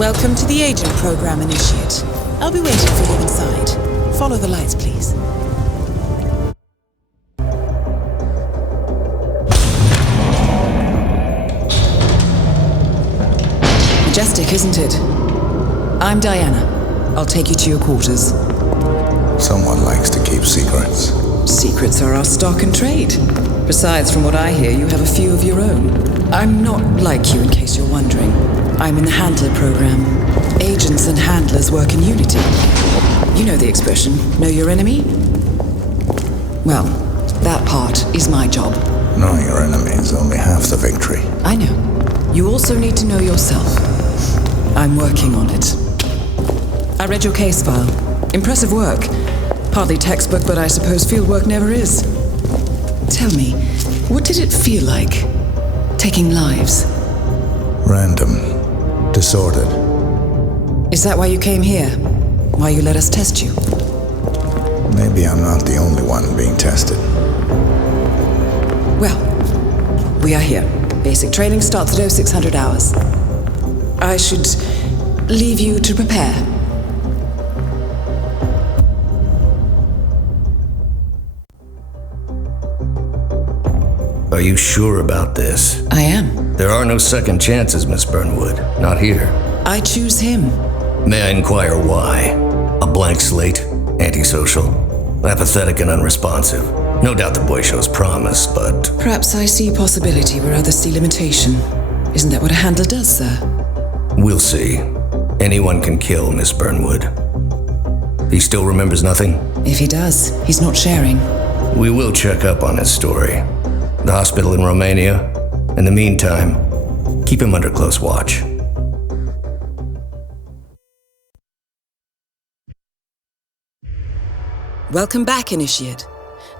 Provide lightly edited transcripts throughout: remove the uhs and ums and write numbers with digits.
Welcome to the Agent Program, Initiate. I'll be waiting for you inside. Follow the lights, please. Majestic, isn't it? I'm Diana. I'll take you to your quarters. Someone likes to keep secrets. Secrets are our stock and trade. Besides, from what I hear, you have a few of your own. I'm not like you, in case you're wondering. I'm in the Handler program. Agents and handlers work in unity. You know the expression, know your enemy? Well, that part is my job. Knowing your enemy is only half the victory. I know. You also need to know yourself. I'm working on it. I read your case file. Impressive work. Hardly textbook, but I suppose fieldwork never is. Tell me, what did it feel like, taking lives? Random. Disordered. Is that why you came here? Why you let us test you? Maybe I'm not the only one being tested. Well, we are here. Basic training starts at 0600 hours. I should leave you to prepare. Are you sure about this? I am. There are no second chances, Miss Burnwood. Not here. I choose him. May I inquire why? A blank slate? Antisocial? Apathetic and unresponsive? No doubt the boy shows promise, but... Perhaps I see possibility where others see limitation. Isn't that what a handler does, sir? We'll see. Anyone can kill Miss Burnwood. He still remembers nothing? If he does, he's not sharing. We will check up on his story. The hospital in Romania. In the meantime, keep him under close watch. Welcome back, Initiate.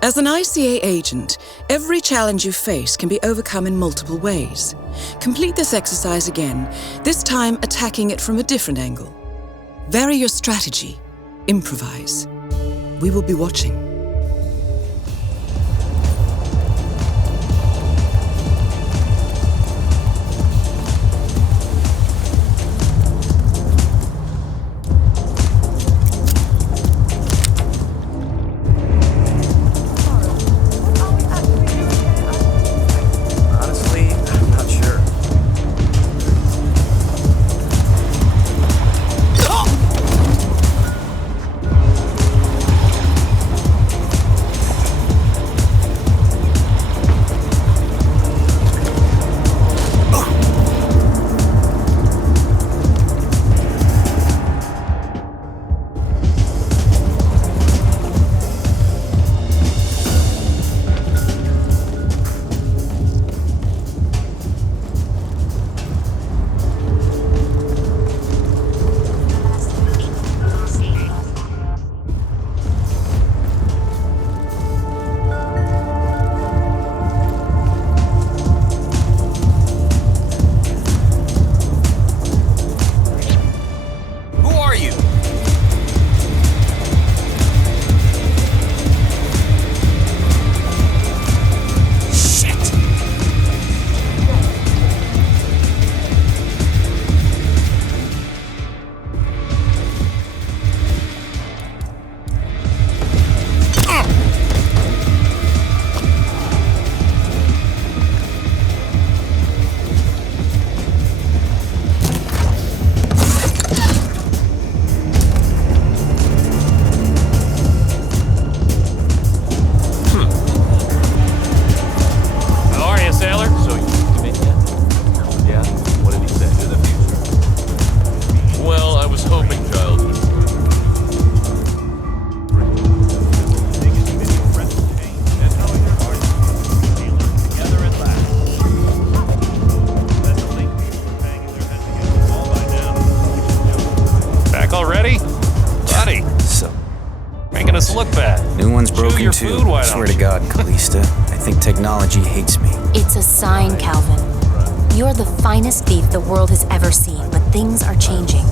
As an ICA agent, every challenge you face can be overcome in multiple ways. Complete this exercise again, this time attacking it from a different angle. Vary your strategy. Improvise. We will be watching. Look bad. New one's broken too. Food, why Swear to God, Callista. I think technology hates me. It's a sign, Calvin. You're the finest thief the world has ever seen, but things are changing.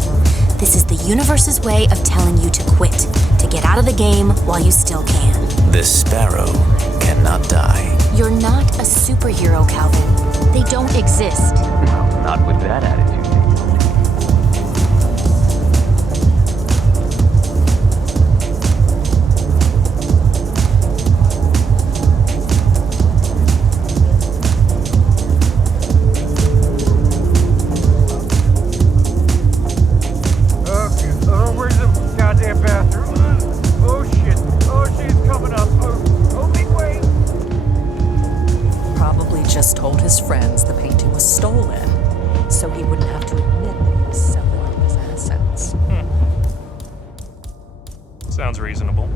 This is the universe's way of telling you to quit, to get out of the game while you still can. This sparrow cannot die. You're not a superhero, Calvin. They don't exist. Not with that attitude. so he wouldn't have to admit that he was selling all his assets. Sounds reasonable.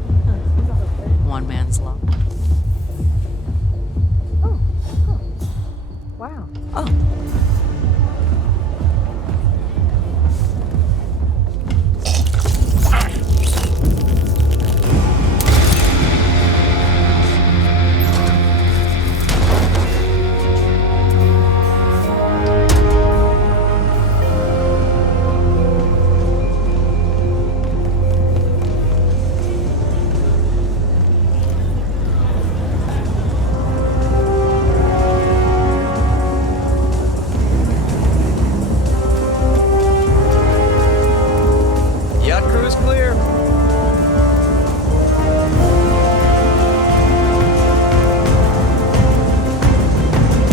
One man's law. Wow. Oh.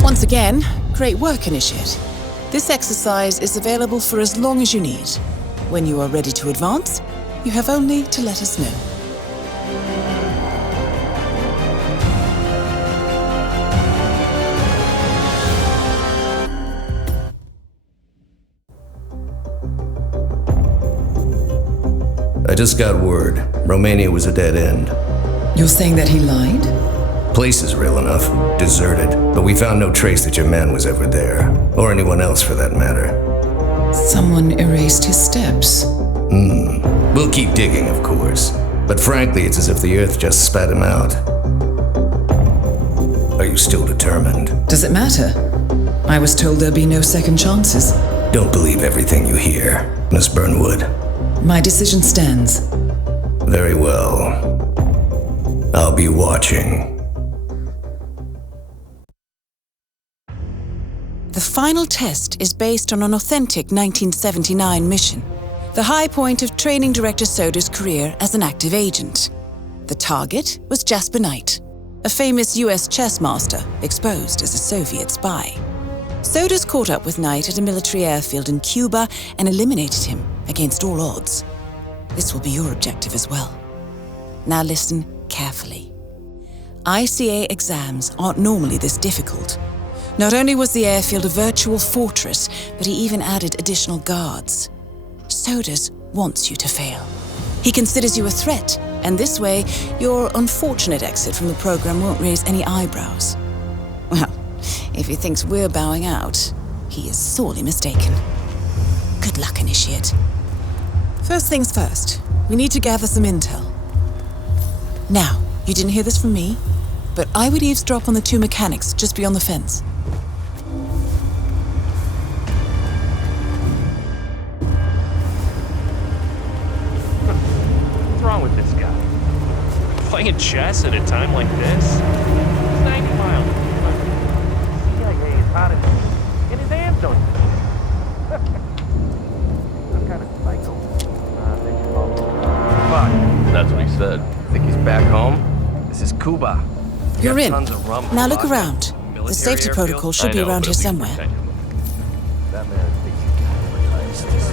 Once again, great work, Initiate. This exercise is available for as long as you need. When you are ready to advance, you have only to let us know. I just got word. Romania was a dead end. You're saying that he lied? Place is real enough. Deserted. But we found no trace that your man was ever there. Or anyone else for that matter. Someone erased his steps. We'll keep digging, of course. But frankly, it's as if the Earth just spat him out. Are you still determined? Does it matter? I was told there'd be no second chances. Don't believe everything you hear, Miss Burnwood. My decision stands. Very well. I'll be watching. The final test is based on an authentic 1979 mission, the high point of training director Soda's career as an active agent. The target was Jasper Knight, a famous US chess master exposed as a Soviet spy. Soda's caught up with Knight at a military airfield in Cuba and eliminated him against all odds. This will be your objective as well. Now listen carefully. ICA exams aren't normally this difficult. Not only was the airfield a virtual fortress, but he even added additional guards. Sodas wants you to fail. He considers you a threat, and this way, your unfortunate exit from the program won't raise any eyebrows. Well, if he thinks we're bowing out, he is sorely mistaken. Good luck, Initiate. First things first, we need to gather some intel. Now, you didn't hear this from me, but I would eavesdrop on the two mechanics just beyond the fence. What's wrong with this guy? Playing chess at a time like this? He's 90 miles. CIA is out of here. And his hands don't. I'm kind of psycho. Fuck. That's what he said. Think he's back home? This is Cuba. You're in. Tons of rum. Now look around. The safety protocol should be around here somewhere. That man thinks he can advertise this.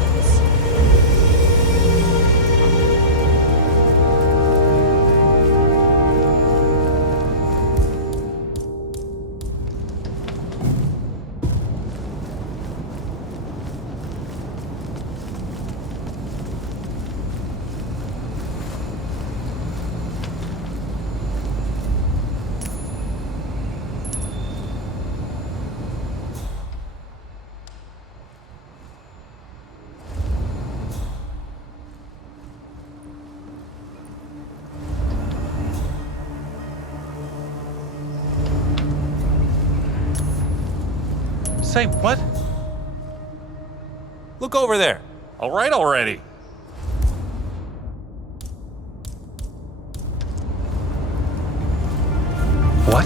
Say what? Look over there. All right already. What?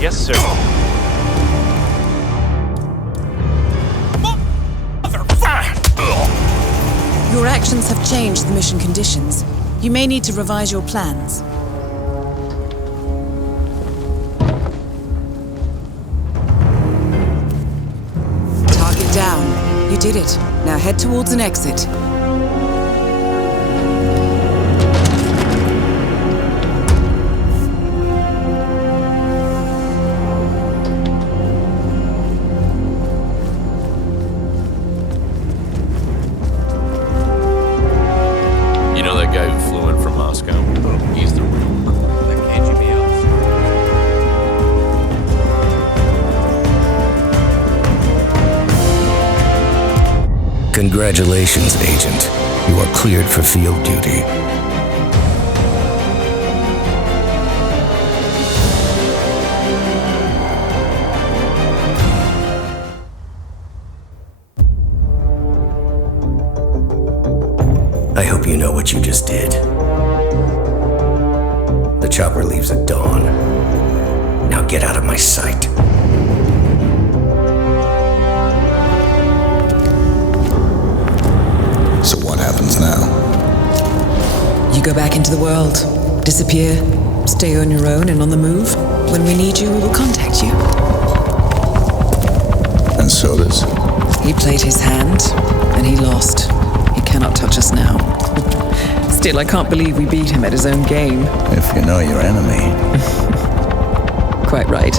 Yes, sir. Your actions have changed the mission conditions. You may need to revise your plans. Target down. You did it. Now head towards an exit. Congratulations, Agent. You are cleared for field duty. I hope you know what you just did. The chopper leaves at dawn. Now get out of my sight. So what happens now? You go back into the world, disappear, stay on your own and on the move. When we need you, we will contact you. And so does. He played his hand, and he lost. He cannot touch us now. Still, I can't believe we beat him at his own game. If you know your enemy. Quite right.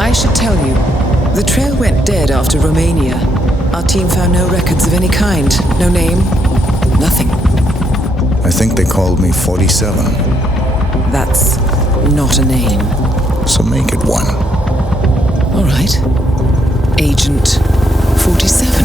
I should tell you, the trail went dead after Romania. Our team found no records of any kind. No name, nothing. I think they called me 47. That's not a name. So make it one. All right. Agent 47.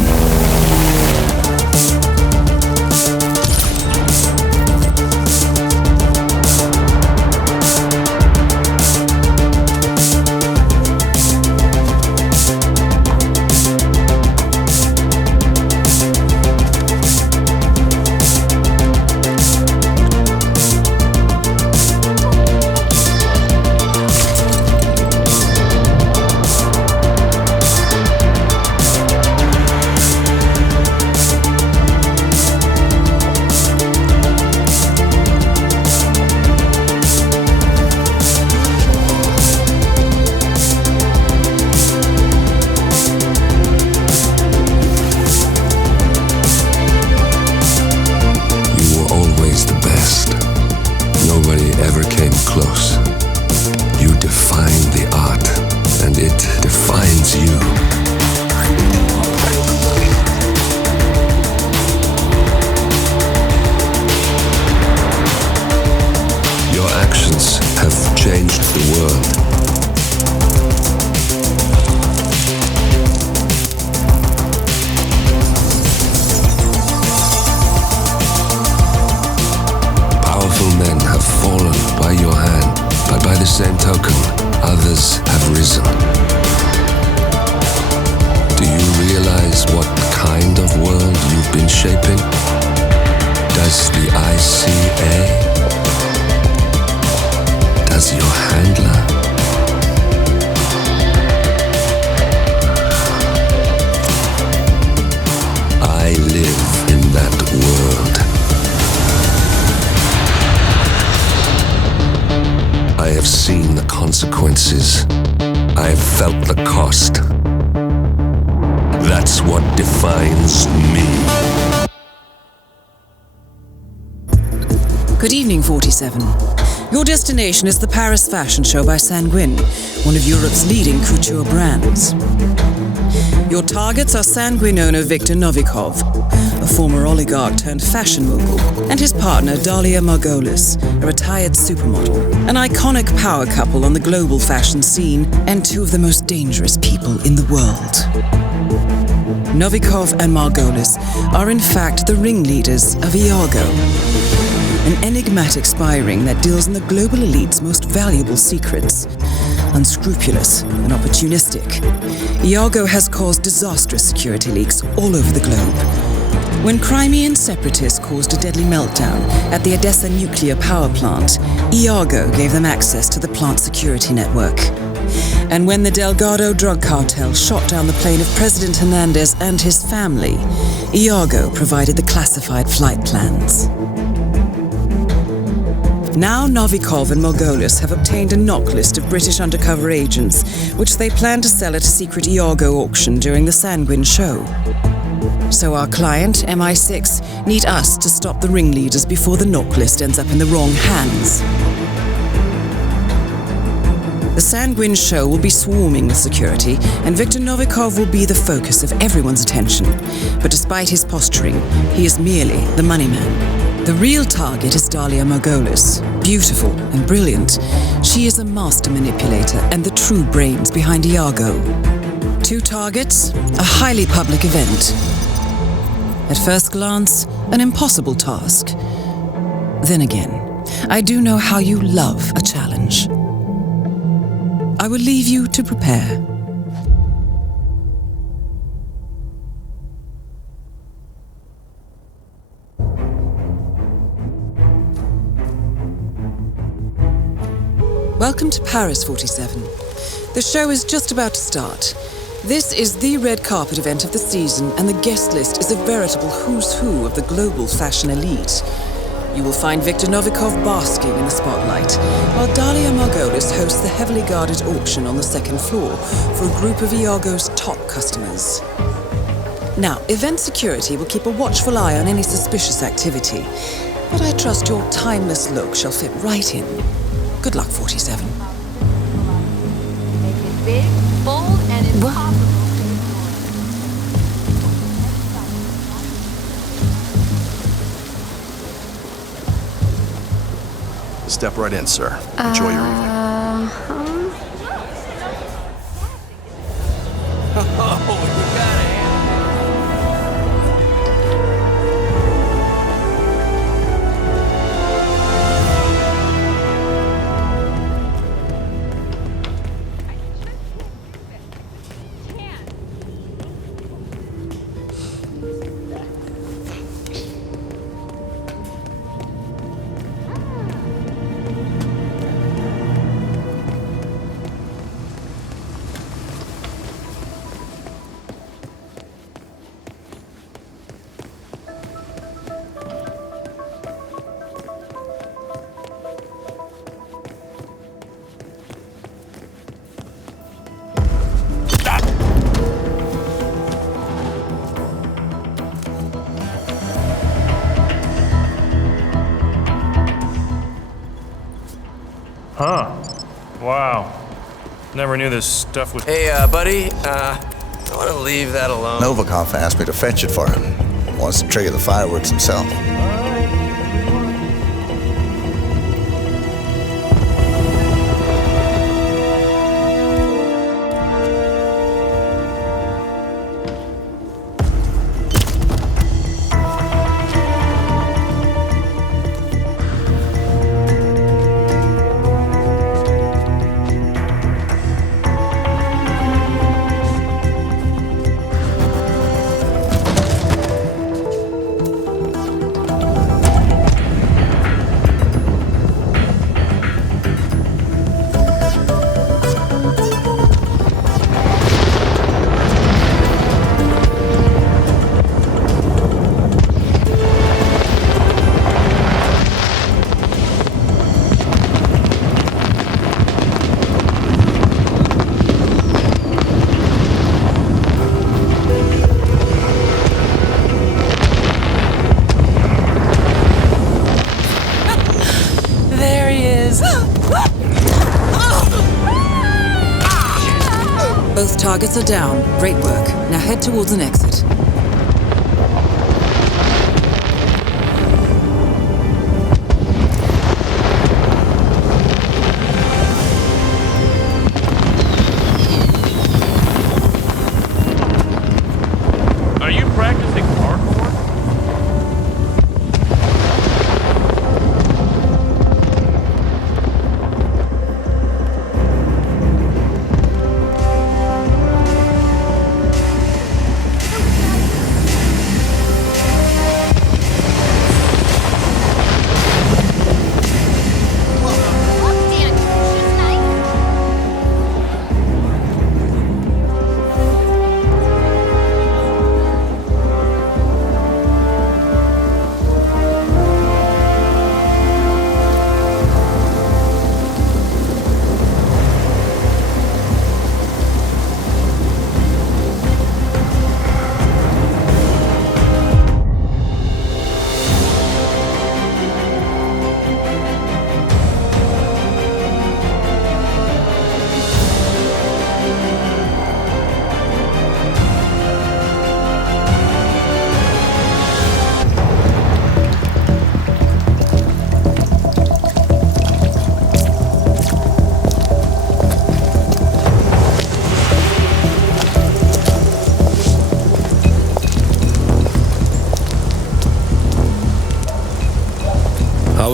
Consequences. I have felt the cost. That's what defines me. Good evening, 47. Your destination is the Paris Fashion Show by Sanguine, one of Europe's leading couture brands. Your targets are Sanguine owner Viktor Novikov, a former oligarch turned fashion mogul, and his partner Dalia Margolis, a retired supermodel, an iconic power couple on the global fashion scene, and two of the most dangerous people in the world. Novikov and Margolis are in fact the ringleaders of EE.UU, an enigmatic spy ring that deals in the global elite's most valuable secrets. Unscrupulous and opportunistic, EE.UU has caused disastrous security leaks all over the globe. When Crimean separatists caused a deadly meltdown at the Odessa nuclear power plant, EE.UU gave them access to the plant security network. And when the Delgado drug cartel shot down the plane of President Hernandez and his family, EE.UU provided the classified flight plans. Now Novikov and Margolis have obtained a knock list of British undercover agents, which they plan to sell at a secret EE.UU auction during the Sanguine show. So our client, MI6, need us to stop the ringleaders before the knock list ends up in the wrong hands. The Sanguine show will be swarming with security, and Viktor Novikov will be the focus of everyone's attention. But despite his posturing, he is merely the money man. The real target is Dalia Margolis. Beautiful and brilliant, she is a master manipulator and the true brains behind EE.UU. 2 targets, a highly public event. At first glance, an impossible task. Then again, I do know how you love a challenge. I will leave you to prepare. Welcome to Paris, 47. The show is just about to start. This is the red carpet event of the season, and the guest list is a veritable who's who of the global fashion elite. You will find Viktor Novikov basking in the spotlight, while Dalia Margolis hosts the heavily guarded auction on the 2nd floor for a group of Iago's top customers. Now, event security will keep a watchful eye on any suspicious activity, but I trust your timeless look shall fit right in. Good luck, 47. Make it big, bold, and impossible. Step right in, sir. Enjoy your evening. Huh. Wow. Never knew this stuff was... Hey, buddy, I want to leave that alone. Novikov asked me to fetch it for him. Wants to trigger the fireworks himself. Both targets are down. Great work. Now head towards an exit. Are you practicing parkour?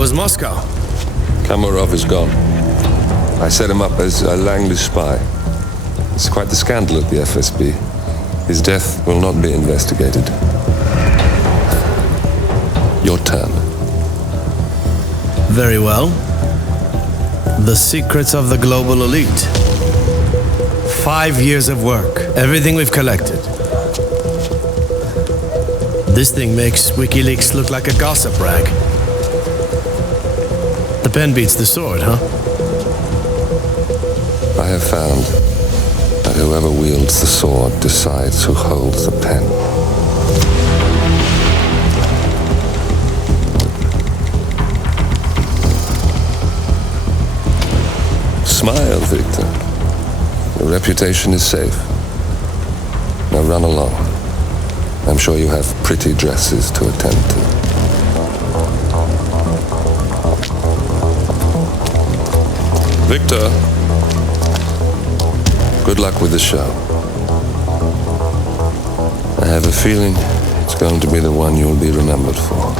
was Moscow? Kamarov is gone. I set him up as a Langley spy. It's quite the scandal at the FSB. His death will not be investigated. Your turn. Very well. The secrets of the global elite. 5 years of work. Everything we've collected. This thing makes WikiLeaks look like a gossip rag. The pen beats the sword, huh? I have found that whoever wields the sword decides who holds the pen. Smile, Victor. Your reputation is safe. Now run along. I'm sure you have pretty dresses to attend to. Victor, good luck with the show. I have a feeling it's going to be the one you'll be remembered for.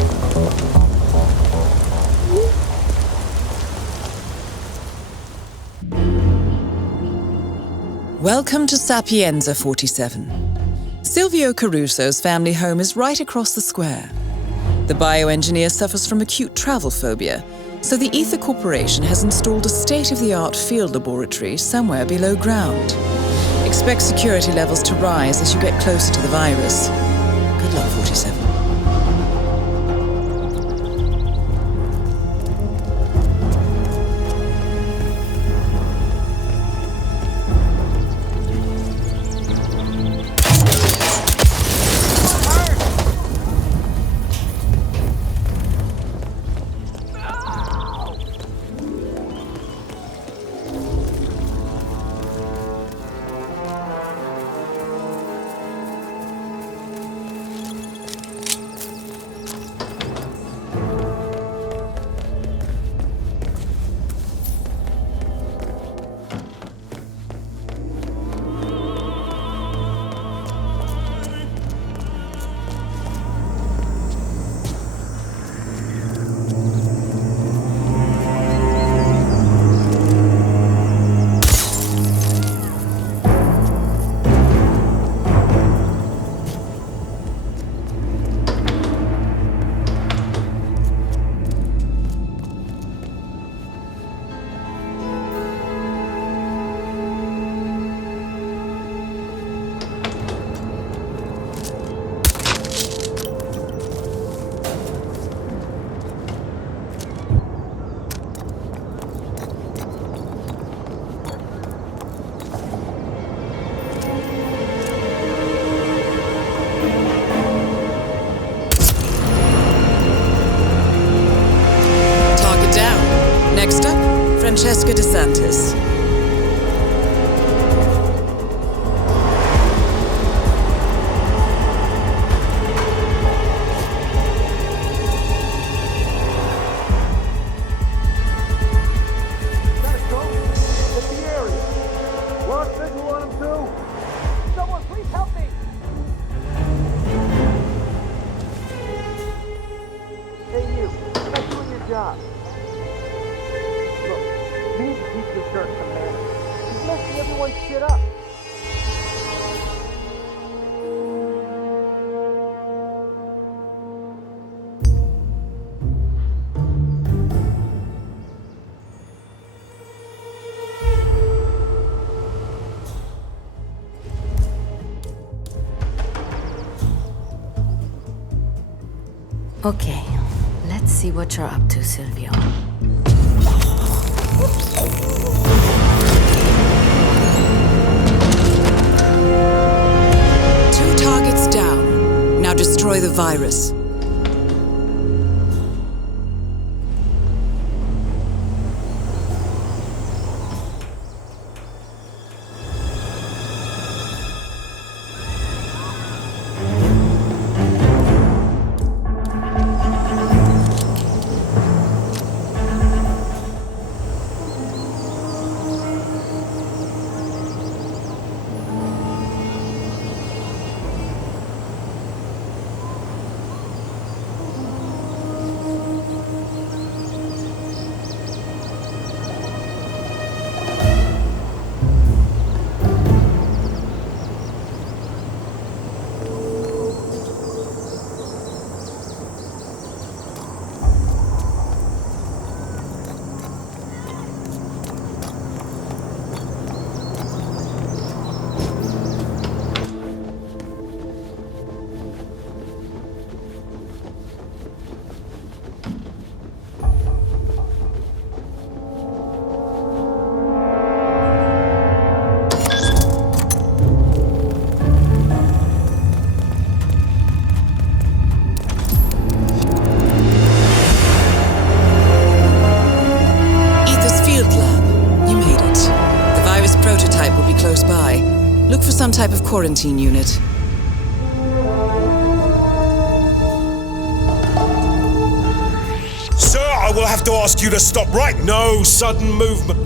Welcome to Sapienza 47. Silvio Caruso's family home is right across the square. The bioengineer suffers from acute travel phobia, so the Ether Corporation has installed a state-of-the-art field laboratory somewhere below ground. Expect security levels to rise as you get closer to the virus. Good luck, 47. Francesca DeSantis. Okay, let's see what you're up to, Silvio. Two targets down. Now destroy the virus. close by. Look for some type of quarantine unit. Sir, I will have to ask you to stop right. No sudden movement.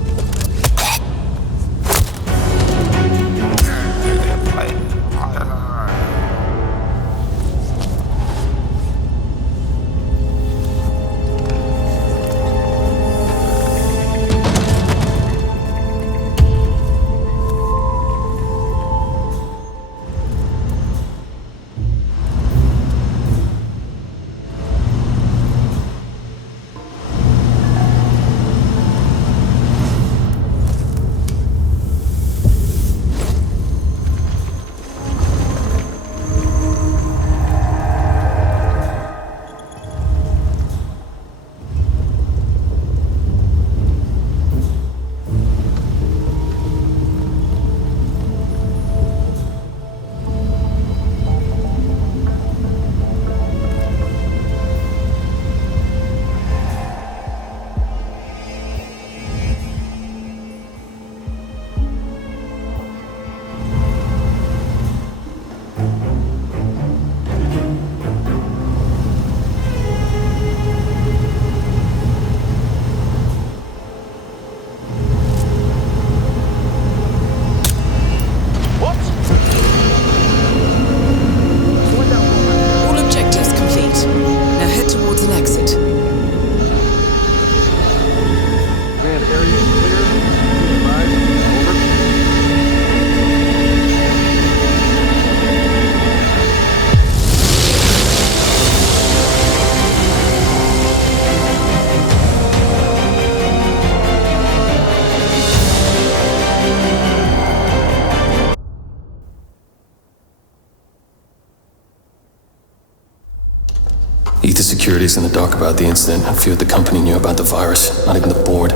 The security's in the dark about the incident. I feared the company knew about the virus. Not even the board.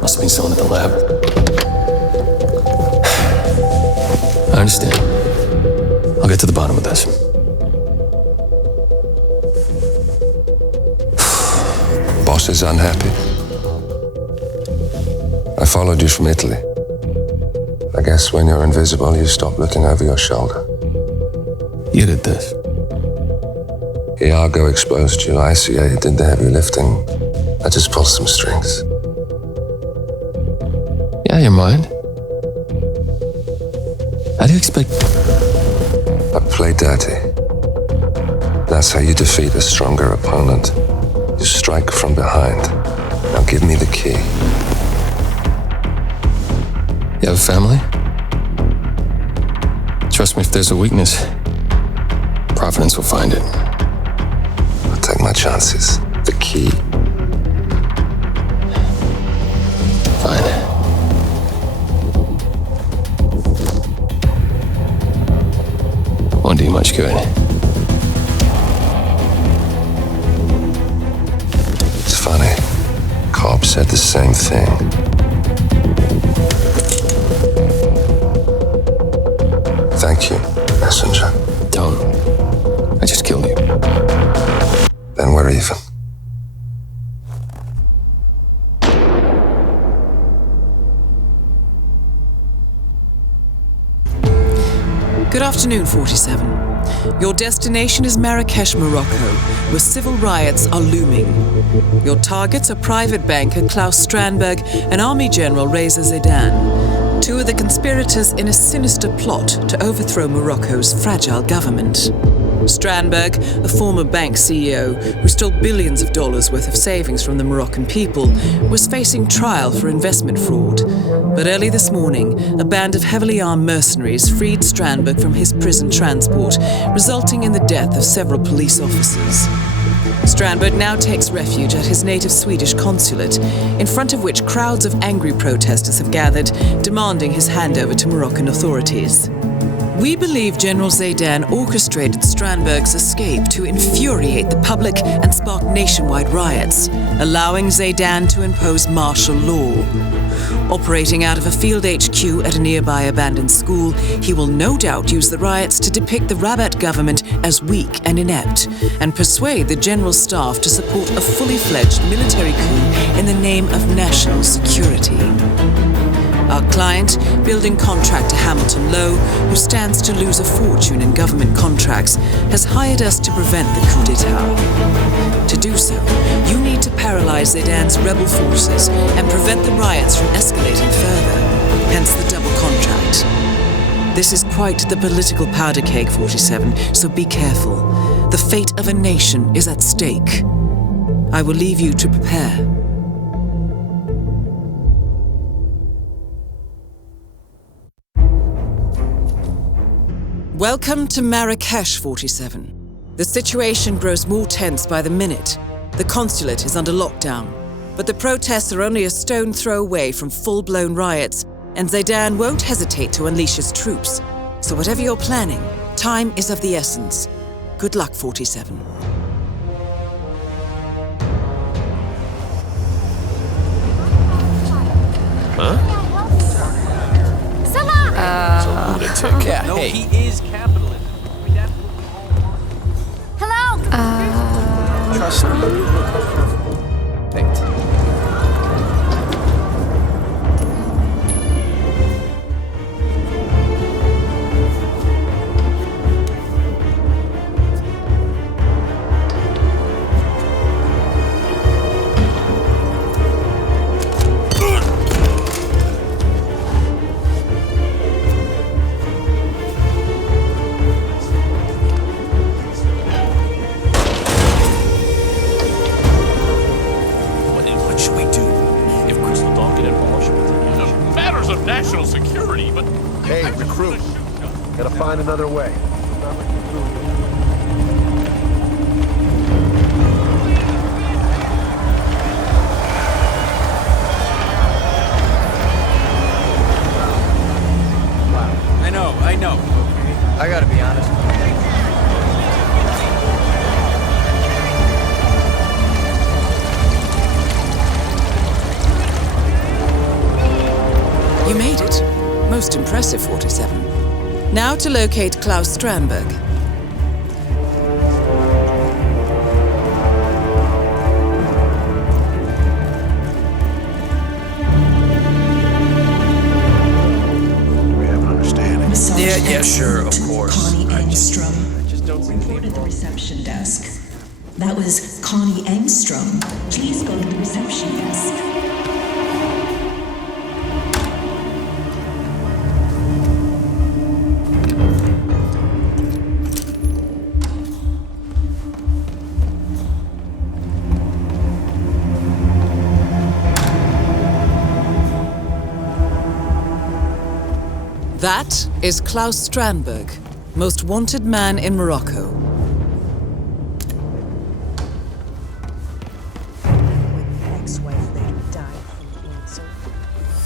Must have been someone at the lab. I understand. I'll get to the bottom of this. Boss is unhappy. I followed you from Italy. I guess when you're invisible, you stop looking over your shoulder. You did this. Iago exposed you, ICA did the heavy lifting. I just pulled some strings. Yeah, you're mine. How do you expect... I play dirty. That's how you defeat a stronger opponent. You strike from behind. Now give me the key. You have a family? Trust me, if there's a weakness, Providence will find it. Take my chances. The key. Fine. Won't do you much good. It's funny. Cobb said the same thing. Thank you, messenger. Don't. I just killed you. Then we're even. Good afternoon, 47. Your destination is Marrakesh, Morocco, where civil riots are looming. Your targets are private banker Klaus Strandberg and Army General Reza Zaidan, two of the conspirators in a sinister plot to overthrow Morocco's fragile government. Strandberg, a former bank CEO who stole billions of dollars worth of savings from the Moroccan people, was facing trial for investment fraud. But early this morning, a band of heavily armed mercenaries freed Strandberg from his prison transport, resulting in the death of several police officers. Strandberg now takes refuge at his native Swedish consulate, in front of which crowds of angry protesters have gathered, demanding his handover to Moroccan authorities. We believe General Zaidan orchestrated Strandberg's escape to infuriate the public and spark nationwide riots, allowing Zaidan to impose martial law. Operating out of a field HQ at a nearby abandoned school, he will no doubt use the riots to depict the Rabat government as weak and inept, and persuade the general staff to support a fully fledged military coup in the name of national security. Our client, building contractor Hamilton Lowe, who stands to lose a fortune in government contracts, has hired us to prevent the coup d'etat. To do so, you need to paralyze Zaydan's rebel forces and prevent the riots from escalating further, hence the double contract. This is quite the political powder keg, 47, so be careful. The fate of a nation is at stake. I will leave you to prepare. Welcome to Marrakesh, 47. The situation grows more tense by the minute. The consulate is under lockdown, but the protests are only a stone throw away from full-blown riots, and Zaydan won't hesitate to unleash his troops. So whatever you're planning, time is of the essence. Good luck, 47. Huh? It's a lunatic. Yeah, no, hey. He is capitalism. I mean, that's... Hello? Trust me. Thanks. National security, but... Hey, recruit. Gotta find another way. I know. I gotta be honest. You made it. Most impressive, 47. Now to locate Klaus Strandberg. Do we have an understanding? Yeah, sure, of course. Connie Engstrom just don't see reported the reception desk. That was Connie Engstrom. Please go to the reception desk. That is Klaus Strandberg, most wanted man in Morocco. When the ex-wife later died from cancer,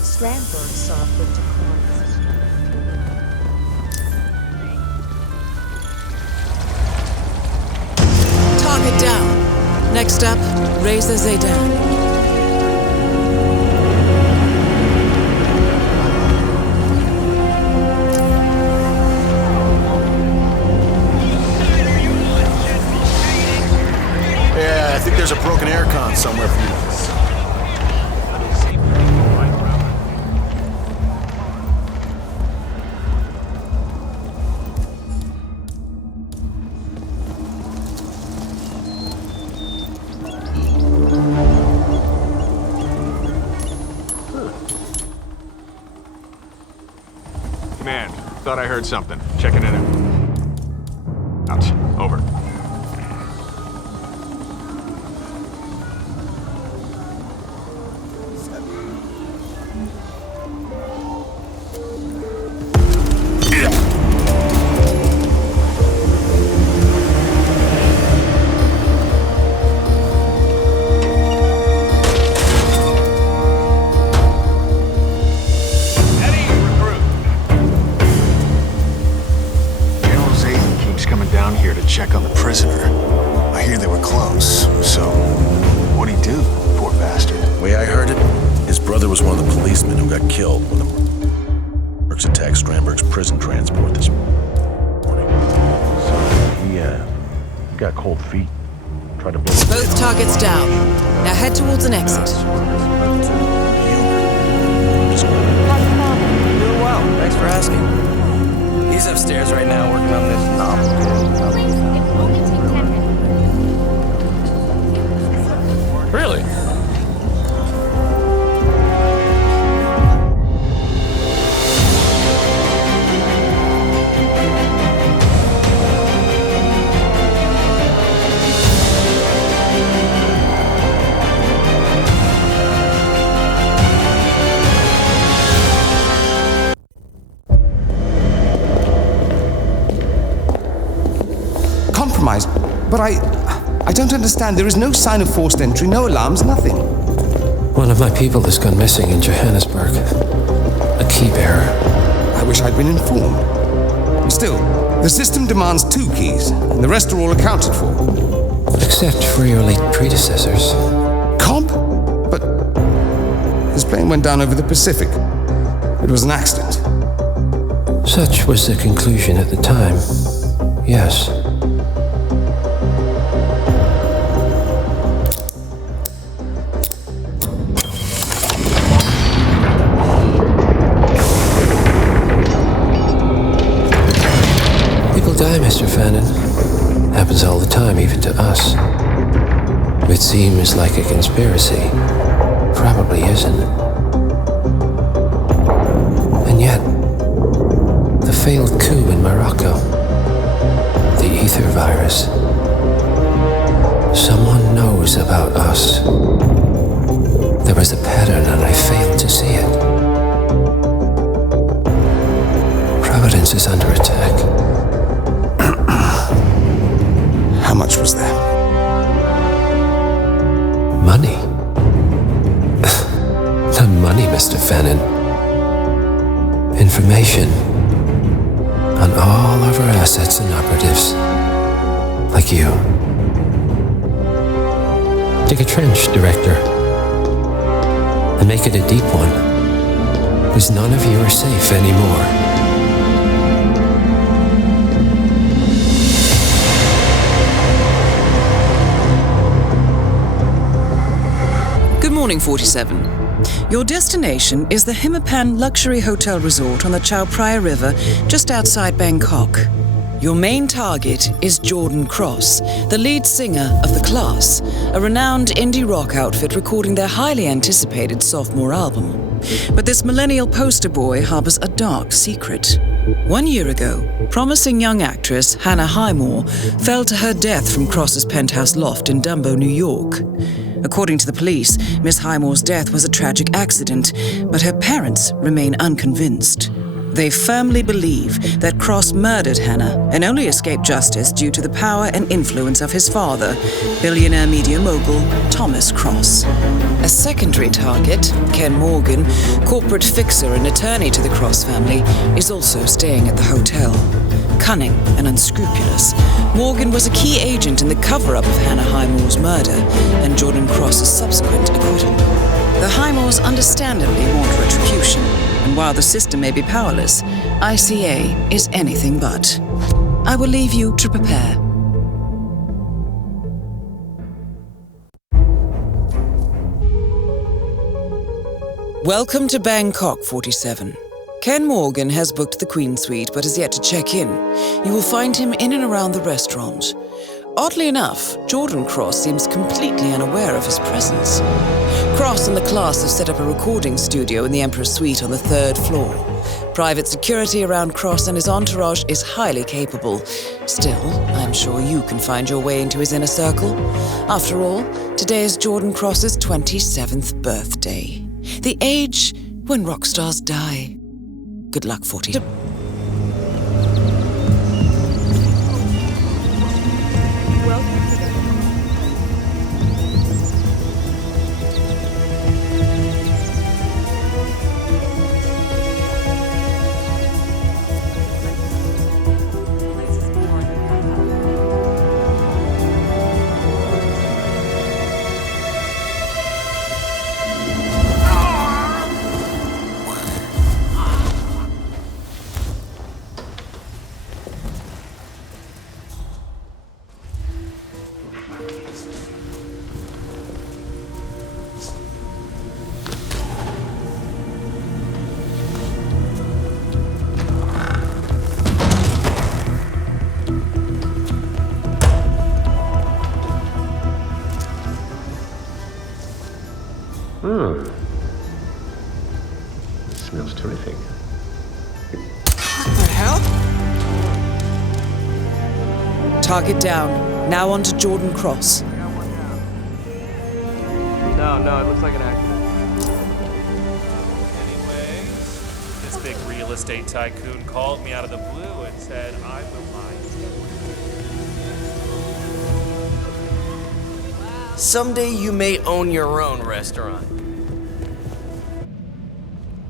Strandberg saw fit to Target down. Next up, Reza Zaydan. I think there's a broken aircon somewhere for you. Man, thought I heard something. Checking it out. Ouch. Over. Check on the prisoner. I hear they were close, so what'd he do, poor bastard? The way I heard it, his brother was one of the policemen who got killed when the Mercs attacked Strandberg's prison transport this morning. So he got cold feet. Tried to blow Both targets down. Now head towards an exit. But I don't understand. There is no sign of forced entry, no alarms, nothing. One of my people has gone missing in Johannesburg. A key bearer. I wish I'd been informed. Still, the system demands 2 keys, and the rest are all accounted for. Except for your late predecessors. Cobb? But his plane went down over the Pacific. It was an accident. Such was the conclusion at the time. Yes. People die, Mr. Fannin. Happens all the time, even to us. It seems like a conspiracy. Probably isn't. And yet, the failed coup in Morocco, the ether virus. Someone knows about us. There was a pattern and I failed to see it. Providence is under attack. How much was there? Money. Not money, Mr. Fannin. Information on all of our assets and operatives. Like you. Dig a trench, Director. And make it a deep one. Because none of you are safe anymore. Good morning, 47. Your destination is the Hitman Luxury Hotel Resort on the Chao Phraya River, just outside Bangkok. Your main target is Jordan Cross, the lead singer of The Class, a renowned indie rock outfit recording their highly anticipated sophomore album. But this millennial poster boy harbors a dark secret. 1 year ago, promising young actress Hannah Highmore fell to her death from Cross's penthouse loft in Dumbo, New York. According to the police, Miss Highmore's death was a tragic accident, but her parents remain unconvinced. They firmly believe that Cross murdered Hannah and only escaped justice due to the power and influence of his father, billionaire media mogul Thomas Cross. A secondary target, Ken Morgan, corporate fixer and attorney to the Cross family, is also staying at the hotel. Cunning and unscrupulous, Morgan was a key agent in the cover-up of Hannah Highmore's murder and Jordan Cross's subsequent acquittal. The Highmores understandably want retribution, and while the system may be powerless, ICA is anything but. I will leave you to prepare. Welcome to Bangkok, 47. Ken Morgan has booked the Queen Suite but has yet to check in. You will find him in and around the restaurant. Oddly enough, Jordan Cross seems completely unaware of his presence. Cross and the Class have set up a recording studio in the Emperor's Suite on the 3rd floor. Private security around Cross and his entourage is highly capable. Still, I'm sure you can find your way into his inner circle. After all, today is Jordan Cross's 27th birthday. The age when rock stars die. Good luck, 40. Smells terrific. What the hell? Target down. Now on to Jordan Cross. No, it looks like an accident. Anyways, this big real estate tycoon called me out of the blue and said I will buy his Someday you may own your own restaurant.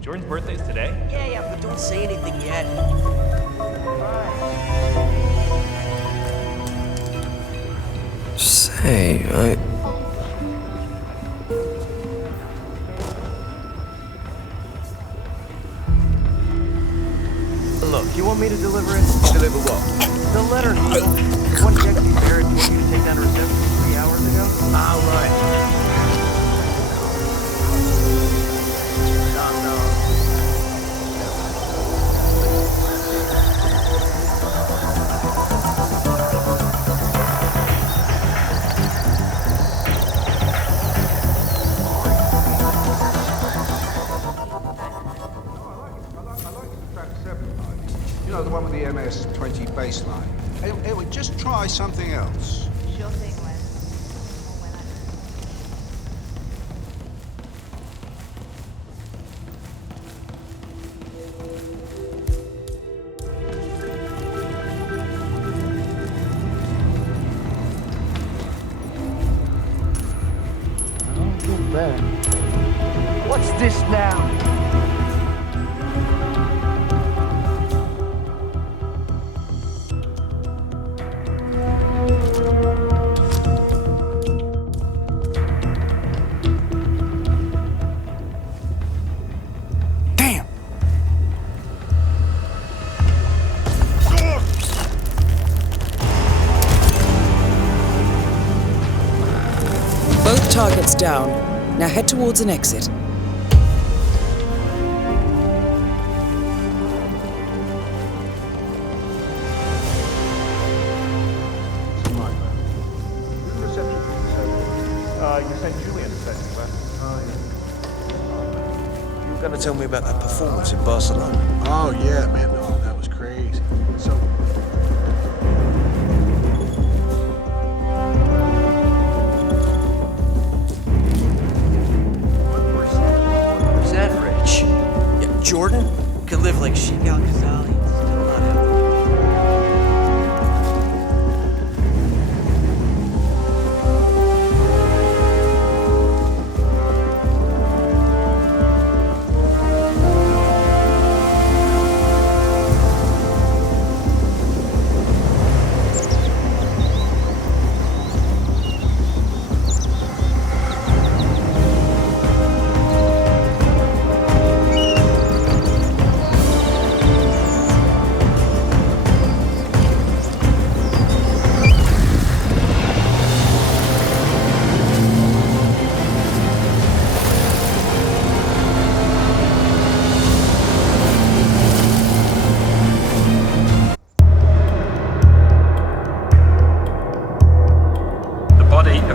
Jordan's birthday is today? Yeah, but don't say anything yet. Say, Look, you want me to deliver it? Deliver what? The letter, Neil. One Jackie Barrett told you to take down to reception 3 hours ago? All right. You know, the one with the MS-20 baseline. Hey, just try something else. Sure thing, Len. What's this now? Both targets down. Now head towards an exit. You sent Julian to fetch me, right? Oh, yeah. You were going to tell me about that performance in Barcelona. Oh, yeah, man. Oh, that was crazy. So... Where's that rich? Yeah, Jordan could live like Sheikh Al-Ghazali and still not have it.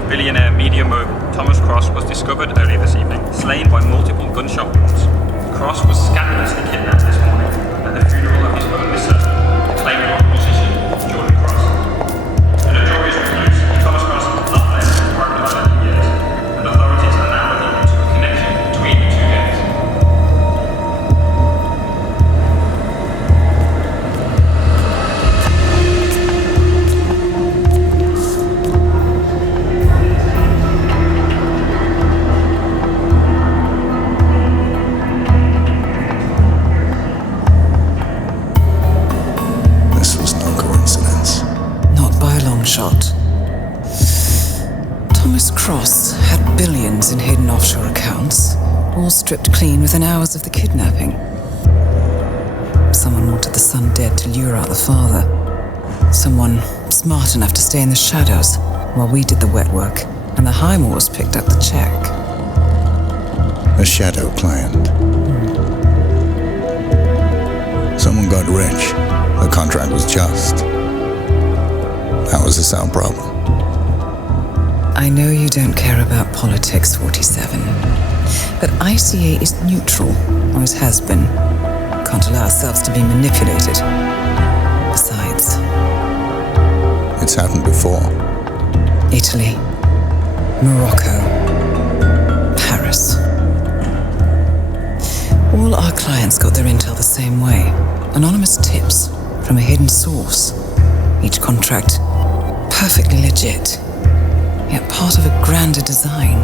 Billionaire media mogul Thomas Cross was discovered earlier this evening, slain by multiple gunshot wounds. Cross was scandalously kidnapped this morning at the funeral of his only son, acclaimed rock musician Jordan Cross. In a notorious release, Thomas Cross has not left his private island in years, and authorities are now looking into a connection between the two gangs. Shot. Thomas Cross had billions in hidden offshore accounts, all stripped clean within hours of the kidnapping. Someone wanted the son dead to lure out the father. Someone smart enough to stay in the shadows while we did the wet work, and the Highmoors picked up the check. A shadow client. Someone got rich. The contract was just. That was a sound problem. I know you don't care about politics, 47. But ICA is neutral, always has been. Can't allow ourselves to be manipulated. Besides... It's happened before. Italy. Morocco. Paris. All our clients got their intel the same way. Anonymous tips from a hidden source. Each contract perfectly legit. yet part of a grander design.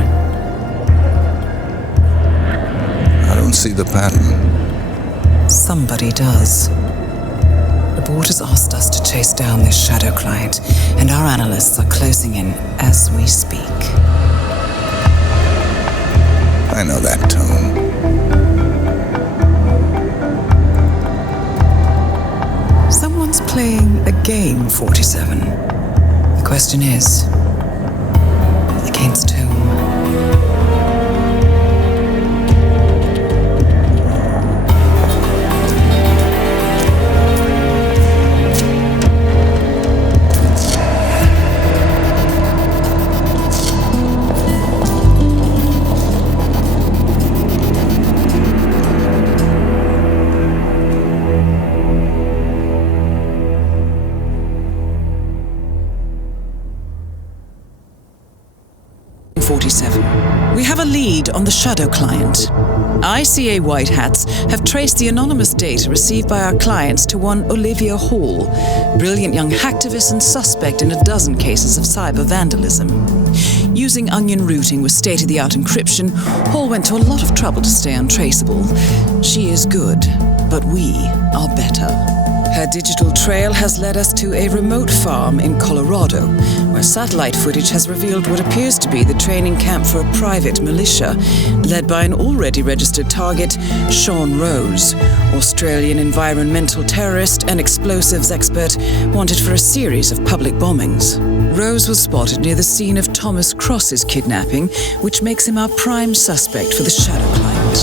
I don't see the pattern. Somebody does. The board has asked us to chase down this shadow client, and our analysts are closing in as we speak. I know that tone. Someone's playing a game, 47. The question is, against whom? We have a lead on the shadow client. ICA White Hats have traced the anonymous data received by our clients to one Olivia Hall, brilliant young hacktivist and suspect in a dozen cases of cyber vandalism. Using onion routing with state-of-the-art encryption, Hall went to a lot of trouble to stay untraceable. She is good, but we are better. Her digital trail has led us to a remote farm in Colorado, where satellite footage has revealed what appears to be the training camp for a private militia, led by an already registered target, Sean Rose, Australian environmental terrorist and explosives expert wanted for a series of public bombings. Rose was spotted near the scene of Thomas Cross's kidnapping, which makes him our prime suspect for the shadow client.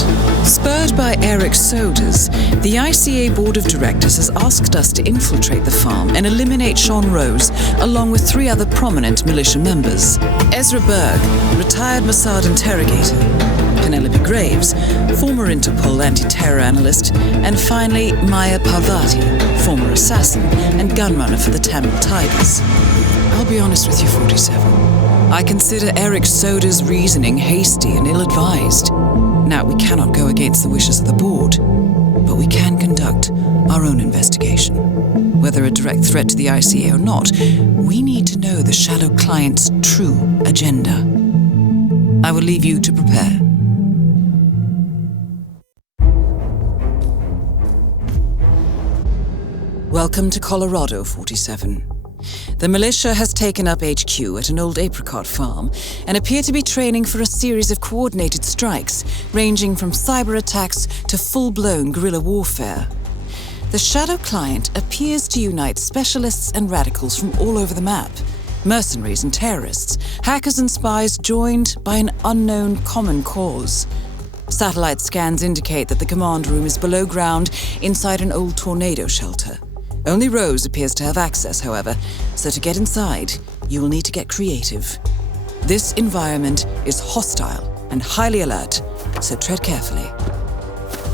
Spurred by Eric Soders, the ICA Board of Directors has asked us to infiltrate the farm and eliminate Sean Rose, along with 3 other prominent militia members. Ezra Berg, retired Mossad interrogator, Penelope Graves, former Interpol anti-terror analyst, and finally Maya Parvati, former assassin and gunrunner for the Tamil Tigers. I'll be honest with you, 47. I consider Eric Soders' reasoning hasty and ill-advised. Now, we cannot go against the wishes of the board, but we can conduct our own investigation. Whether a direct threat to the ICA or not, we need to know the shadow client's true agenda. I will leave you to prepare. Welcome to Colorado, 47. The militia has taken up HQ at an old apricot farm and appear to be training for a series of coordinated strikes, ranging from cyber attacks to full-blown guerrilla warfare. The shadow client appears to unite specialists and radicals from all over the map, mercenaries and terrorists, hackers and spies joined by an unknown common cause. Satellite scans indicate that the command room is below ground inside an old tornado shelter. Only Rose appears to have access, however, so to get inside, you will need to get creative. This environment is hostile and highly alert, so tread carefully.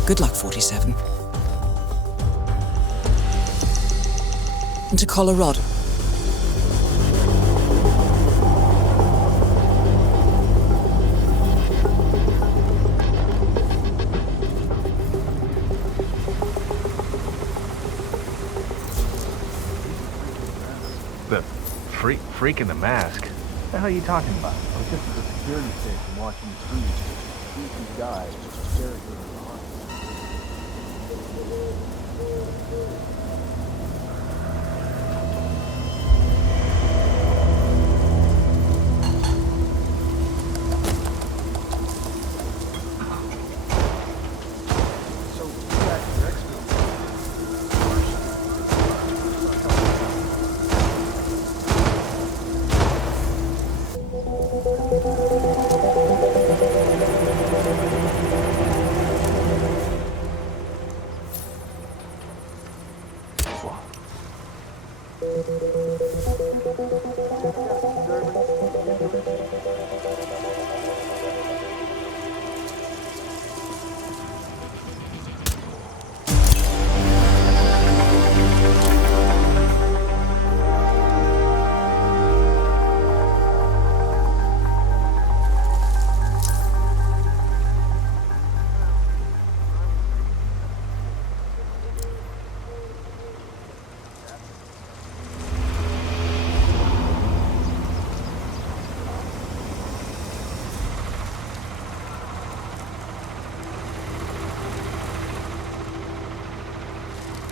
Good luck, 47. Into Colorado. Freak in the mask. What the hell are you talking about? I was just at the security station watching the streets. These guys just interrogating behind.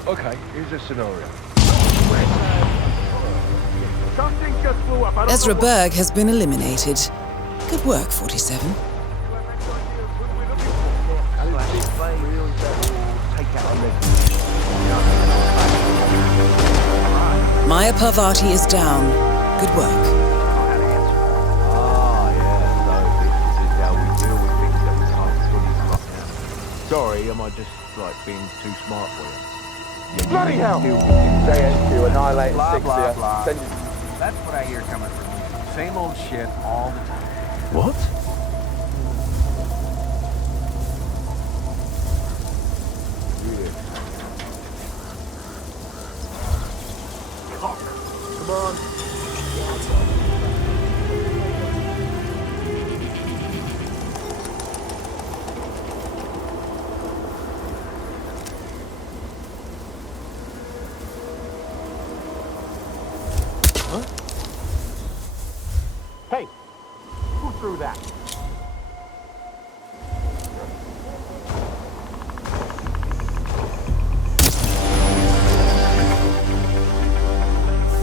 Okay, here's a scenario. Something just blew up. I don't Ezra know Berg has been eliminated. Good work, 47. Maya Parvati is down. Good work. Sorry, am I just, like, being too smart for you? Bloody hell! JSQ, annihilate blah, blah, blah. That's what I hear coming from you. Same old shit all the time. What? Come on. Hey, who threw that?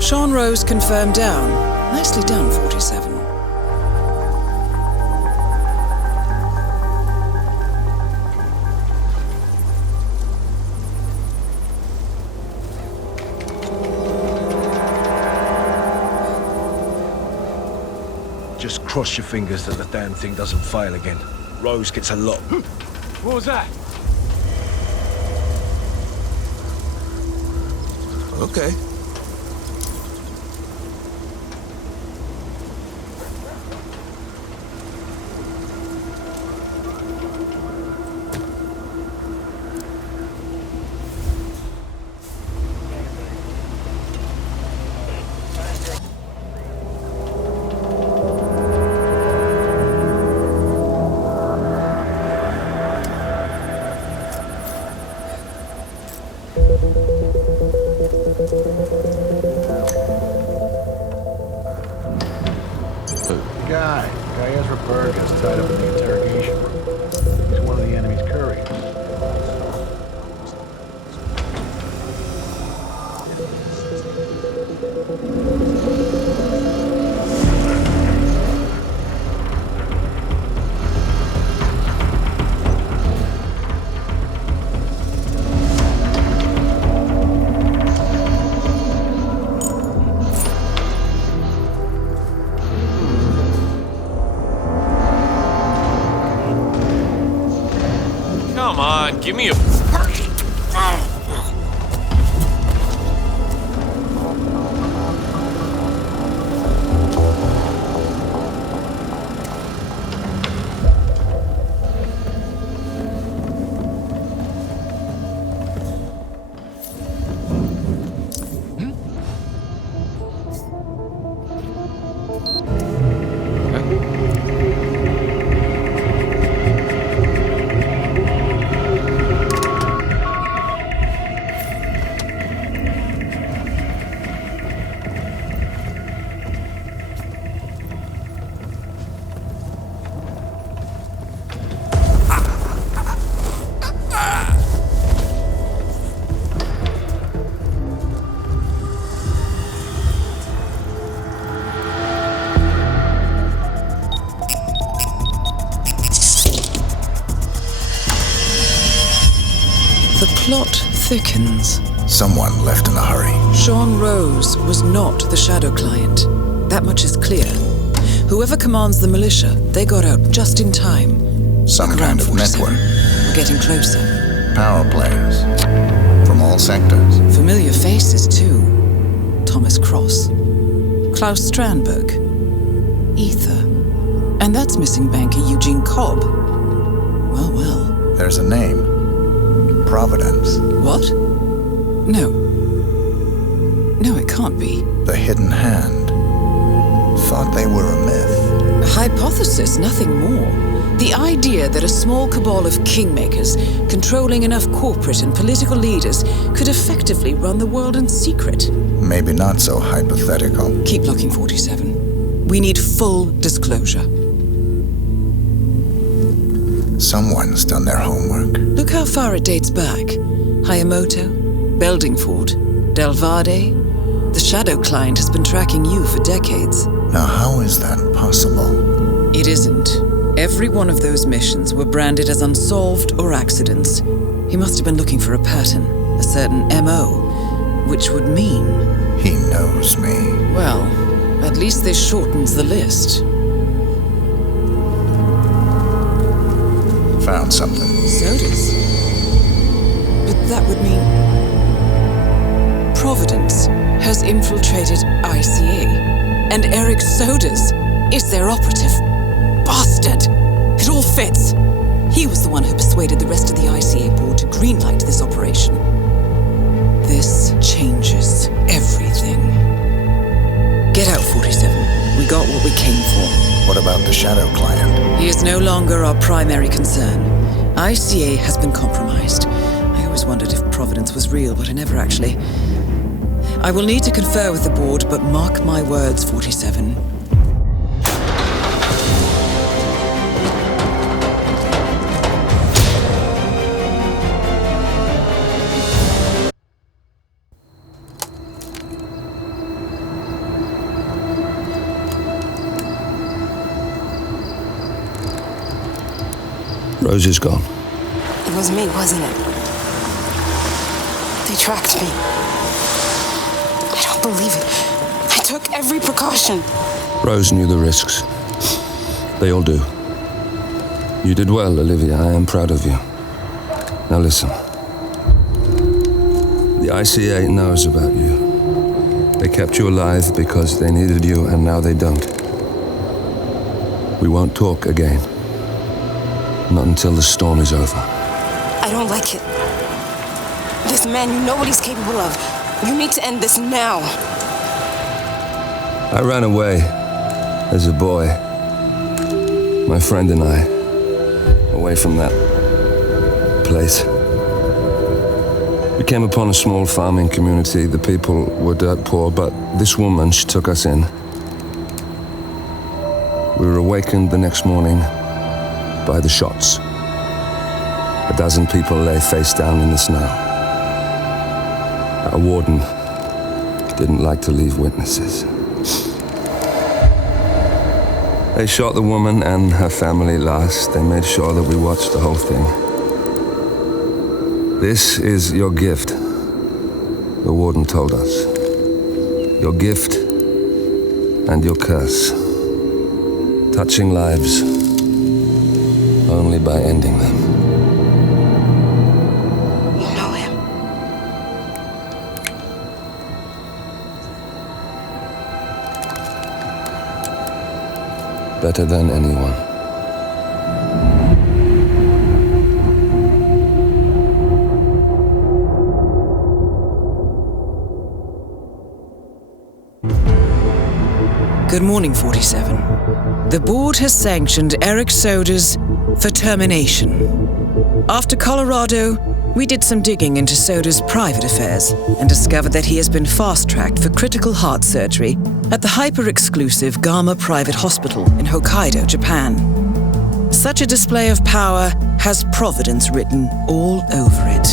Sean Rose confirmed down. Nicely done, 47. Just cross your fingers that the damn thing doesn't fail again. Rose gets a lot. What was that? Okay. Guy Ezra Berg is tied up in the interrogation room. He's one of the enemy's couriers. Come on, give me a... The plot thickens. Someone left in a hurry. Sean Rose was not the Shadow client. That much is clear. Whoever commands the militia, they got out just in time. Some kind of network. We're getting closer. Power players. From all sectors. Familiar faces, too. Thomas Cross. Klaus Strandberg. Ether. And that's missing banker Eugene Cobb. Well, well. There's a name. Providence. What? No. No, it can't be. The Hidden Hand. Thought they were a myth. A hypothesis, nothing more. The idea that a small cabal of kingmakers, controlling enough corporate and political leaders, could effectively run the world in secret. Maybe not so hypothetical. Keep looking, 47. We need full disclosure. Someone's done their homework. Look how far it dates back. Hayamoto, Beldingford, Delvade. The Shadow Client has been tracking you for decades. Now, how is that possible? It isn't. Every one of those missions were branded as unsolved or accidents. He must have been looking for a pattern, a certain MO, which would mean... He knows me. Well, at least this shortens the list. Found something. Sodas? But that would mean... Providence has infiltrated ICA, and Eric Sodas is their operative. Bastard! It all fits. He was the one who persuaded the rest of the ICA board to greenlight this operation. This changes everything. Get out, 47. We got what we came for. What about the Shadow Client? He is no longer our primary concern. ICA has been compromised. I always wondered if Providence was real, but I never actually... I will need to confer with the board, but mark my words, 47. Rose is gone. It was me, wasn't it? They tracked me. I don't believe it. I took every precaution. Rose knew the risks. They all do. You did well, Olivia. I am proud of you. Now listen. The ICA knows about you. They kept you alive because they needed you, and now they don't. We won't talk again. Not until the storm is over. I don't like it. This man, you know what he's capable of. You need to end this now. I ran away as a boy. My friend and I. Away from that place. We came upon a small farming community. The people were dirt poor, but this woman, she took us in. We were awakened the next morning by the shots. 12 people lay face down in the snow. Our warden didn't like to leave witnesses. They shot the woman and her family last. They made sure that we watched the whole thing. This is your gift, the warden told us. Your gift and your curse. Touching lives only by ending them. You know him. Better than anyone. Good morning, 47. The board has sanctioned Eric Sodas for termination. After Colorado, we did some digging into Soda's private affairs and discovered that he has been fast-tracked for critical heart surgery at the hyper-exclusive Gama Private Hospital in Hokkaido, Japan. Such a display of power has Providence written all over it.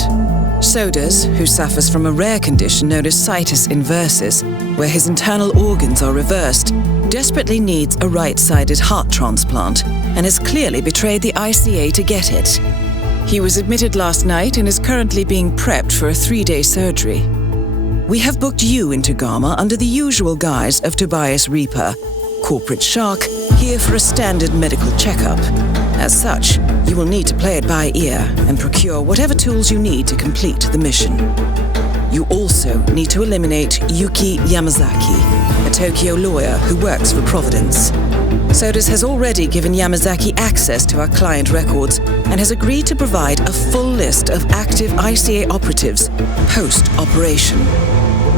Sodas, who suffers from a rare condition known as situs inversus, where his internal organs are reversed, desperately needs a right-sided heart transplant and has clearly betrayed the ICA to get it. He was admitted last night and is currently being prepped for a 3-day surgery. We have booked you into Gama under the usual guise of Tobias Reaper, corporate shark, here for a standard medical checkup. As such, you will need to play it by ear and procure whatever tools you need to complete the mission. You also need to eliminate Yuki Yamazaki, a Tokyo lawyer who works for Providence. Sodas has already given Yamazaki access to our client records and has agreed to provide a full list of active ICA operatives post-operation.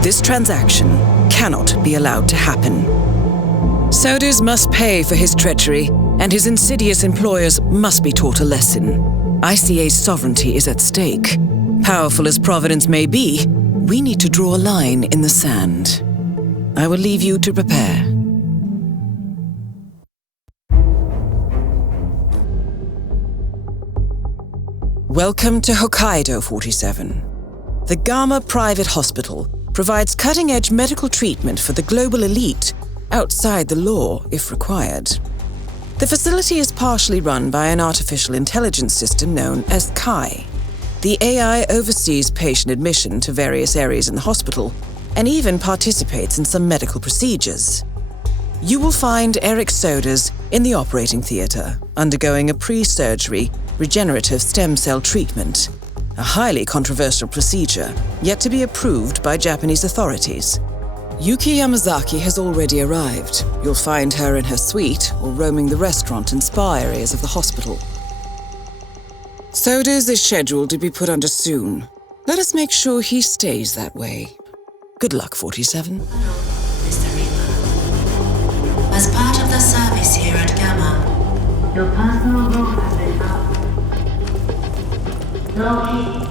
This transaction cannot be allowed to happen. Sodas must pay for his treachery, and his insidious employers must be taught a lesson. ICA's sovereignty is at stake. Powerful as Providence may be, we need to draw a line in the sand. I will leave you to prepare. Welcome to Hokkaido, 47. The Gamma Private Hospital provides cutting-edge medical treatment for the global elite, outside the law if required. The facility is partially run by an artificial intelligence system known as Kai. The AI oversees patient admission to various areas in the hospital and even participates in some medical procedures. You will find Eric Soders in the operating theatre, undergoing a pre-surgery regenerative stem cell treatment, a highly controversial procedure yet to be approved by Japanese authorities. Yuki Yamazaki has already arrived. You'll find her in her suite or roaming the restaurant and spa areas of the hospital. Soders is scheduled to be put under soon. Let us make sure he stays that way. Good luck, 47. Mr. Reaper. As part of the service here at Gamma, your personal room has been found. No key.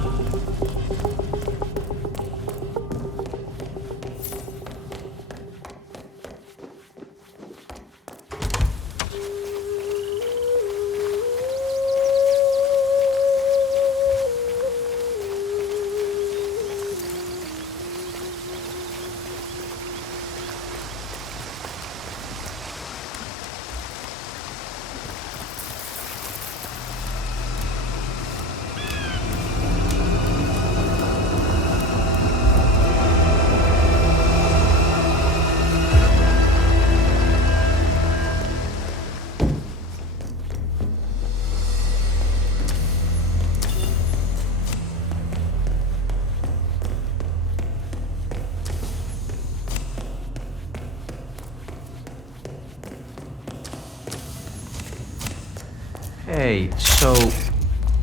Hey, so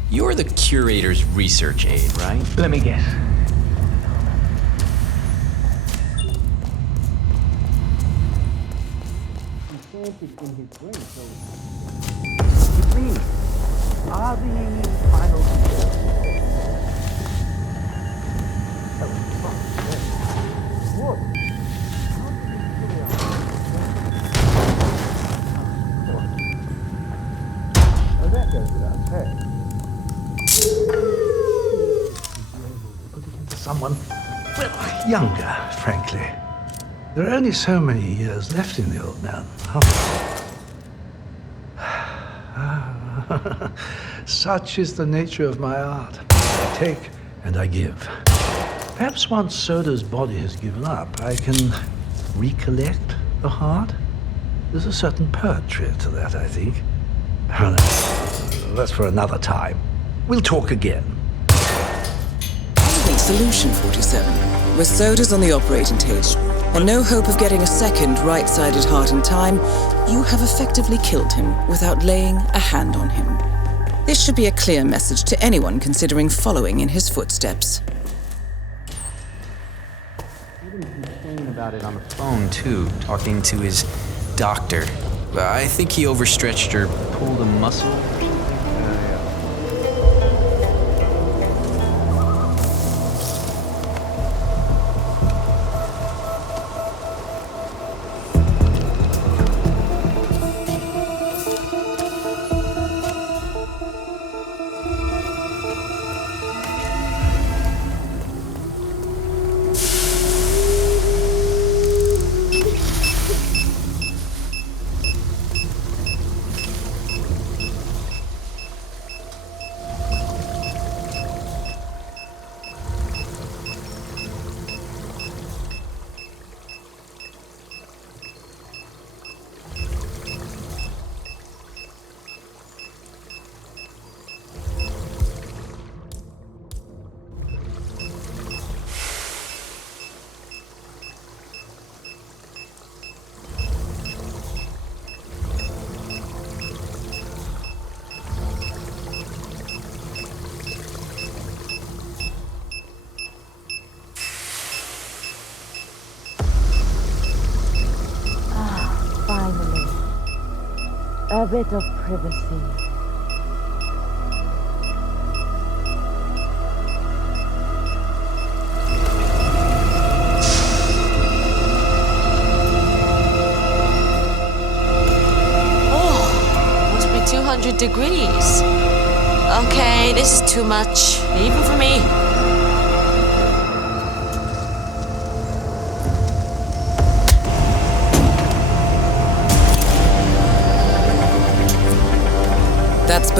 you're the curator's research aide, right? Let me guess. Please, are the final what? That goes without saying. Someone, well, younger, frankly. There are only so many years left in the old man. Such is the nature of my art. I take and I give. Perhaps once Soda's body has given up, I can recollect the heart. There's a certain poetry to that, I think. Oh, no. That's for another time. We'll talk again. Excellent solution, 47. With Sodas on the operating table, and no hope of getting a second right-sided heart in time, you have effectively killed him without laying a hand on him. This should be a clear message to anyone considering following in his footsteps. He was complaining about it on the phone, too, talking to his doctor. I think he overstretched or pulled a muscle. A bit of privacy. Oh, must be 200 degrees. Okay, this is too much, even for me.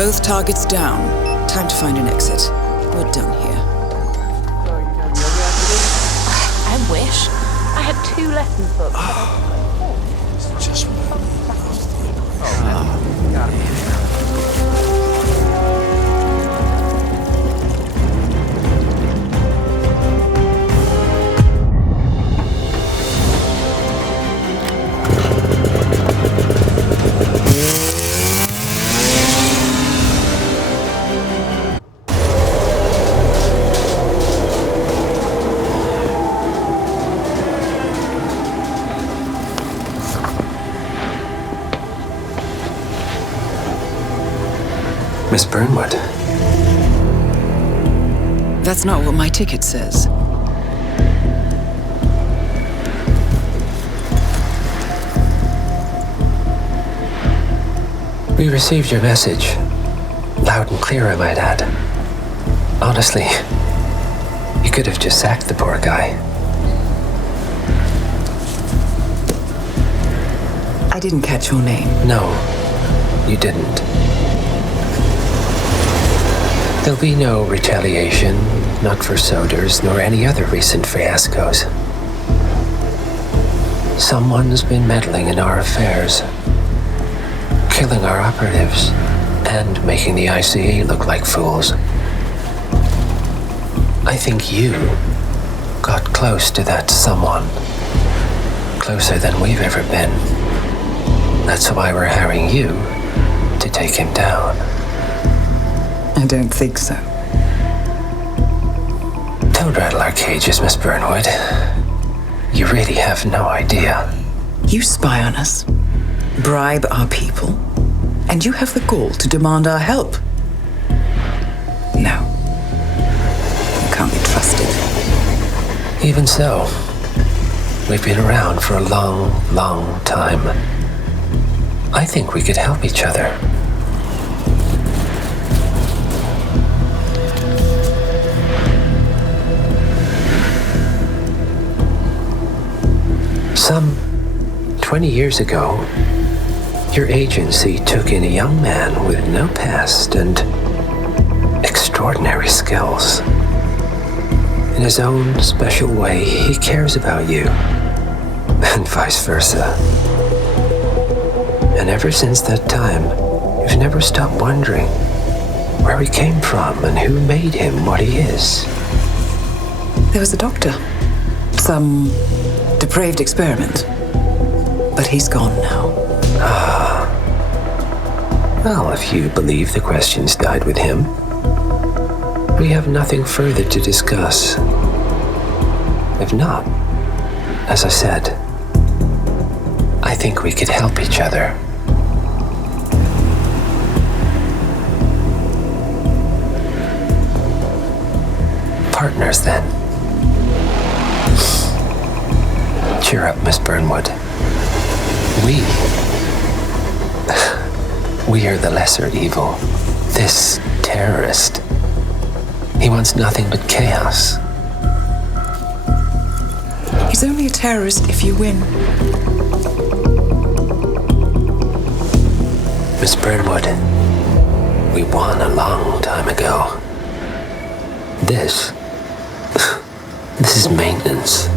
Both targets down. Time to find an exit. We're done here. I wish. I had 2 lessons booked. It's just what Miss Burnwood. That's not what my ticket says. We received your message. Loud and clear, I might add. Honestly, you could have just sacked the poor guy. I didn't catch your name. No, you didn't. There'll be no retaliation, not for Soders, nor any other recent fiascos. Someone's been meddling in our affairs, killing our operatives, and making the ICE look like fools. I think you got close to that someone. Closer than we've ever been. That's why we're hiring you to take him down. I don't think so. Don't rattle our cages, Miss Burnwood. You really have no idea. You spy on us, bribe our people, and you have the gall to demand our help. No. You can't be trusted. Even so, we've been around for a long, long time. I think we could help each other. Some 20 years ago, your agency took in a young man with no past and extraordinary skills. In his own special way, he cares about you, and vice versa. And ever since that time, you've never stopped wondering where he came from and who made him what he is. There was a doctor. Some depraved experiment. But he's gone now. Well, if you believe the questions died with him, we have nothing further to discuss. If not, as I said, I think we could help each other. Partners, then. Cheer up, Miss Burnwood. We are the lesser evil. This terrorist, he wants nothing but chaos. He's only a terrorist if you win. Miss Burnwood, we won a long time ago. This is maintenance.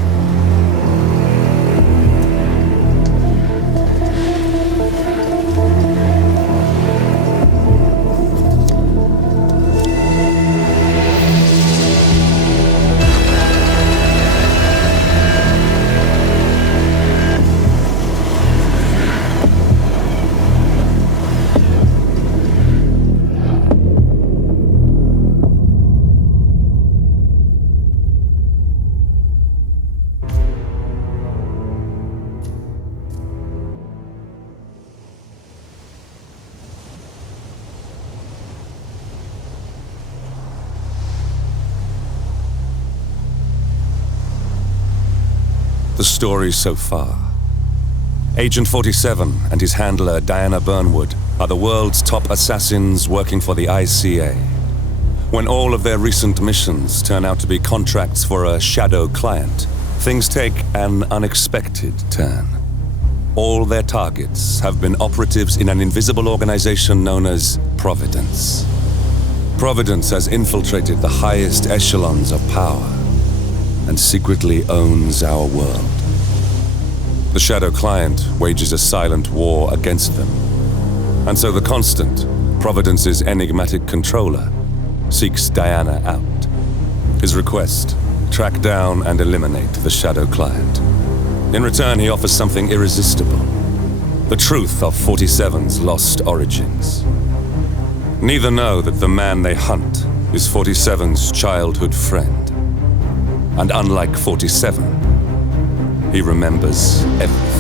The story so far. Agent 47 and his handler Diana Burnwood are the world's top assassins working for the ICA. When all of their recent missions turn out to be contracts for a shadow client, things take an unexpected turn. all their targets have been operatives in an invisible organization known as Providence. Providence has infiltrated the highest echelons of power and secretly owns our world. The Shadow Client wages a silent war against them. And so the Constant, Providence's enigmatic controller, seeks Diana out. His request, track down and eliminate the Shadow Client. In return, he offers something irresistible. The truth of 47's lost origins. Neither know that the man they hunt is 47's childhood friend. And unlike 47, he remembers everything.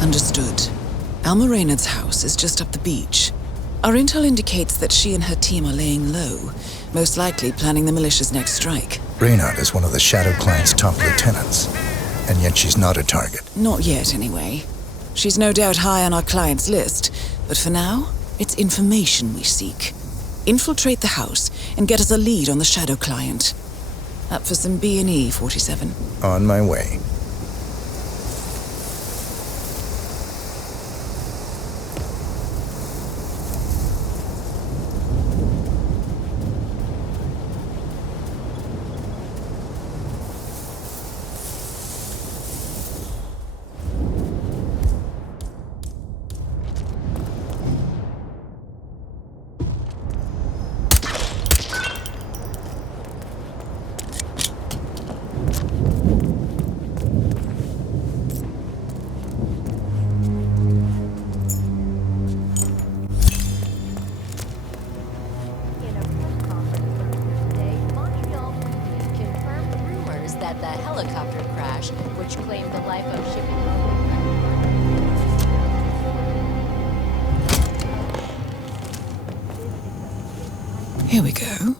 Understood. Alma Reynard's house is just up the beach. Our intel indicates that she and her team are laying low, most likely planning the militia's next strike. Reynard is one of the Shadow Client's top lieutenants, and yet she's not a target. Not yet, anyway. She's no doubt high on our client's list, but for now, it's information we seek. Infiltrate the house and get us a lead on the Shadow Client. Up for some B&E, 47. On my way. Here we go.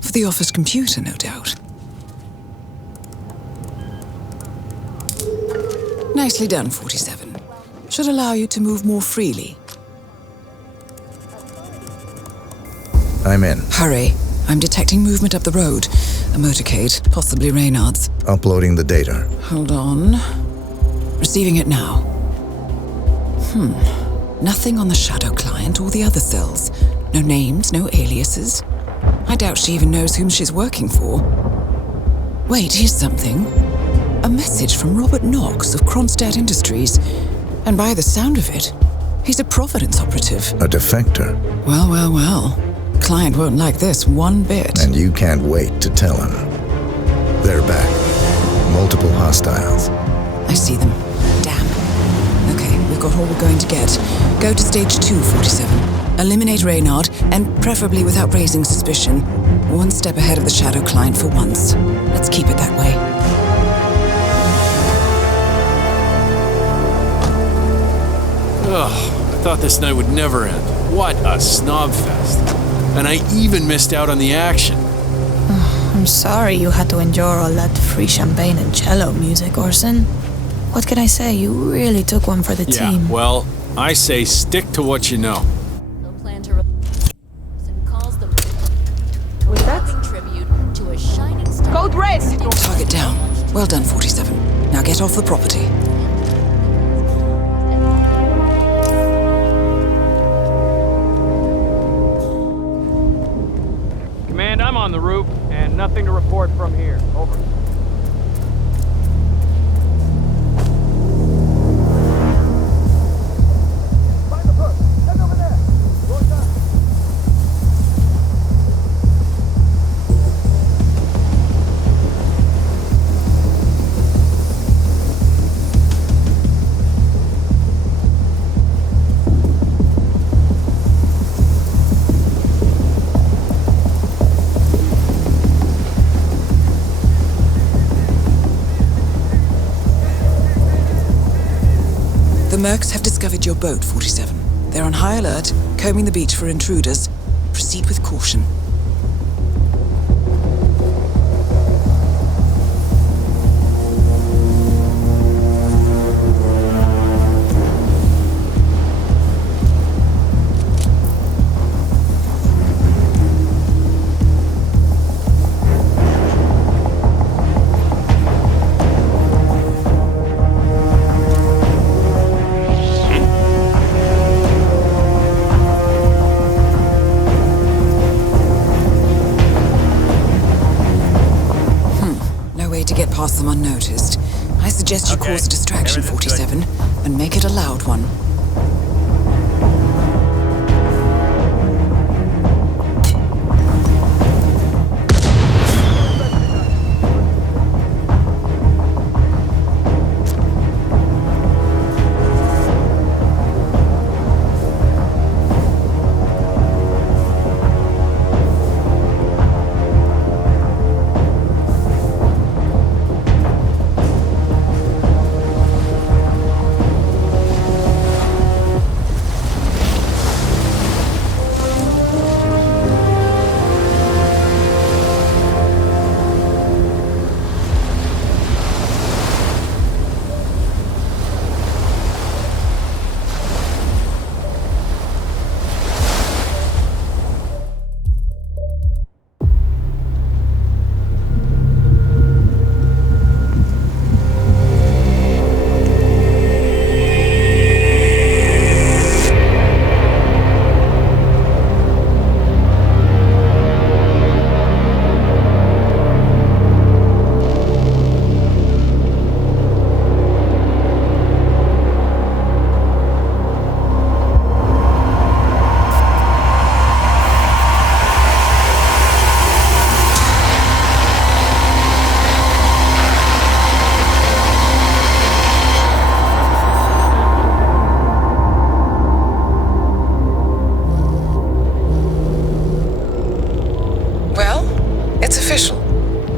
For the office computer, no doubt. Nicely done, 47. Should allow you to move more freely. I'm in. Hurry. I'm detecting movement up the road. A motorcade, possibly Reynard's. Uploading the data. Hold on. Receiving it now. Nothing on the Shadow Client or the other cells. No names, no aliases. I doubt she even knows whom she's working for. Wait, here's something. A message from Robert Knox of Kronstadt Industries. And by the sound of it, he's a Providence operative. A defector. Well, well, well. Client won't like this one bit. And you can't wait to tell him. They're back. Multiple hostiles. I see them. Damn. Okay, we've got all we're going to get. Go to stage 2, 47. Eliminate Reynard, and preferably without raising suspicion. One step ahead of the Shadow Client for once. Let's keep it that way. Ugh, I thought this night would never end. What a snob fest. And I even missed out on the action. I'm sorry you had to endure all that free champagne and cello music, Orson. What can I say? You really took one for the team. Yeah, well, I say stick to what you know. Code red! Target down. Well done, 47. Now get off the property. Command, I'm on the roof, and nothing to report from here. Over. The Mercs have discovered your boat, 47. They're on high alert, combing the beach for intruders. Proceed with caution. Pass them unnoticed. I suggest you cause a distraction, 47, and make it a loud one.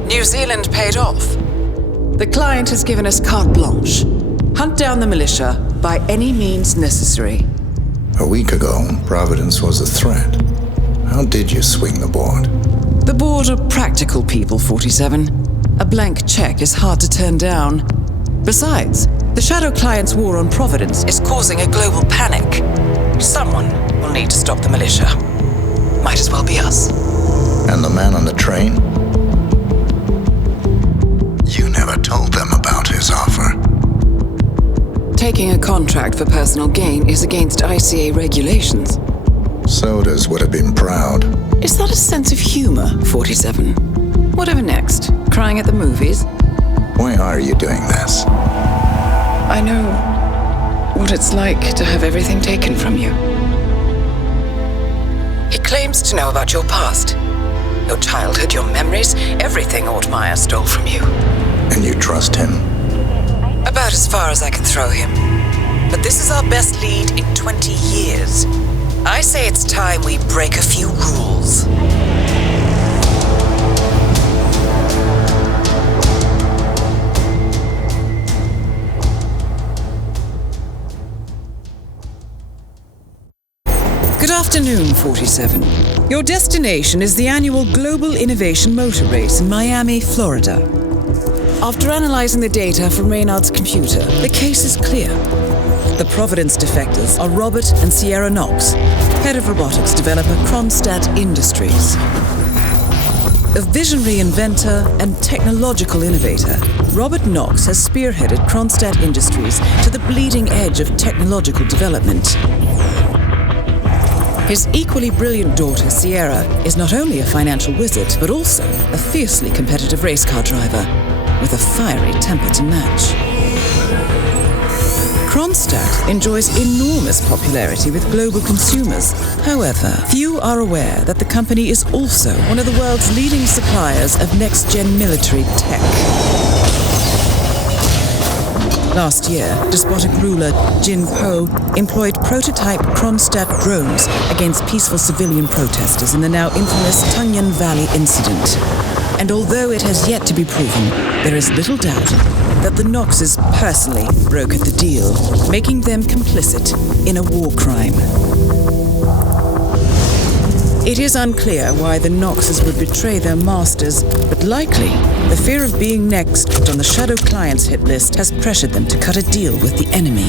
New Zealand paid off. The client has given us carte blanche. Hunt down the militia by any means necessary. A week ago, Providence was a threat. How did you swing the board? The board are practical people, 47. A blank check is hard to turn down. Besides, the Shadow Client's war on Providence is causing a global panic. Someone will need to stop the militia. Might as well be us. And the man on the train? You never told them about his offer. Taking a contract for personal gain is against ICA regulations. Sodas would have been proud. Is that a sense of humor, 47? Whatever next? Crying at the movies? Why are you doing this? I know what it's like to have everything taken from you. He claims to know about your past. Your childhood, your memories, everything Altmaier stole from you. And you trust him? About as far as I can throw him. But this is our best lead in 20 years. I say it's time we break a few rules. Good afternoon, 47. Your destination is the annual Global Innovation Motor Race in Miami, Florida. After analyzing the data from Reynard's computer, the case is clear. The Providence defectors are Robert and Sierra Knox, head of robotics developer Kronstadt Industries. A visionary inventor and technological innovator, Robert Knox has spearheaded Kronstadt Industries to the bleeding edge of technological development. His equally brilliant daughter, Sierra, is not only a financial wizard, but also a fiercely competitive race car driver, with a fiery temper to match. Kronstadt enjoys enormous popularity with global consumers. However, few are aware that the company is also one of the world's leading suppliers of next-gen military tech. Last year, despotic ruler Jin Po employed prototype Kronstadt drones against peaceful civilian protesters in the now infamous Tungan Valley incident. And although it has yet to be proven, there is little doubt that the Knoxes personally brokered the deal, making them complicit in a war crime. It is unclear why the Knoxes would betray their masters, but likely the fear of being next on the Shadow Clients hit list has pressured them to cut a deal with the enemy.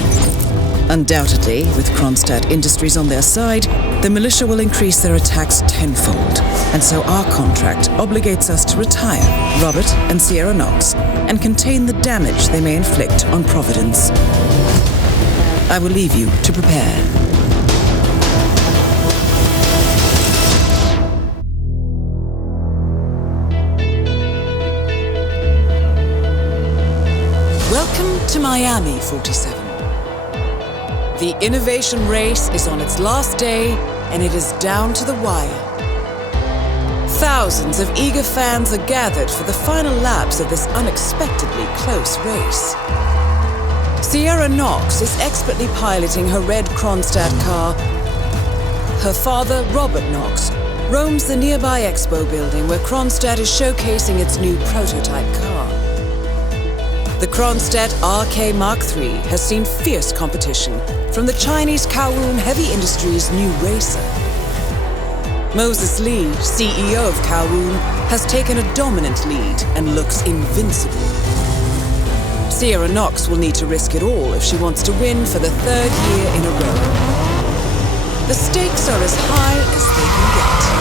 Undoubtedly, with Kronstadt Industries on their side, the militia will increase their attacks tenfold, and so our contract obligates us to retire Robert and Sierra Knox and contain the damage they may inflict on Providence. I will leave you to prepare. Welcome to Miami, 47. The innovation race is on its last day, and it is down to the wire. Thousands of eager fans are gathered for the final laps of this unexpectedly close race. Sierra Knox is expertly piloting her red Kronstadt car. Her father, Robert Knox, roams the nearby expo building where Kronstadt is showcasing its new prototype car. The Kronstadt RK Mark III has seen fierce competition from the Chinese Kowloon Heavy Industries' new racer. Moses Lee, CEO of Kowloon, has taken a dominant lead and looks invincible. Sierra Knox will need to risk it all if she wants to win for the third year in a row. The stakes are as high as they can get.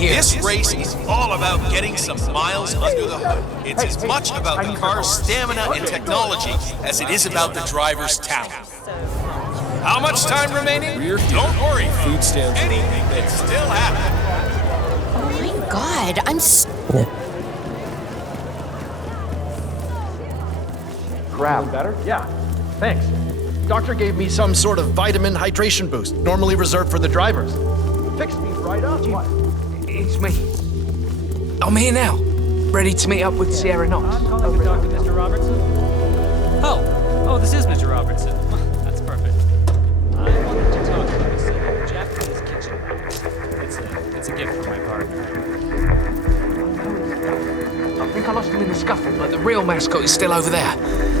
This race is all about getting some miles under the hood. It's as much about the car's stamina and technology as it is about the driver's talent. How much time remaining? Don't worry, food stamps. Anything can still happen. Oh my God, I'm Crap. Better? Yeah. Thanks. Doctor gave me some sort of vitamin hydration boost, normally reserved for the drivers. Fixed me right up. It's me. I'm here now, ready to meet up with Sierra Knox. I'm calling to talk to Mr. Robertson. Oh, this is Mr. Robertson. That's perfect. I wanted to talk about this Japanese kitchen. It's a gift for my partner. I think I lost him in the scuffle, but the real mascot is still over there.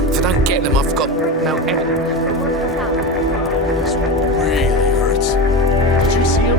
If I don't get them, I've got no evidence. This really hurts. Did you see him?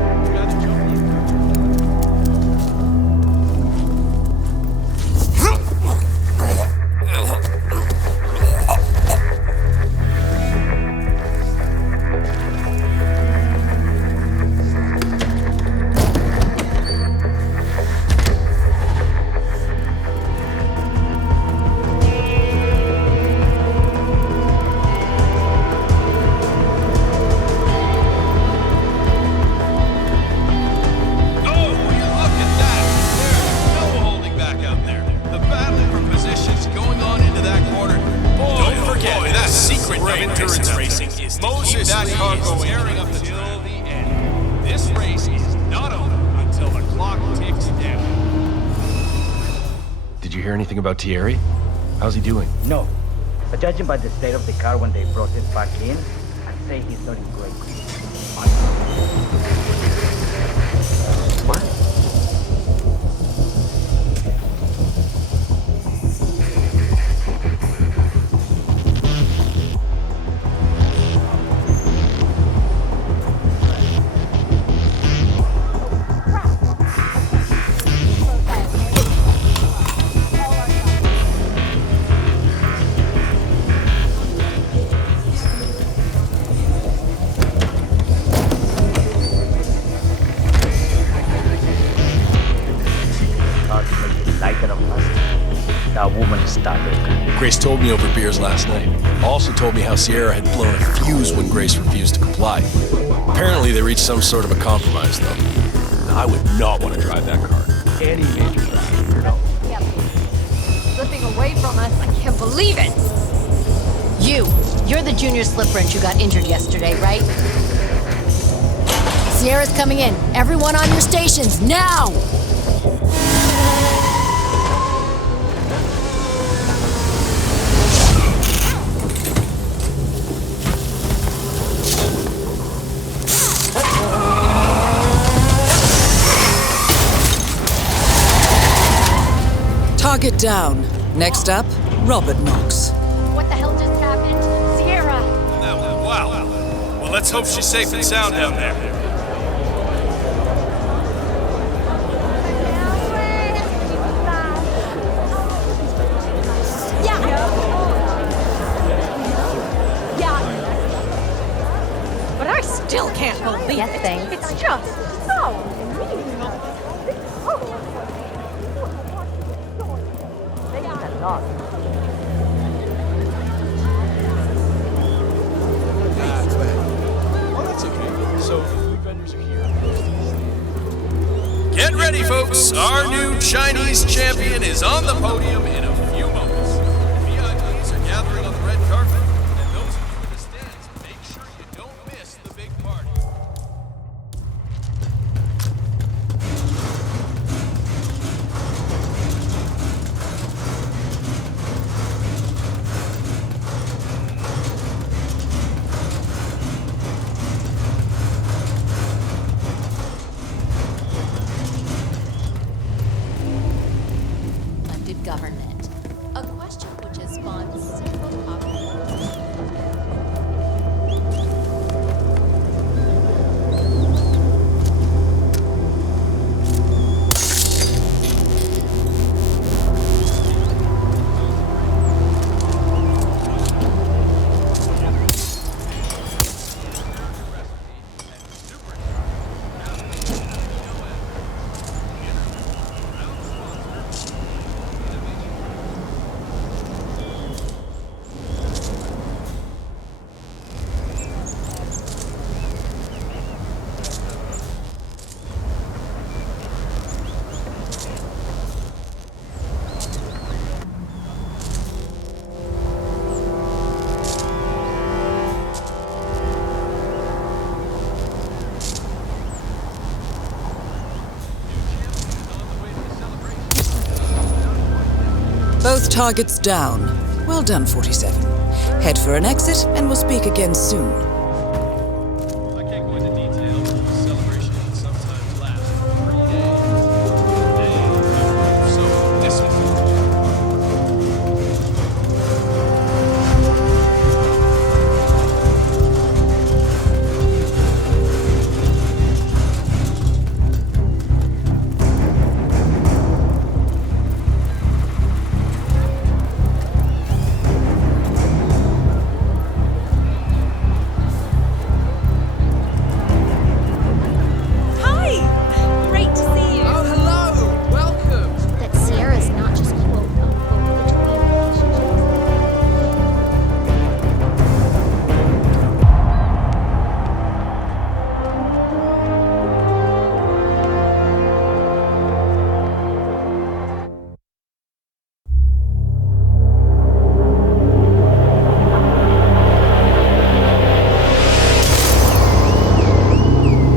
About Thierry? How's he doing? No. But judging by the state of the car when they brought it back in, I'd say he's not in great condition. What? Grace told me over beers last night. Also told me how Sierra had blown a fuse when Grace refused to comply. Apparently they reached some sort of a compromise, though. I would not want to drive that car. Any major traffic, you know? Yep. Slipping away from us, I can't believe it! You're the junior slip wrench who got injured yesterday, right? Sierra's coming in. Everyone on your stations, now! Target down. Next up, Robert Knox. What the hell just happened? Sierra! Wow. Well, let's hope she's safe and sound down there. But I still can't believe it. It's just so Get ready, folks. Our new Chinese champion is on the podium in a few moments. VIPs are gathering on the red carpet, and those of you in the stands, make sure you don't miss the big party. government. A question which has spawned several options. Both targets down. Well done, 47. Head for an exit, and we'll speak again soon. I can't go into detail, but the celebration can sometimes last 3 days. So, listen.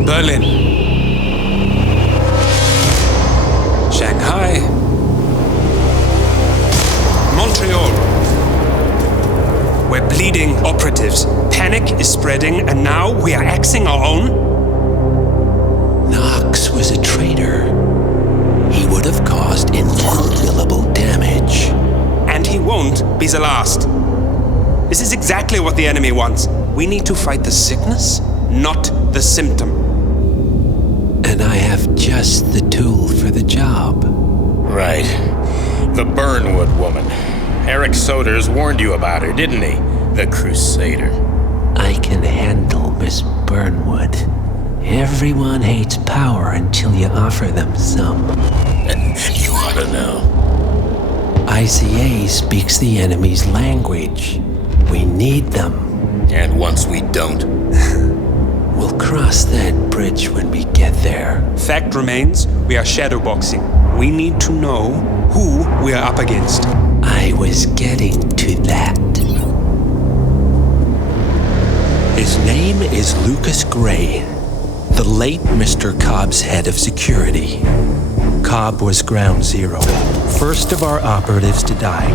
Berlin, Shanghai, Montreal. We're bleeding operatives. Panic is spreading, and now we are axing our own? Knox was a traitor. He would have caused incalculable damage. And he won't be the last. This is exactly what the enemy wants. We need to fight the sickness, not the symptom. And I have just the tool for the job. Right. The Burnwood woman. Eric Soders warned you about her, didn't he? The Crusader. I can handle Miss Burnwood. Everyone hates power until you offer them some. You ought to know. ICA speaks the enemy's language. We need them. And once we don't? We'll cross that bridge when we get there. Fact remains, we are shadowboxing. We need to know who we are up against. I was getting to that. His name is Lucas Gray, the late Mr. Cobb's head of security. Cobb was ground zero, first of our operatives to die.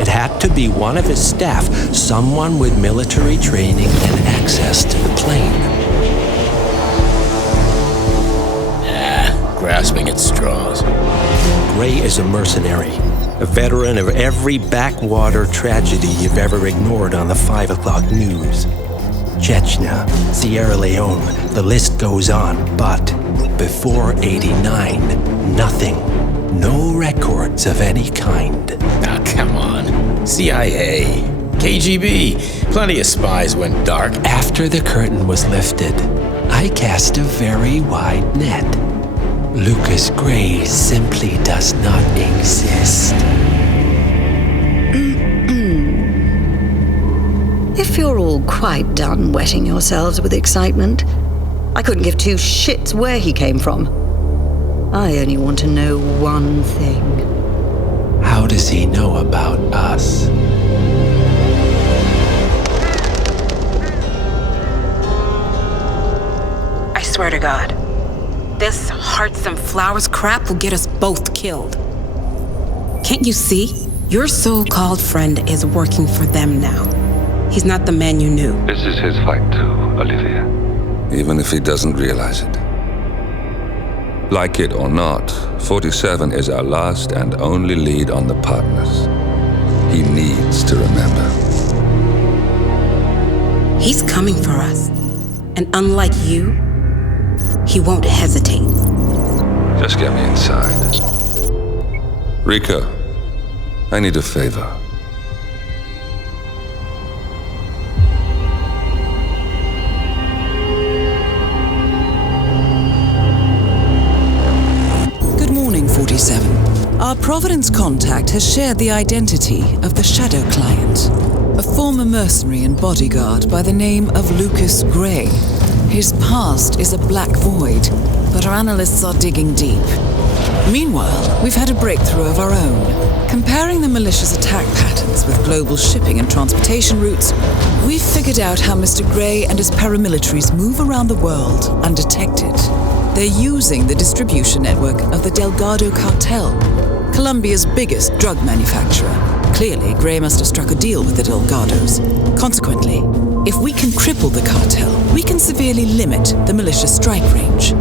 It had to be one of his staff, someone with military training and access to the plane. Grasping at straws. Gray is a mercenary, a veteran of every backwater tragedy you've ever ignored on the 5 o'clock news. Chechnya, Sierra Leone, the list goes on, but before '89, nothing. No records of any kind. Ah, come on. CIA, KGB, plenty of spies went dark. After the curtain was lifted, I cast a very wide net. Lucas Gray simply does not exist. If you're all quite done wetting yourselves with excitement, I couldn't give two shits where he came from. I only want to know one thing. How does he know about us? I swear to God, this hearts and flowers crap will get us both killed. Can't you see? Your so-called friend is working for them now. He's not the man you knew. This is his fight too, Olivia. Even if he doesn't realize it. Like it or not, 47 is our last and only lead on the partners. He needs to remember. He's coming for us. And unlike you, he won't hesitate. Just get me inside. Rico, I need a favor. Good morning, 47. Our Providence contact has shared the identity of the Shadow Client, a former mercenary and bodyguard by the name of Lucas Gray. His past is a black void, but our analysts are digging deep. Meanwhile, we've had a breakthrough of our own. Comparing the malicious attack patterns with global shipping and transportation routes, we've figured out how Mr. Gray and his paramilitaries move around the world undetected. They're using the distribution network of the Delgado Cartel, Colombia's biggest drug manufacturer. Clearly, Gray must have struck a deal with the Delgados. Consequently, if we can cripple the cartel, we can severely limit the militia strike range.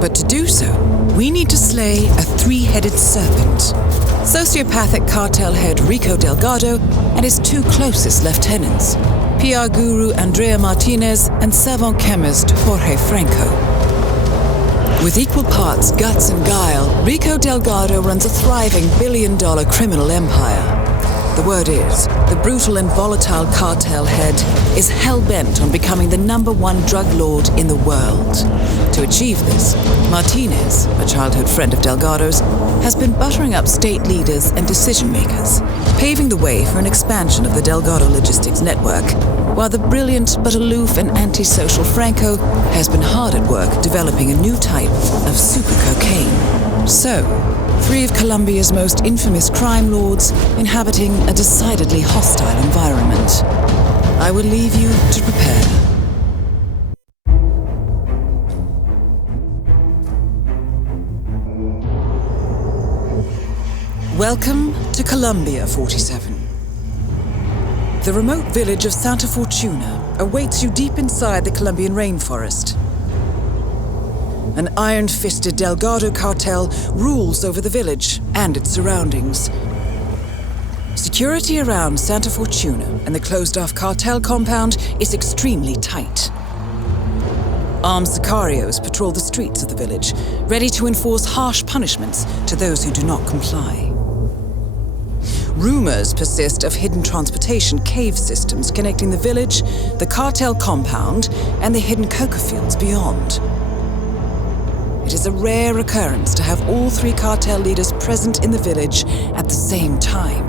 But to do so, we need to slay a three-headed serpent. Sociopathic cartel head Rico Delgado and his two closest lieutenants, PR guru Andrea Martinez and savant chemist Jorge Franco. With equal parts guts and guile, Rico Delgado runs a thriving billion-dollar criminal empire. The word is, the brutal and volatile cartel head is hell-bent on becoming the #1 drug lord in the world. To achieve this, Martinez, a childhood friend of Delgado's, has been buttering up state leaders and decision-makers, paving the way for an expansion of the Delgado logistics network, while the brilliant but aloof and antisocial Franco has been hard at work developing a new type of super cocaine. So, 3 of Colombia's most infamous crime lords inhabiting a decidedly hostile environment. I will leave you to prepare. Welcome to Colombia, 47. The remote village of Santa Fortuna awaits you deep inside the Colombian rainforest. An iron-fisted Delgado cartel rules over the village and its surroundings. Security around Santa Fortuna and the closed-off cartel compound is extremely tight. Armed sicarios patrol the streets of the village, ready to enforce harsh punishments to those who do not comply. Rumors persist of hidden transportation cave systems connecting the village, the cartel compound, and the hidden coca fields beyond. It is a rare occurrence to have all 3 cartel leaders present in the village at the same time.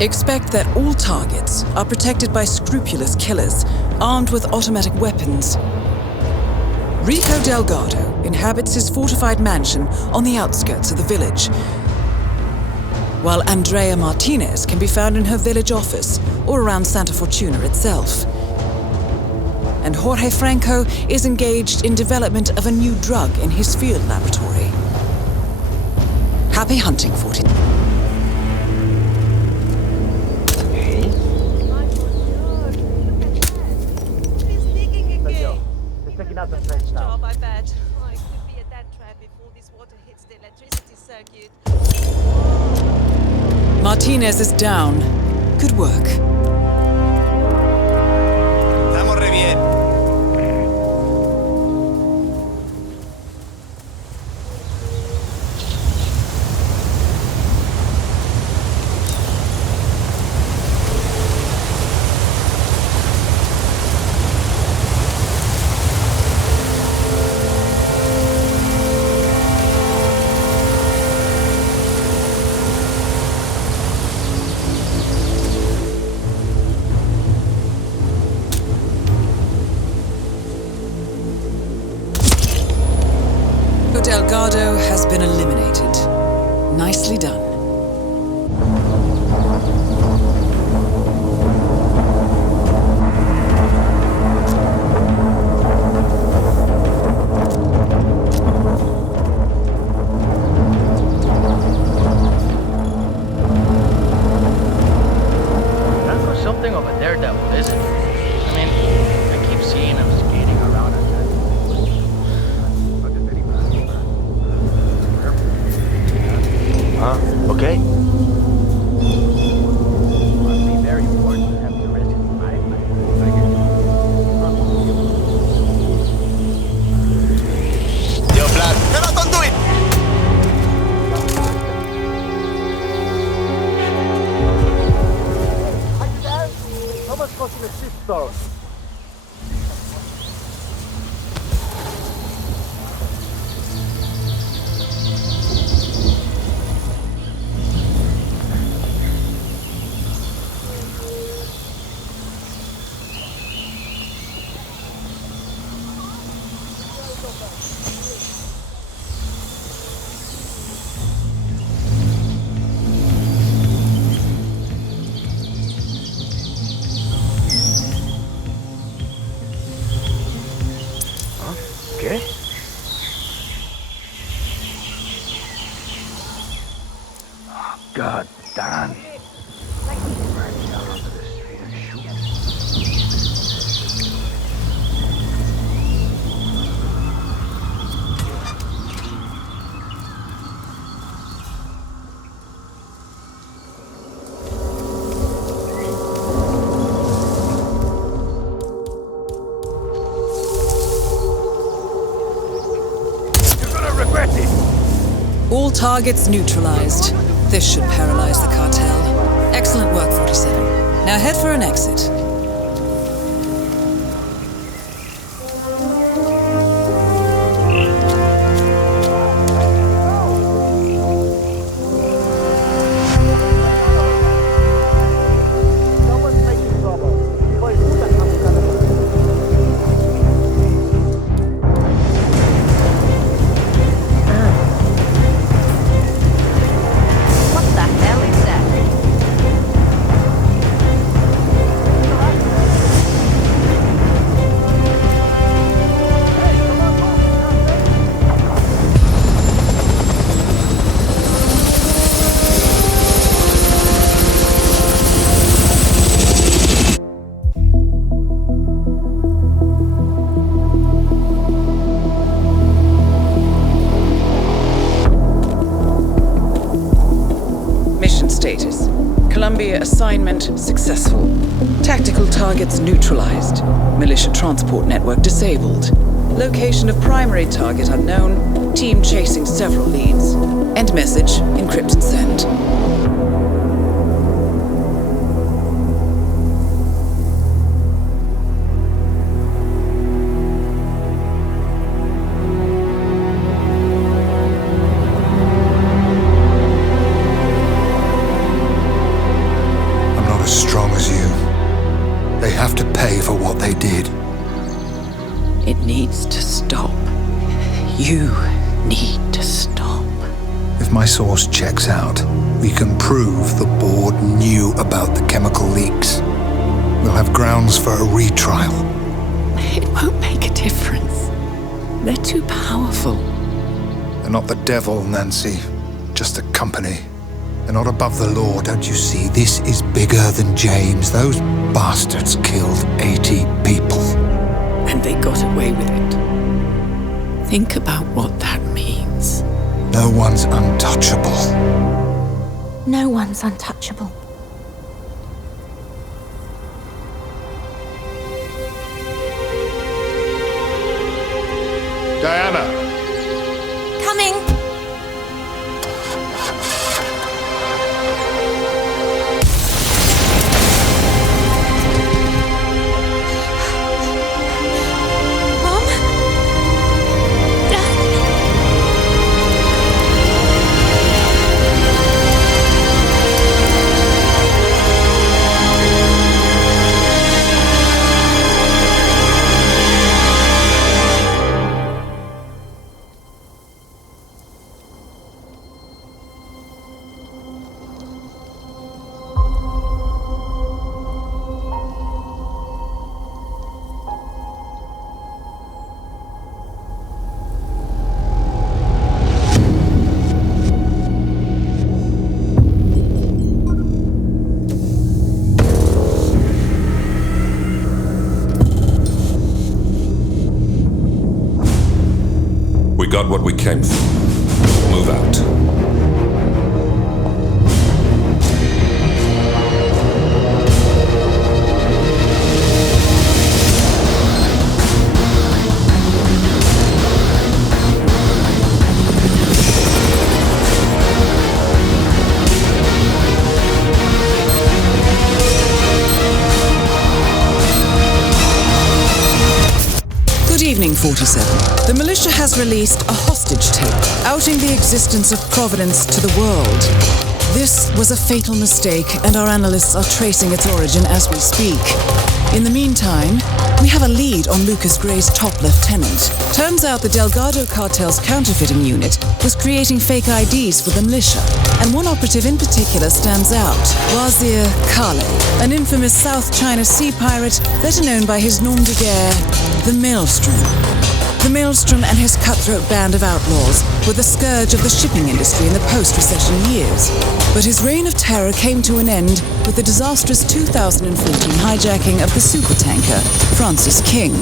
Expect that all targets are protected by scrupulous killers armed with automatic weapons. Rico Delgado inhabits his fortified mansion on the outskirts of the village, while Andrea Martinez can be found in her village office or around Santa Fortuna itself. and Jorge Franco is engaged in development of a new drug in his field laboratory. Happy hunting, 40. Job, I bet. Oh, it could be a dead trap before this water hits the electricity circuit. Martinez is down. Good work. Estamos re bien. Delgado has been eliminated. Nicely done. Franco's something of a daredevil, isn't he? I mean, I keep seeing him skating around at night. Okay. Must be very important to have to risk his life. Yo, Vlad, never don't do it! Vamos con el Situs. Okay. Oh, God damn. All targets neutralized. This should paralyze the cartel. Excellent work, 47. Now head for an exit. Status. Columbia assignment successful. Tactical targets neutralized. Militia transport network disabled. Location of primary target unknown. Team chasing several leads. End message, encrypt and send. It needs to stop. You need to stop. If my source checks out, we can prove the board knew about the chemical leaks. We'll have grounds for a retrial. It won't make a difference. They're too powerful. They're not the devil, Nancy. Just a company. They're not above the law, don't you see? This is bigger than James. Those bastards killed 80 people. And they got away with it. Think about what that means. No one's untouchable. No one's untouchable. Diana! Coming! We got what we came for. Move out. Good evening, 47. The militia has released a hostage tape, outing the existence of Providence to the world. This was a fatal mistake, and our analysts are tracing its origin as we speak. In the meantime, we have a lead on Lucas Gray's top lieutenant. Turns out the Delgado cartel's counterfeiting unit was creating fake IDs for the militia, and one operative in particular stands out, Wazir Kale, an infamous South China Sea pirate better known by his nom de guerre, the Maelstrom. The Maelstrom and his cutthroat band of outlaws were the scourge of the shipping industry in the post-recession years. But his reign of terror came to an end with the disastrous 2014 hijacking of the supertanker, Francis King.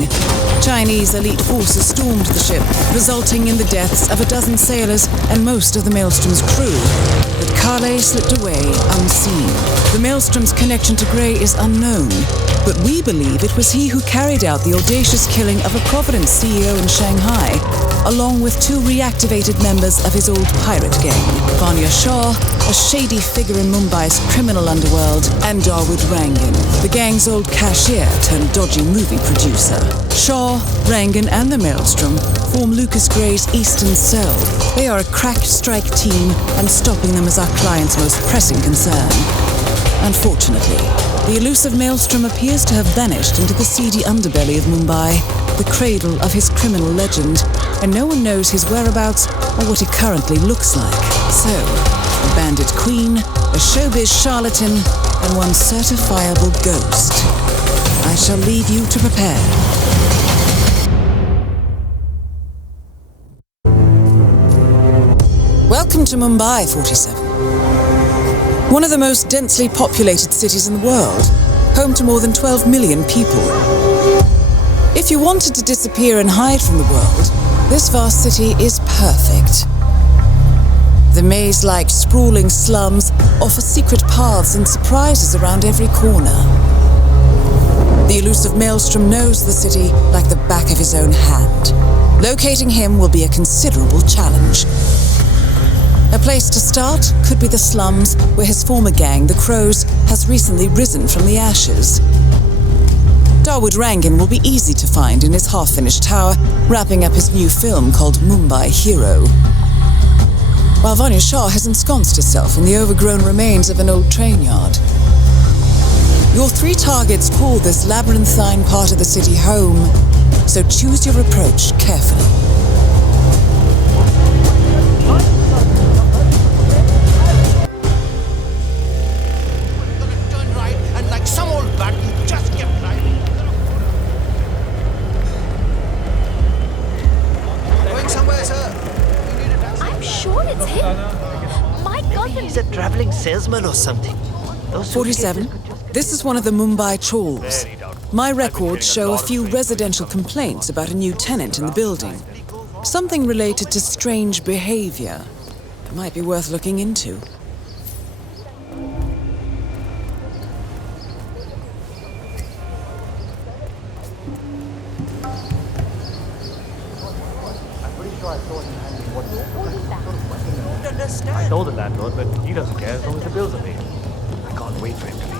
Chinese elite forces stormed the ship, resulting in the deaths of a dozen sailors and most of the Maelstrom's crew. But Kale slipped away unseen. The Maelstrom's connection to Gray is unknown, but we believe it was he who carried out the audacious killing of a Providence CEO in Shanghai, along with two reactivated members of his old pirate gang, Vanya Shah, a shady figure in Mumbai's criminal underworld, and Dawood Rangan, the gang's old cashier turned dodgy movie producer. Shah, Rangan, and the Maelstrom form Lucas Gray's Eastern Cell. They are a crack strike team, and stopping them is our client's most pressing concern. Unfortunately, the elusive Maelstrom appears to have vanished into the seedy underbelly of Mumbai, the cradle of his criminal legend, and no one knows his whereabouts or what he currently looks like. So, a bandit queen, a showbiz charlatan, and one certifiable ghost. I shall leave you to prepare. Welcome to Mumbai, 47. One of the most densely populated cities in the world, home to more than 12 million people. If you wanted to disappear and hide from the world, this vast city is perfect. The maze-like sprawling slums offer secret paths and surprises around every corner. The elusive Maelstrom knows the city like the back of his own hand. Locating him will be a considerable challenge. A place to start could be the slums where his former gang, the Crows, has recently risen from the ashes. Dawood Rangan will be easy to find in his half-finished tower, wrapping up his new film called Mumbai Hero. While Vanya Shah has ensconced herself in the overgrown remains of an old train yard. Your three targets call this labyrinthine part of the city home, so choose your approach carefully. He's a traveling salesman or something. 47. This is one of the Mumbai trawls. My records show a few residential complaints about a new tenant in the building. Something related to strange behavior. It might be worth looking into. I told the landlord, but he doesn't care as long as the bills are paid. I can't wait for him to leave.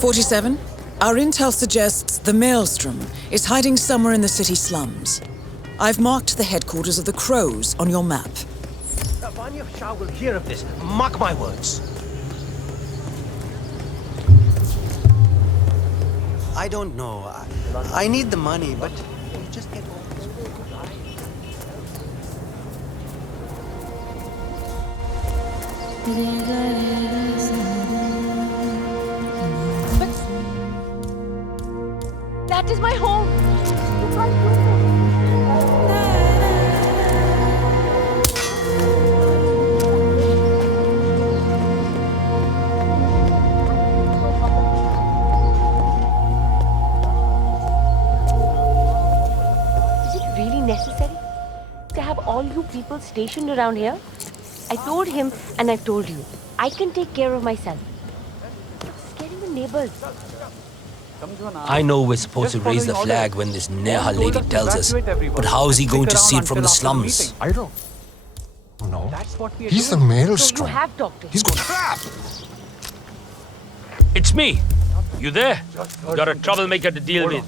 "47. Our intel suggests the Maelstrom is hiding somewhere in the city slums. I've marked the headquarters of the Crows on your map. Vanya Shah will hear of this. Mark my words. I don't know. I need the money, but you just get all this. That is my home. Necessary to have all you people stationed around here? I told him and I've told you, I can take care of myself. It's scaring the neighbors. I know we're supposed to raise the flag when this Neha lady tells us, but how is he going to see it from the slums? I don't. No. He's the Maelstrom. You have talked to him. He's got. It's me. You there? You got a troublemaker to deal with.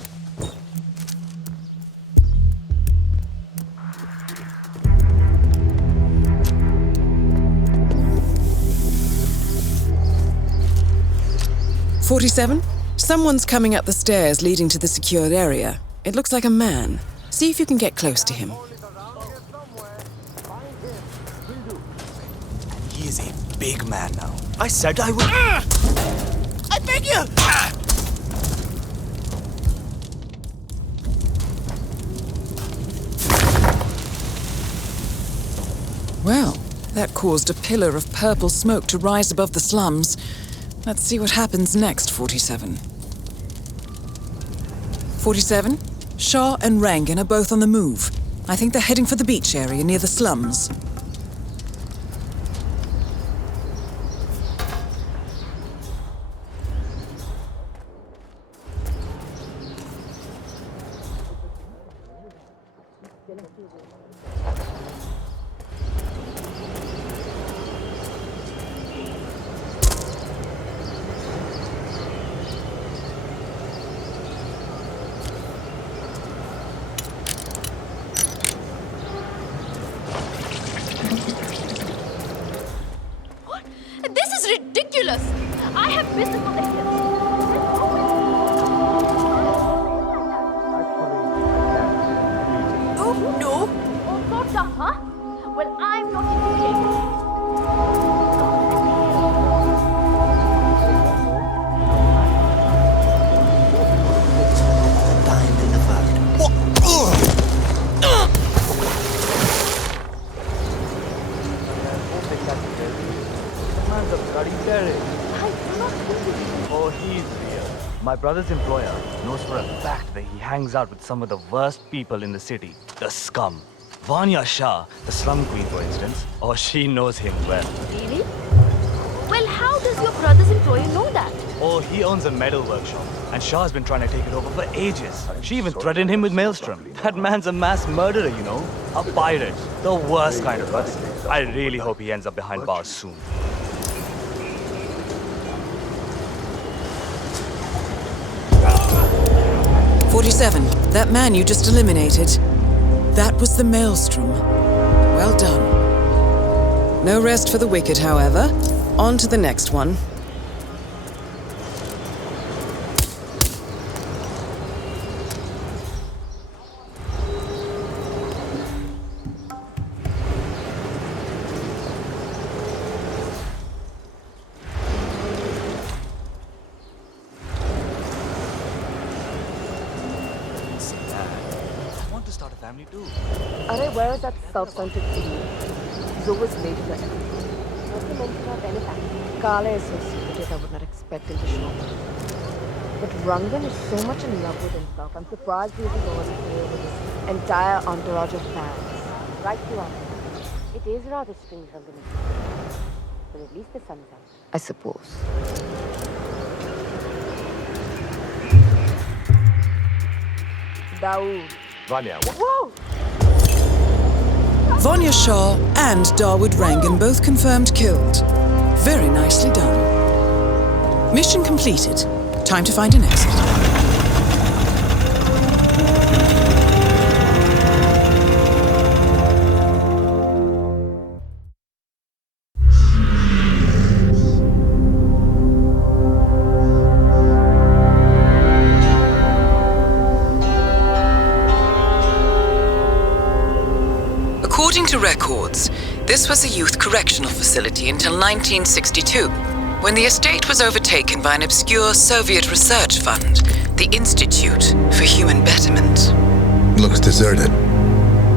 "47. Someone's coming up the stairs leading to the secured area. It looks like a man. See if you can get close to him." He is a big man now. I said I would. I beg you! Well, that caused a pillar of purple smoke to rise above the slums. Let's see what happens next, 47. 47. Shah and Rangan are both on the move. I think they're heading for the beach area near the slums. Ridiculous! I have business on the hill. Oh no! Oh, so tough, huh? Well, I'm not Oh, he's real. My brother's employer knows for a fact that he hangs out with some of the worst people in the city. The scum. Vanya Shah, the slum queen, for instance. Oh, she knows him well. Really? Well, how does your brother's employer know that? Oh, he owns a metal workshop, and Shah's been trying to take it over for ages. She even threatened him with Maelstrom. That man's a mass murderer, you know? A pirate. The worst kind of person. I really hope he ends up behind bars soon. "47. That man you just eliminated. That was the Maelstrom. Well done. No rest for the wicked, however. On to the next one. the family too. Alright, where is that self-centered idiot? He's always late for everything. Not to mention our benefactor. Kala is so secretive, I would not expect him to show up. But Rangan is so much in love with himself. I'm surprised he isn't already clear with his entire entourage of fans. Right, you are. It is rather strange, Rangan. But at least the sun's out, I suppose. Dawood. Vanya, what? Whoa! Vanya Shah and Dawood Rangan both confirmed killed. Very nicely done. Mission completed. Time to find an exit. According to records, this was a youth correctional facility until 1962, when the estate was overtaken by an obscure Soviet research fund, the Institute for Human Betterment. Looks deserted.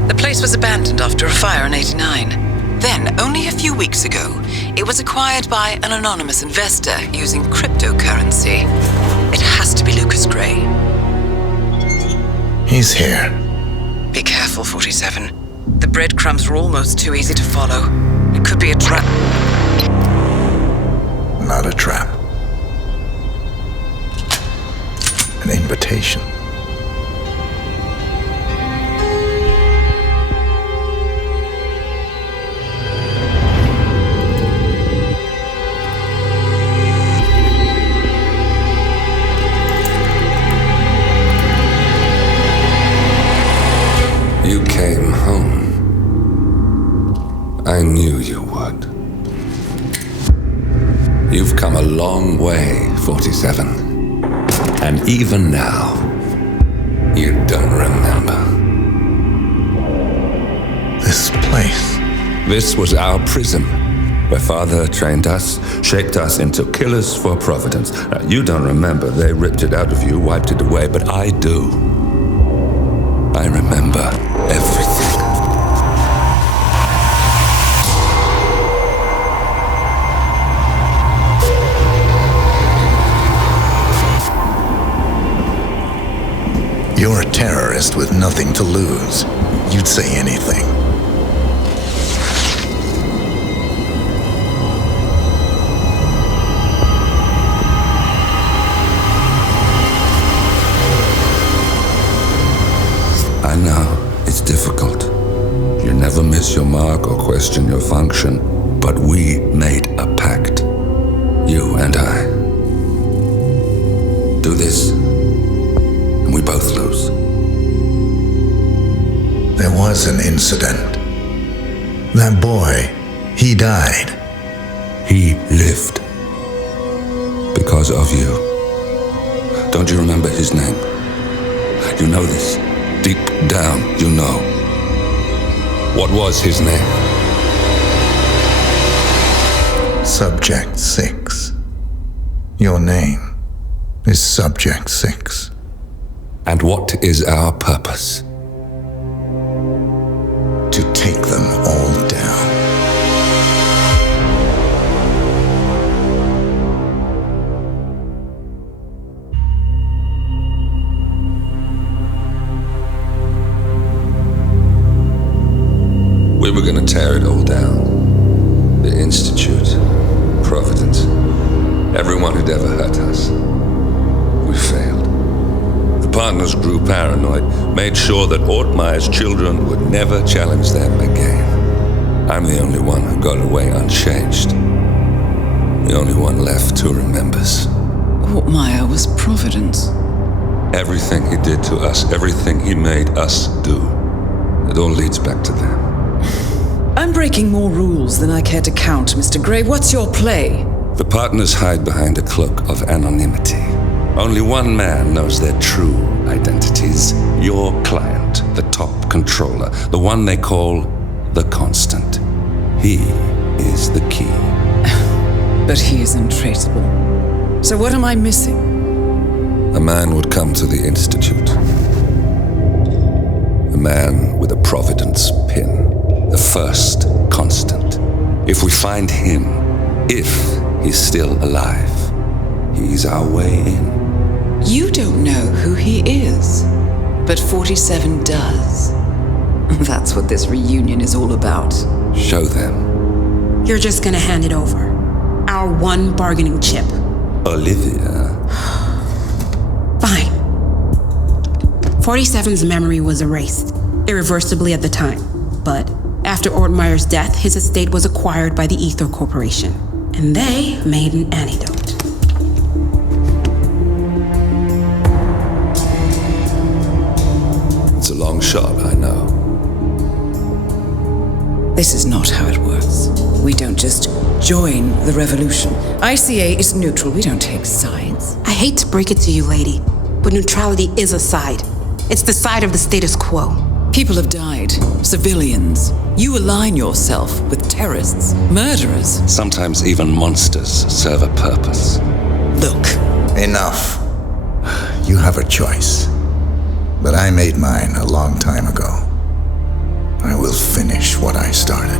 The place was abandoned after a fire in '89. Then, only a few weeks ago, it was acquired by an anonymous investor using cryptocurrency. It has to be Lucas Gray. He's here. Be careful, 47. The breadcrumbs are almost too easy to follow. It could be a trap. Not a trap. An invitation. You came home. I knew you would. You've come a long way, 47. And even now, you don't remember. This place. This was our prison, where Father trained us, shaped us into killers for Providence. Now, you don't remember. They ripped it out of you, wiped it away, but I do. I remember everything. You're a terrorist with nothing to lose. You'd say anything. I know, it's difficult. You never miss your mark or question your function, but we made a pact. You and I. Do this, and we both lose. There was an incident. That boy, he died. He lived. Because of you. Don't you remember his name? You know this. Deep down, you know. What was his name? Subject 6. Your name is Subject 6. And what is our purpose? To take them all down. We were going to tear it all down. The Institute, Providence, everyone who'd ever hurt us. We failed. The partners grew paranoid, made sure that Ortmeyer's children would never challenge them again. I'm the only one who got away unchanged. The only one left who remembers. Ortmeyer was Providence. Everything he did to us, everything he made us do, it all leads back to them. I'm breaking more rules than I care to count, Mr. Gray. What's your play? The partners hide behind a cloak of anonymity. Only one man knows their true identities. Your client, the top controller, the one they call the Constant. He is the key. But he is untraceable. So what am I missing? A man would come to the Institute. A man with a providence pin. The first constant. If we find him, if he's still alive, he's our way in. You don't know who he is, but 47 does. That's what this reunion is all about. Show them. You're just gonna hand it over. Our one bargaining chip. Olivia. Fine. 47's memory was erased, irreversibly at the time. But after Ortmeyer's death, his estate was acquired by the Ether Corporation. And they made an antidote. It's a long shot, I know. This is not how it works. We don't just join the revolution. ICA is neutral. We don't take sides. I hate to break it to you, lady, but neutrality is a side. It's the side of the status quo. People have died. Civilians. You align yourself with terrorists, murderers. Sometimes even monsters serve a purpose. Look. Enough. You have a choice. But I made mine a long time ago. I will finish what I started.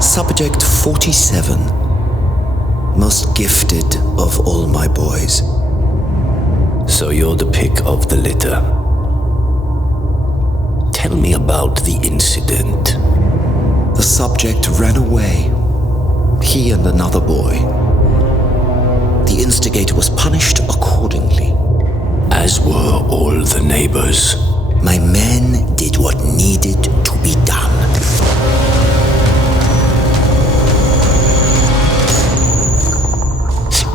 Subject 47. Most gifted of all my boys. So you're the pick of the litter. Tell me about the incident. The subject ran away. He and another boy. The instigator was punished accordingly. As were all the neighbors. My men did what needed to be done.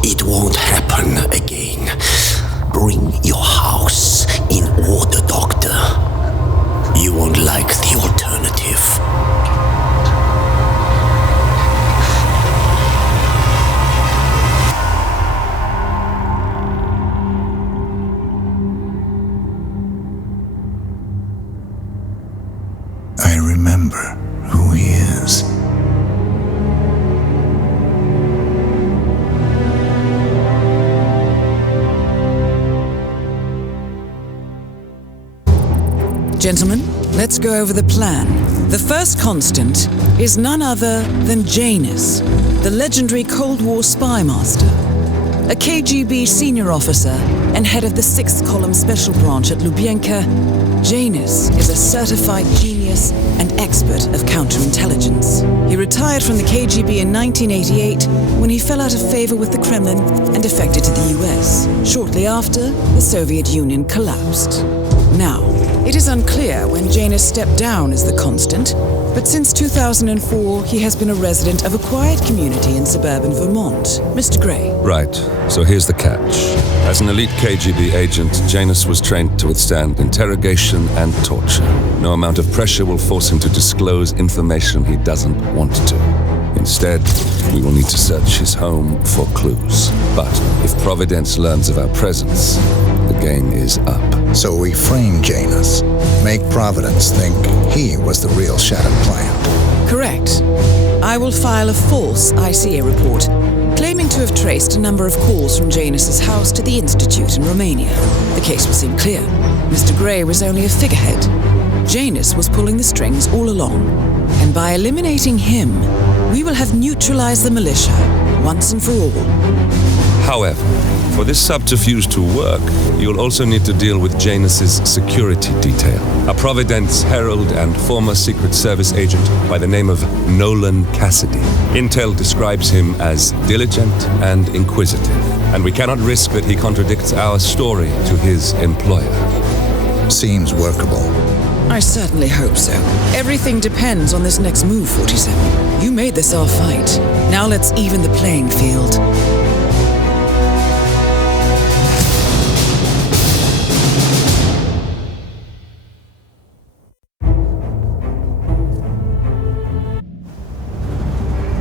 It won't happen again. Bring your house in order, Doctor. You won't like the alternative. I remember who he is. Gentlemen, let's go over the plan. The first constant is none other than Janus, the legendary Cold War spy master, a KGB senior officer and head of the 6th Column Special Branch at Lubyanka. Janus is a certified genius and expert of counterintelligence. He retired from the KGB in 1988 when he fell out of favor with the Kremlin and defected to the US. Shortly after, the Soviet Union collapsed. Now, it is unclear when Janus stepped down as the constant, but since 2004, he has been a resident of a quiet community in suburban Vermont. Mr. Gray. Right, so here's the catch. As an elite KGB agent, Janus was trained to withstand interrogation and torture. No amount of pressure will force him to disclose information he doesn't want to. Instead, we will need to search his home for clues. But if Providence learns of our presence, the game is up. So we frame Janus, make Providence think he was the real Shattered Plant. Correct. I will file a false ICA report, claiming to have traced a number of calls from Janus's house to the Institute in Romania. The case will seem clear. Mr. Gray was only a figurehead. Janus was pulling the strings all along. And by eliminating him, we will have neutralized the militia once and for all. However, for this subterfuge to work, you'll also need to deal with Janus's security detail. A Providence herald and former Secret Service agent by the name of Nolan Cassidy. Intel describes him as diligent and inquisitive, and we cannot risk that he contradicts our story to his employer. Seems workable. I certainly hope so. Everything depends on this next move, 47. You made this our fight. Now let's even the playing field.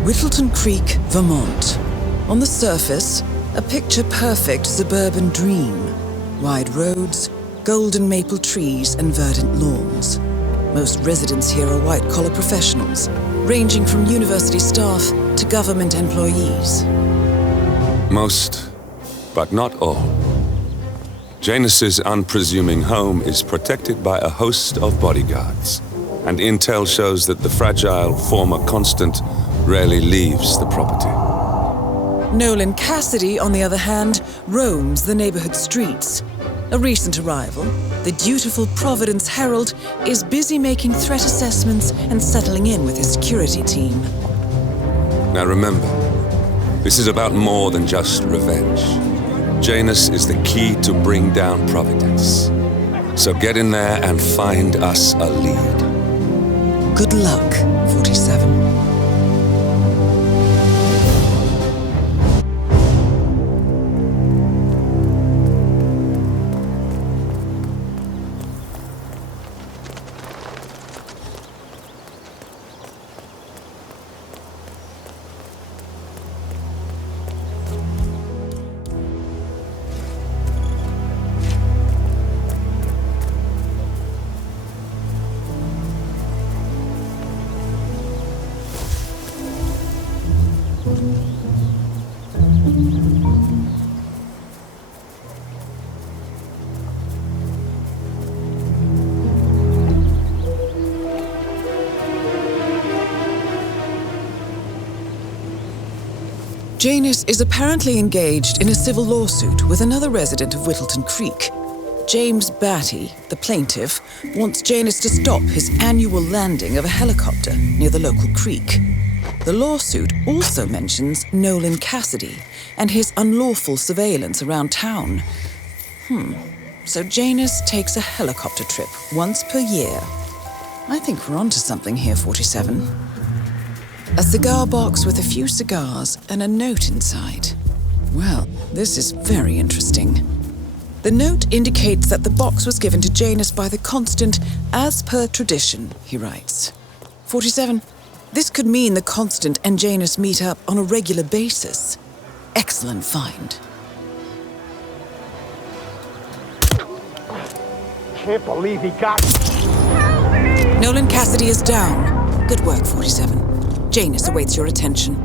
Whittleton Creek, Vermont. On the surface, a picture-perfect suburban dream. Wide roads, golden maple trees and verdant lawns. Most residents here are white-collar professionals, ranging from university staff to government employees. Most, but not all. Janus's unpresuming home is protected by a host of bodyguards, and intel shows that the fragile former constant rarely leaves the property. Nolan Cassidy, on the other hand, roams the neighborhood streets. A recent arrival, the dutiful Providence Herald is busy making threat assessments and settling in with his security team. Now remember, this is about more than just revenge. Janus is the key to bring down Providence. So get in there and find us a lead. Good luck, 47. Janus is apparently engaged in a civil lawsuit with another resident of Whittleton Creek. James Batty, the plaintiff, wants Janus to stop his annual landing of a helicopter near the local creek. The lawsuit also mentions Nolan Cassidy and his unlawful surveillance around town. So Janus takes a helicopter trip once per year. I think we're onto something here, 47. A cigar box with a few cigars and a note inside. Well, this is very interesting. The note indicates that the box was given to Janus by the Constant as per tradition, he writes. 47. This could mean the Constant and Janus meet up on a regular basis. Excellent find. Can't believe he got... Nolan Cassidy is down. Good work, 47. Janus awaits your attention.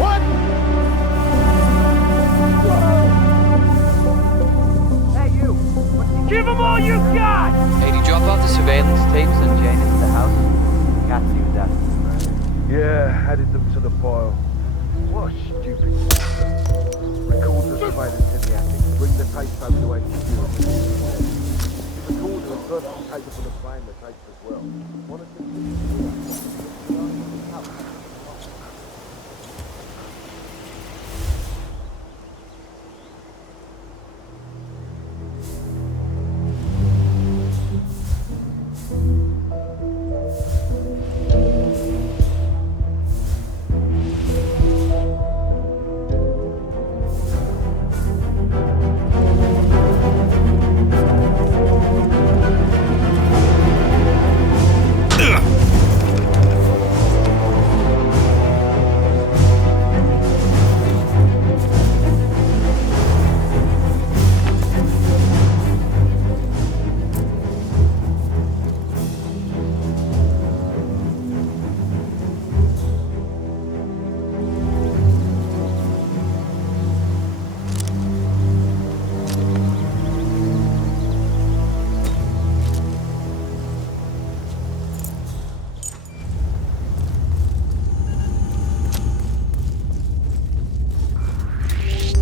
What? Hey, you! Give him all you got! Hey, did you drop off the surveillance tapes and Janus at the house? Cassidy was after. Yeah, added them to the file. What a stupid... Record the surveillance in the attic. Bring the tapes over to HQ. The recorder and personal tape for the frame the tapes as well.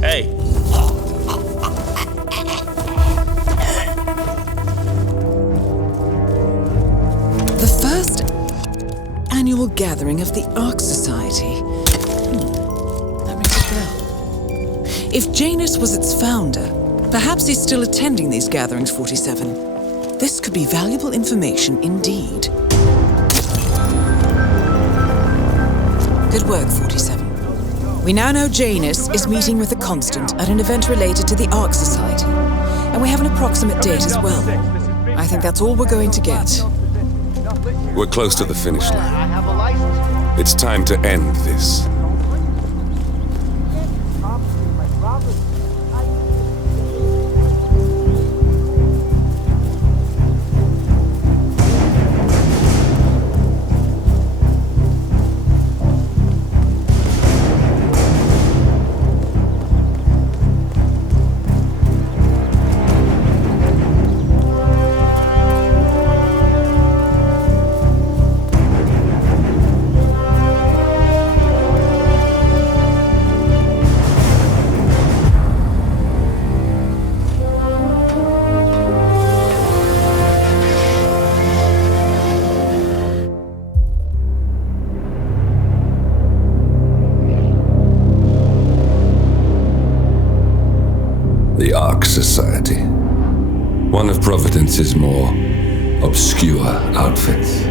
Hey. The first annual gathering of the Ark Society. That rings a bell. If Janus was its founder, perhaps he's still attending these gatherings, 47. This could be valuable information indeed. Good work, 47. We now know Janus is meeting with the Constant at an event related to the Ark Society, and we have an approximate date as well. I think that's all we're going to get. We're close to the finish line. I have a license. It's time to end this. The Ark Society. One of Providence's more obscure outfits.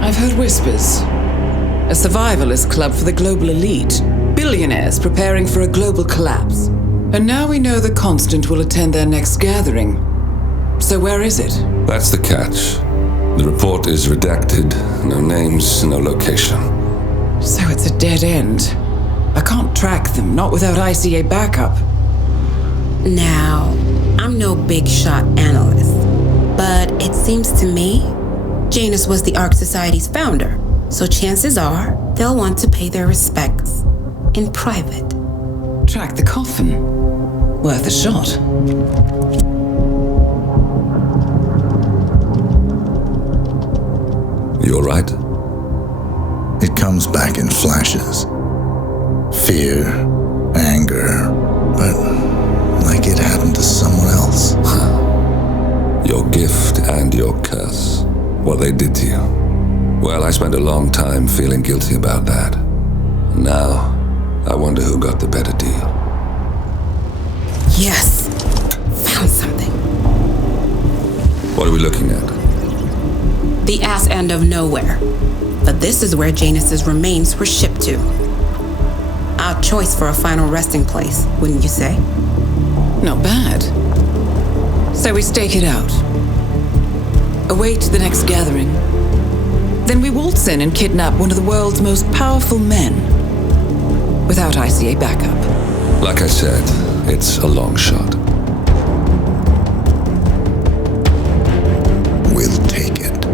I've heard whispers. A survivalist club for the global elite. Billionaires preparing for a global collapse. And now we know the Constant will attend their next gathering. So where is it? That's the catch. The report is redacted. No names, no location. So it's a dead end. I can't track them, not without ICA backup. Now, I'm no big shot analyst, but it seems to me Janus was the Ark Society's founder, so chances are they'll want to pay their respects in private. Track the coffin. Worth a shot. You all right? It comes back in flashes. Fear, anger, but like it happened to someone else. Your gift and your curse. What they did to you. Well, I spent a long time feeling guilty about that. And now, I wonder who got the better deal. Yes. Found something. What are we looking at? The ass end of nowhere. But this is where Janus's remains were shipped to. Odd choice for a final resting place, wouldn't you say? Not bad. So we stake it out. Await the next gathering. Then we waltz in and kidnap one of the world's most powerful men. Without ICA backup. Like I said, it's a long shot. We'll take it.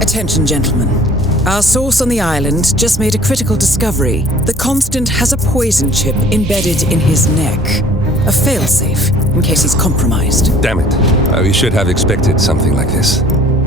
Attention, gentlemen. Our source on the island just made a critical discovery. The Constant has a poison chip embedded in his neck. A failsafe, in case he's compromised. Damn it. We should have expected something like this.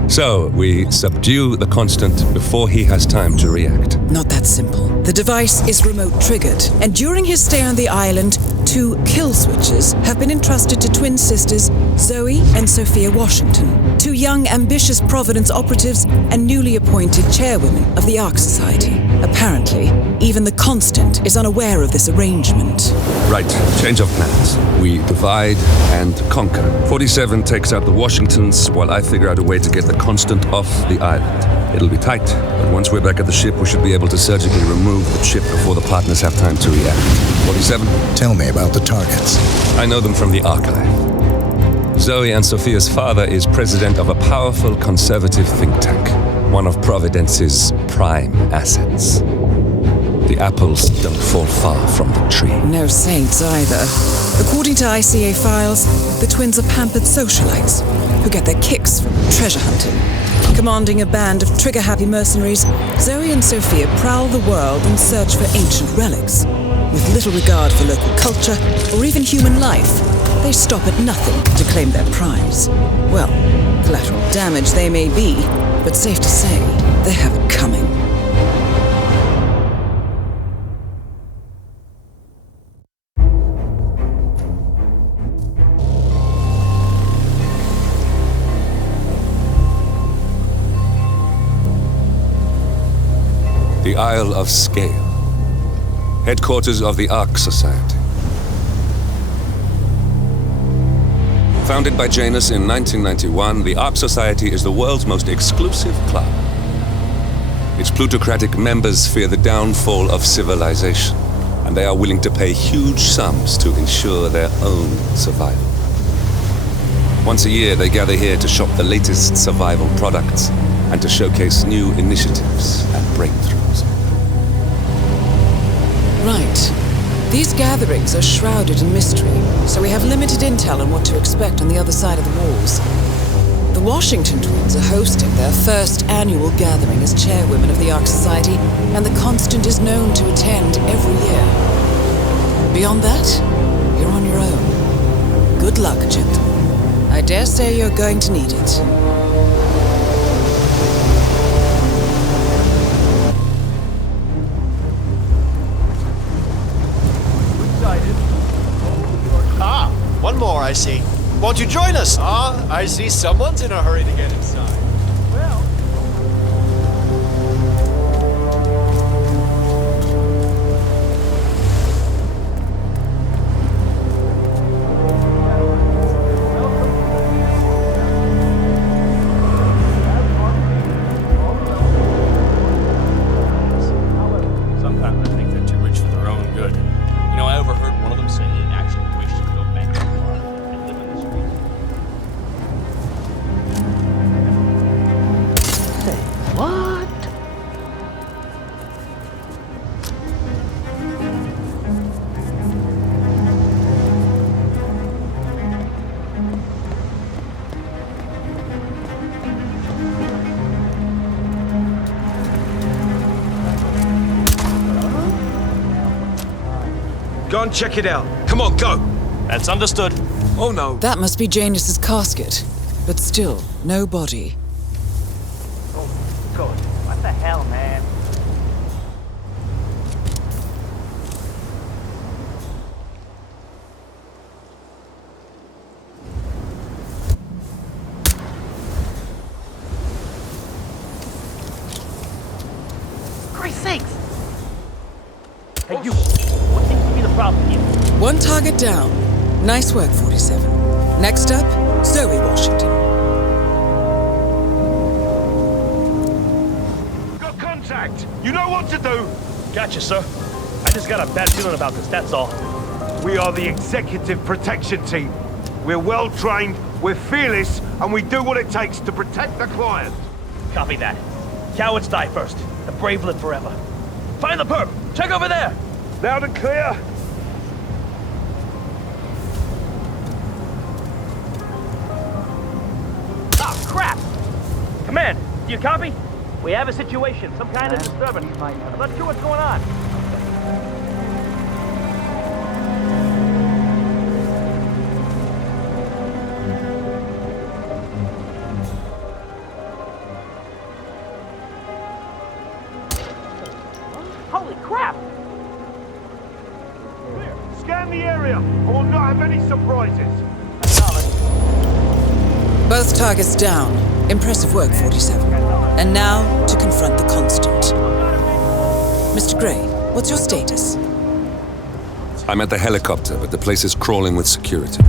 So, we subdue the Constant before he has time to react. Not that simple. The device is remote triggered, and during his stay on the island, 2 kill switches have been entrusted to twin sisters Zoe and Sophia Washington, 2 young, ambitious Providence operatives and newly appointed chairwomen of the Ark Society. Apparently, even the Constant is unaware of this arrangement. Right, change of plans. We divide and conquer. 47 takes out the Washingtons, while I figure out a way to get the Constant off the island. It'll be tight, but once we're back at the ship, we should be able to surgically remove the chip before the partners have time to react. 47? Tell me about the targets. I know them from the archive. Zoe and Sophia's father is president of a powerful conservative think tank, one of Providence's prime assets. The apples don't fall far from the tree. No saints either. According to ICA files, the twins are pampered socialites who get their kicks from treasure hunting. Commanding a band of trigger-happy mercenaries, Zoe and Sophia prowl the world in search for ancient relics. With little regard for local culture or even human life, they stop at nothing to claim their prize. Well, collateral damage they may be, but safe to say, they have it coming. The Isle of Scale, headquarters of the Ark Society. Founded by Janus in 1991, the Ark Society is the world's most exclusive club. Its plutocratic members fear the downfall of civilization, and they are willing to pay huge sums to ensure their own survival. Once a year, they gather here to shop the latest survival products and to showcase new initiatives and breakthroughs. Right. These gatherings are shrouded in mystery, so we have limited intel on what to expect on the other side of the walls. The Washington twins are hosting their first annual gathering as chairwomen of the Ark Society, and the Constant is known to attend every year. Beyond that, you're on your own. Good luck, gentlemen. I dare say you're going to need it. Ah, one more, I see. Won't you join us? Ah, I see someone's in a hurry to get inside. Well... Sometimes I think they're too rich for their own good. You know, I overheard one of them say he actually wished to go back to Park and live in the streets. Say, what? Go and check it out. Come on, go! That's understood. Oh no. That must be Janus's casket, but still, no body. Oh, God. What the hell, man? Christ's sakes! Hey, you! What seems to be the problem here? One target down. Nice work, 47. Next up, Zoe Washington. Got contact! You know what to do! Gotcha, sir. I just got a bad feeling about this, that's all. We are the executive protection team. We're well trained, we're fearless, and we do what it takes to protect the client. Copy that. Cowards die first. The brave live forever. Find the perp! Check over there! Loud and clear. Ah, crap! Command, do you copy? We have a situation, some kind of disturbance. I'm not sure what's going on. Holy crap! Scan the area. I will not have any surprises. Both targets down. Impressive work, 47. And now, to confront the Constant. Mr. Gray, what's your status? I'm at the helicopter, but the place is crawling with security.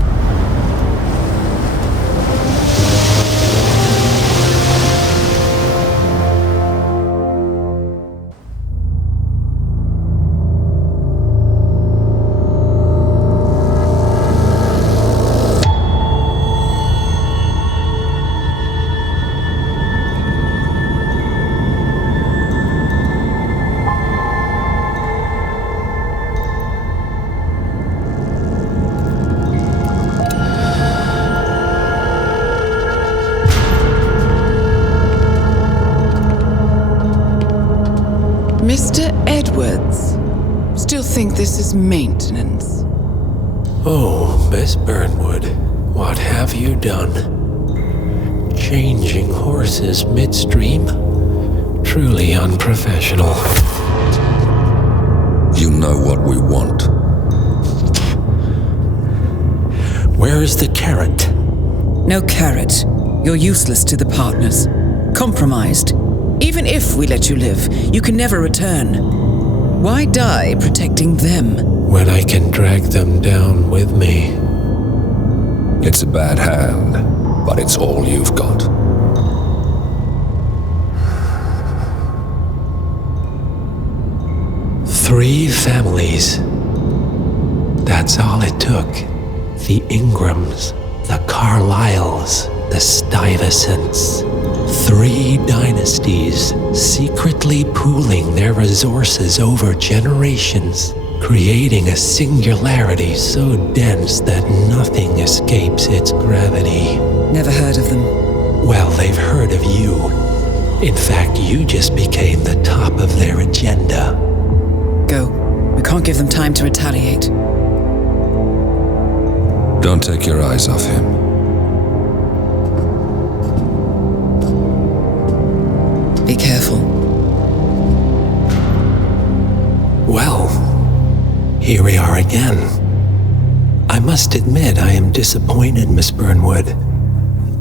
Mr. Edwards, still think this is maintenance? Oh, Miss Burnwood, what have you done? Changing horses midstream? Truly unprofessional. You know what we want. Where is the carrot? No carrot. You're useless to the partners. Compromised. Even if we let you live, you can never return. Why die protecting them? When I can drag them down with me. It's a bad hand, but it's all you've got. Three families. That's all it took. The Ingrams. The Carlyles, the Stuyvesants. 3 dynasties secretly pooling their resources over generations, creating a singularity so dense that nothing escapes its gravity. Never heard of them. Well, they've heard of you. In fact, you just became the top of their agenda. Go. We can't give them time to retaliate. Don't take your eyes off him. Be careful. Well, here we are again. I must admit I am disappointed, Miss Burnwood.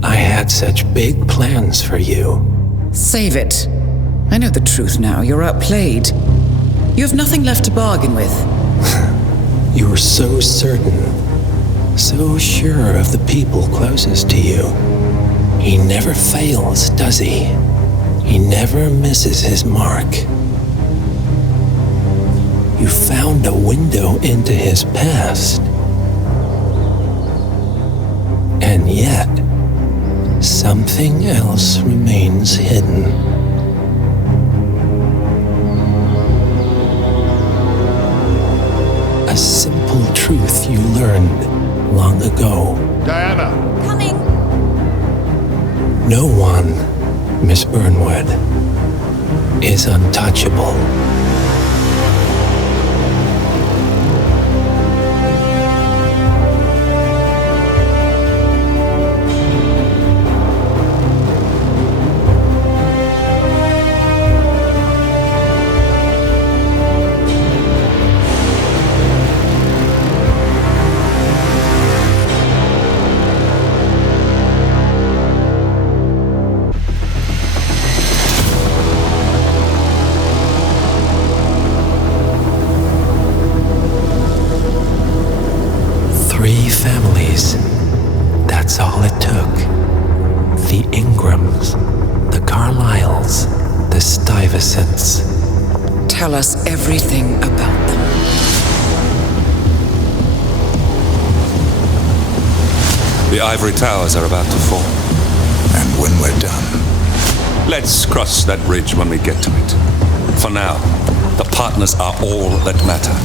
I had such big plans for you. Save it. I know the truth now. You're outplayed. You have nothing left to bargain with. You were so certain, so sure of the people closest to you. He never fails, does he? He never misses his mark. You found a window into his past. And yet, something else remains hidden. A simple truth you learned long ago. Diana! Coming! No one, Miss Burnwood, is untouchable. That's all it took. The Ingrams, the Carlyles, the Stuyvesants. Tell us everything about them. The ivory towers are about to fall. And when we're done... Let's cross that bridge when we get to it. For now, the partners are all that matter.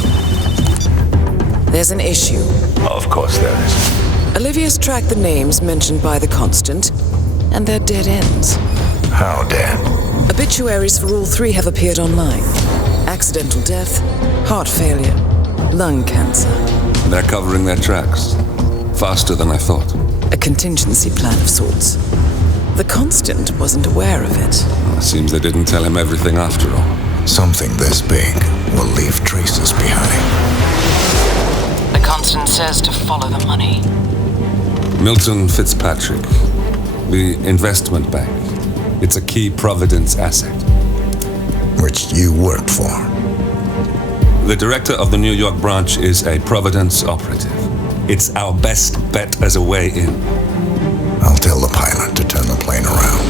There's an issue. Of course there is. Olivia's tracked the names mentioned by the Constant, and they're dead ends. How dead? Obituaries for all 3 have appeared online. Accidental death, heart failure, lung cancer. They're covering their tracks. Faster than I thought. A contingency plan of sorts. The Constant wasn't aware of it. Seems they didn't tell him everything after all. Something this big will leave traces behind. The Constant says to follow the money. Milton Fitzpatrick, the investment bank. It's a key Providence asset. Which you worked for. The director of the New York branch is a Providence operative. It's our best bet as a way in. I'll tell the pilot to turn the plane around.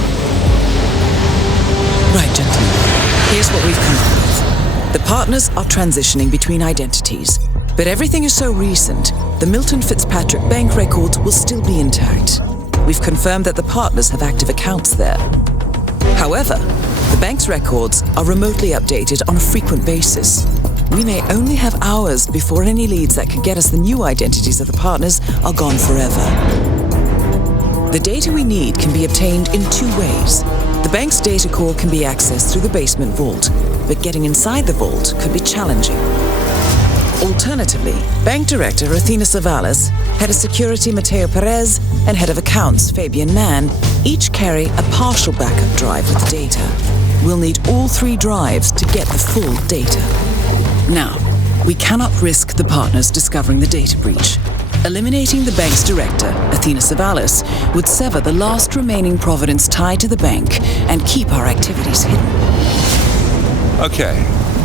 Right, gentlemen. Here's what we've come up with. The partners are transitioning between identities. But everything is so recent, the Milton Fitzpatrick bank records will still be intact. We've confirmed that the partners have active accounts there. However, the bank's records are remotely updated on a frequent basis. We may only have hours before any leads that could get us the new identities of the partners are gone forever. The data we need can be obtained in 2 ways. The bank's data core can be accessed through the basement vault, but getting inside the vault could be challenging. Alternatively, Bank Director Athena Savalas, Head of Security Mateo Perez, and Head of Accounts Fabian Mann each carry a partial backup drive with the data. We'll need all 3 drives to get the full data. Now, we cannot risk the partners discovering the data breach. Eliminating the bank's director, Athena Savalas, would sever the last remaining Providence tie to the bank and keep our activities hidden. Okay,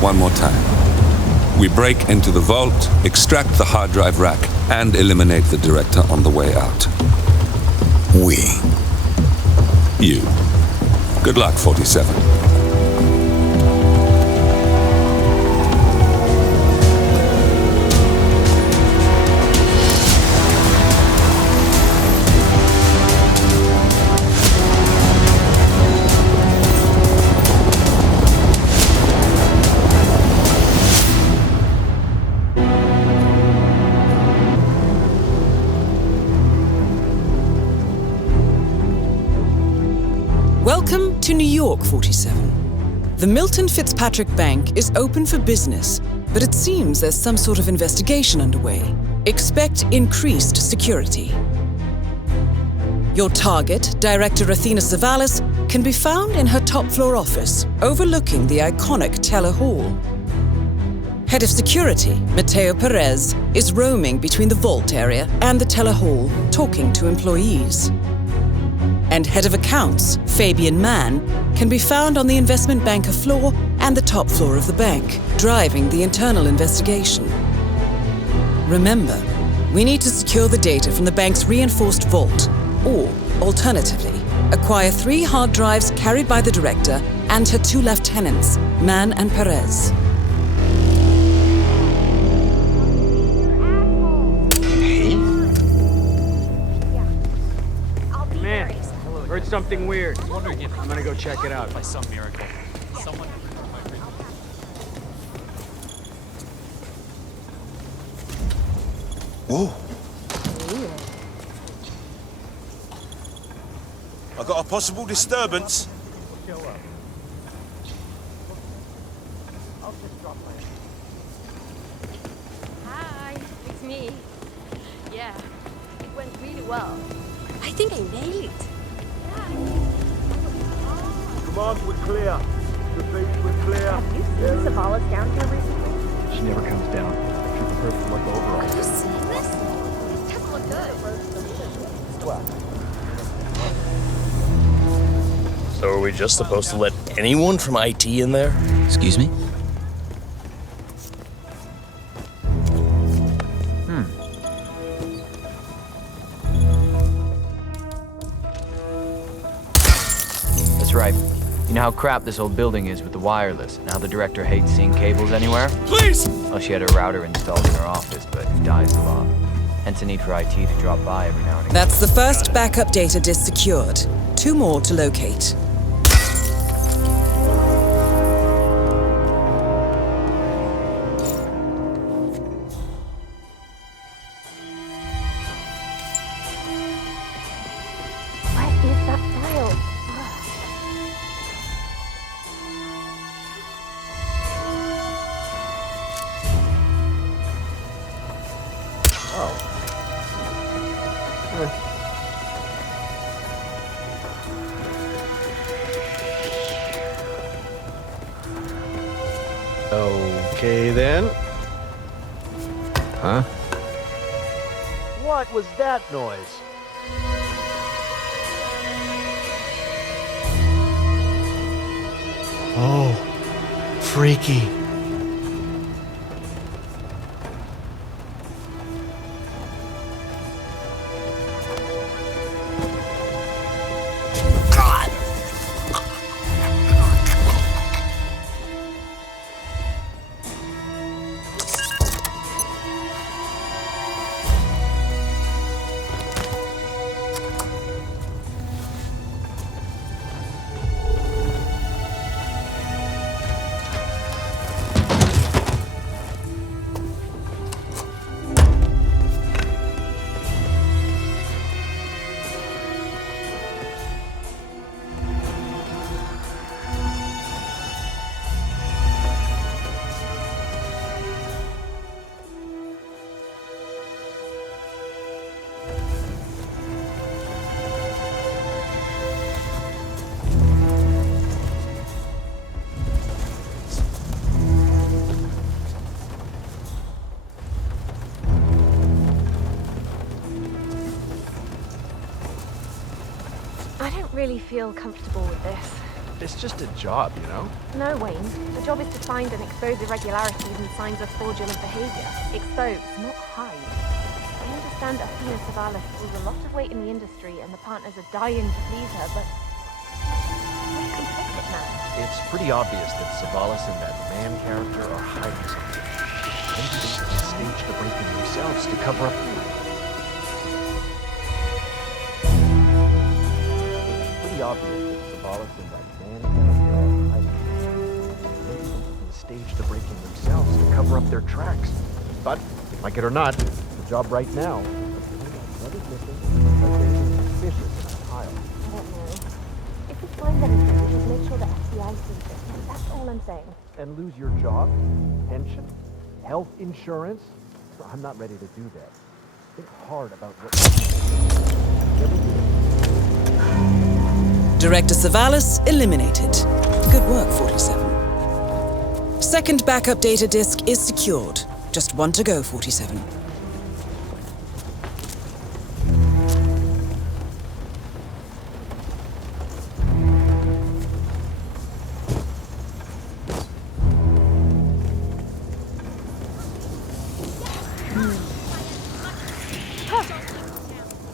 one more time. We break into the vault, extract the hard drive rack, and eliminate the director on the way out. We. You. Good luck, 47. York, 47. The Milton Fitzpatrick Bank is open for business, but it seems there's some sort of investigation underway. Expect increased security. Your target, Director Athena Savalas, can be found in her top-floor office, overlooking the iconic Teller Hall. Head of Security, Mateo Perez, is roaming between the vault area and the Teller Hall, talking to employees. And Head of Accounts, Fabian Mann, can be found on the investment banker floor and the top floor of the bank, driving the internal investigation. Remember, we need to secure the data from the bank's reinforced vault, or, alternatively, acquire 3 hard drives carried by the director and her 2 lieutenants, Mann and Perez. Man, heard something weird. I'm gonna go check it out. By some miracle. Someone... Whoa. I got a possible disturbance. Hi, it's me. Yeah, it went really well. I think I nailed it. Command, we're clear. The beach, we're clear. Have you seen Savalas down here recently? She never comes down. I prefer to look over Have you seen this? This doesn't look good. Well. So are we just supposed to let anyone from IT in there? Excuse me? That's right. You know how crap this old building is with the wireless, and how the director hates seeing cables anywhere? Please! Well, she had a router installed in her office, but it dies a lot. Hence the need for IT to drop by every now and again. That's the first backup data disk secured. 2 more to locate. What is that file? Okay then. Huh? What was that noise? Oh, freaky. I don't really feel comfortable with this. It's just a job, you know? No, Wayne. The job is to find and expose irregularities and signs of fraudulent behavior. Expose, not hide. I understand Athena Savalas holds a lot of weight in the industry and the partners are dying to please her, but... what's complicit now? It's pretty obvious that Savalas and that man character are hiding something. Maybe they staged the break-in themselves to cover up the... obvious that Savalas and that man character are hiding. Maybe they staged the break-in themselves to cover up their tracks. But, like it or not, the job right now is to find out what is missing, like anything suspicious in that pile. I don't know. If it's find anything, we should make sure the FBI sees it. That's all I'm saying. And lose your job, pension, health insurance? I'm not ready to do that. Think hard about what... Director Savalas eliminated. Good work, 47. Second backup data disk is secured. Just one to go, 47.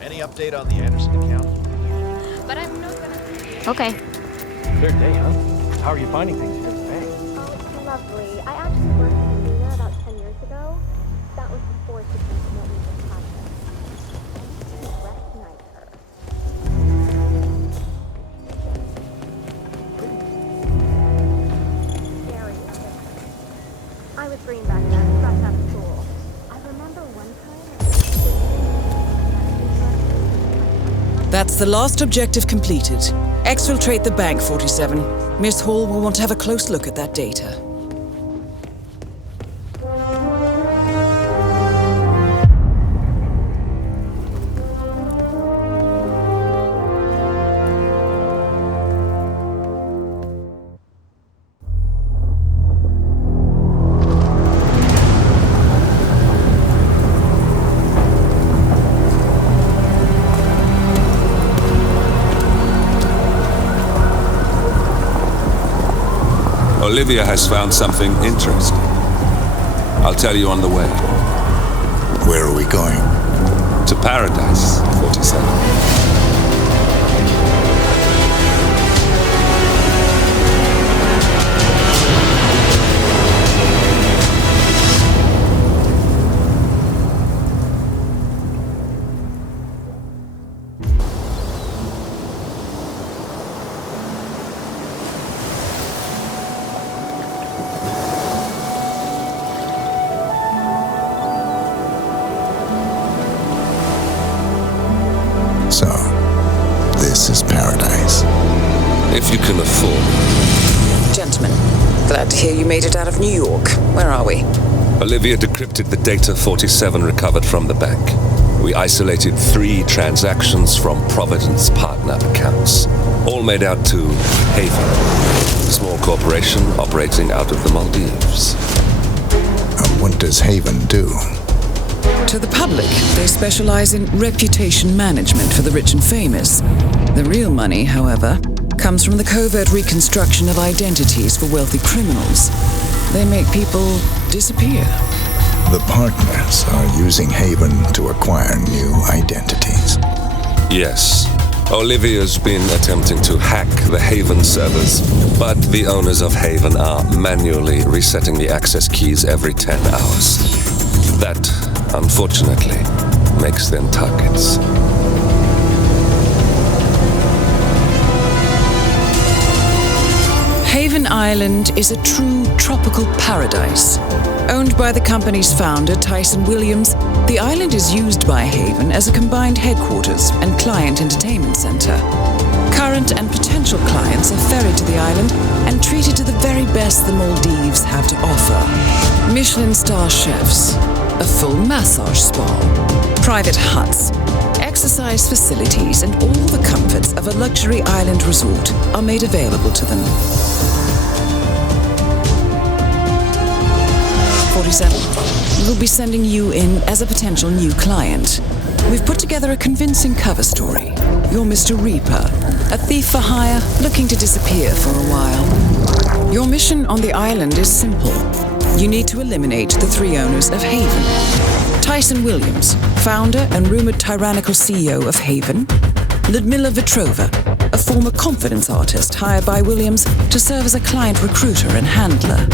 Any update on the Anderson account? But I'm not gonna... Okay. Third day, huh? How are you finding things here in Spain? Oh, it's lovely. I actually worked in Lena about 10 years ago. That was before Situs met me with content. I used to recognize her. Very different. I was green back then, fresh out of school. I remember one time... That's the last objective completed. Exfiltrate the bank, 47. Miss Hall will want to have a close look at that data. Olivia has found something interesting. I'll tell you on the way. Where are we going? To paradise, 47. So, this is paradise. If you can afford it. Gentlemen, glad to hear you made it out of New York. Where are we? Olivia decrypted the data 47 recovered from the bank. We isolated 3 transactions from Providence partner accounts, all made out to Haven, a small corporation operating out of the Maldives. And what does Haven do? To the public, they specialize in reputation management for the rich and famous. The real money, however, comes from the covert reconstruction of identities for wealthy criminals. They make people disappear. The partners are using Haven to acquire new identities. Yes. Olivia's been attempting to hack the Haven servers, but the owners of Haven are manually resetting the access keys every 10 hours. That, unfortunately, makes them targets. Haven Island is a true tropical paradise. Owned by the company's founder, Tyson Williams, the island is used by Haven as a combined headquarters and client entertainment center. Current and potential clients are ferried to the island and treated to the very best the Maldives have to offer. Michelin star chefs, a full massage spa, private huts, exercise facilities, and all the comforts of a luxury island resort are made available to them. 47. We'll be sending you in as a potential new client. We've put together a convincing cover story. You're Mr. Reaper, a thief for hire looking to disappear for a while. Your mission on the island is simple. You need to eliminate the 3 owners of Haven. Tyson Williams, founder and rumored tyrannical CEO of Haven. Ludmila Vetrova, a former confidence artist hired by Williams to serve as a client recruiter and handler.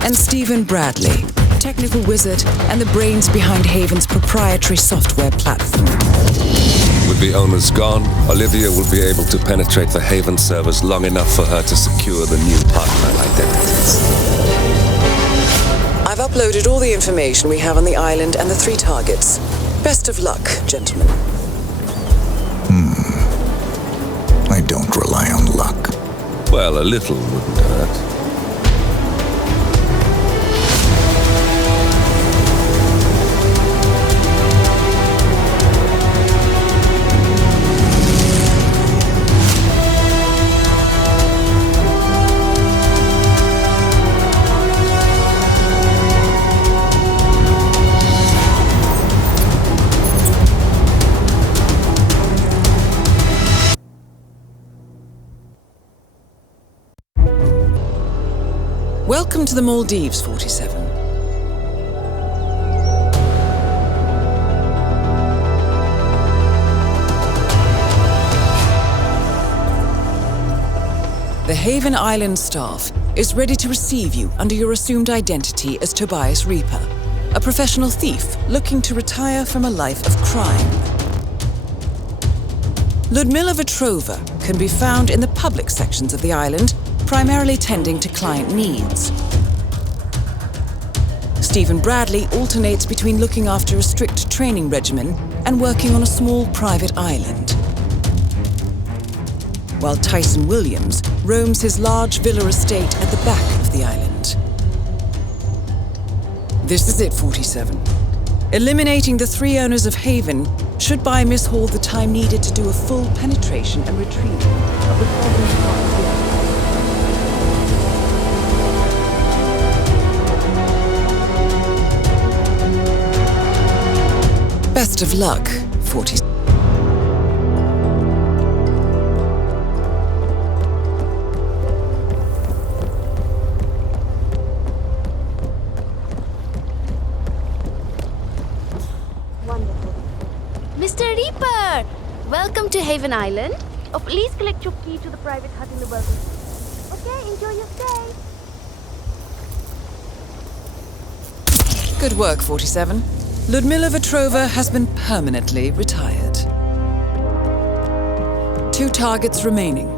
And Stephen Bradley, technical wizard and the brains behind Haven's proprietary software platform. With the owners gone, Olivia will be able to penetrate the Haven servers long enough for her to secure the new partner identities. I've uploaded all the information we have on the island and the 3 targets. Best of luck, gentlemen. I don't rely on luck. Well, a little wouldn't hurt. Welcome to the Maldives, 47. The Haven Island staff is ready to receive you under your assumed identity as Tobias Reaper, a professional thief looking to retire from a life of crime. Ludmila Vetrova can be found in the public sections of the island, primarily tending to client needs. Stephen Bradley alternates between looking after a strict training regimen and working on a small private island, while Tyson Williams roams his large villa estate at the back of the island. This is it, 47. Eliminating the 3 owners of Haven should buy Miss Hall the time needed to do a full penetration and retrieval of the problem. Best of luck, 40. Wonderful. Mr. Reaper! Welcome to Haven Island. Oh, please collect your key to the private hut in the welcome. Okay, enjoy your stay. Good work, 47. Ludmila Vetrova has been permanently retired. 2 targets remaining.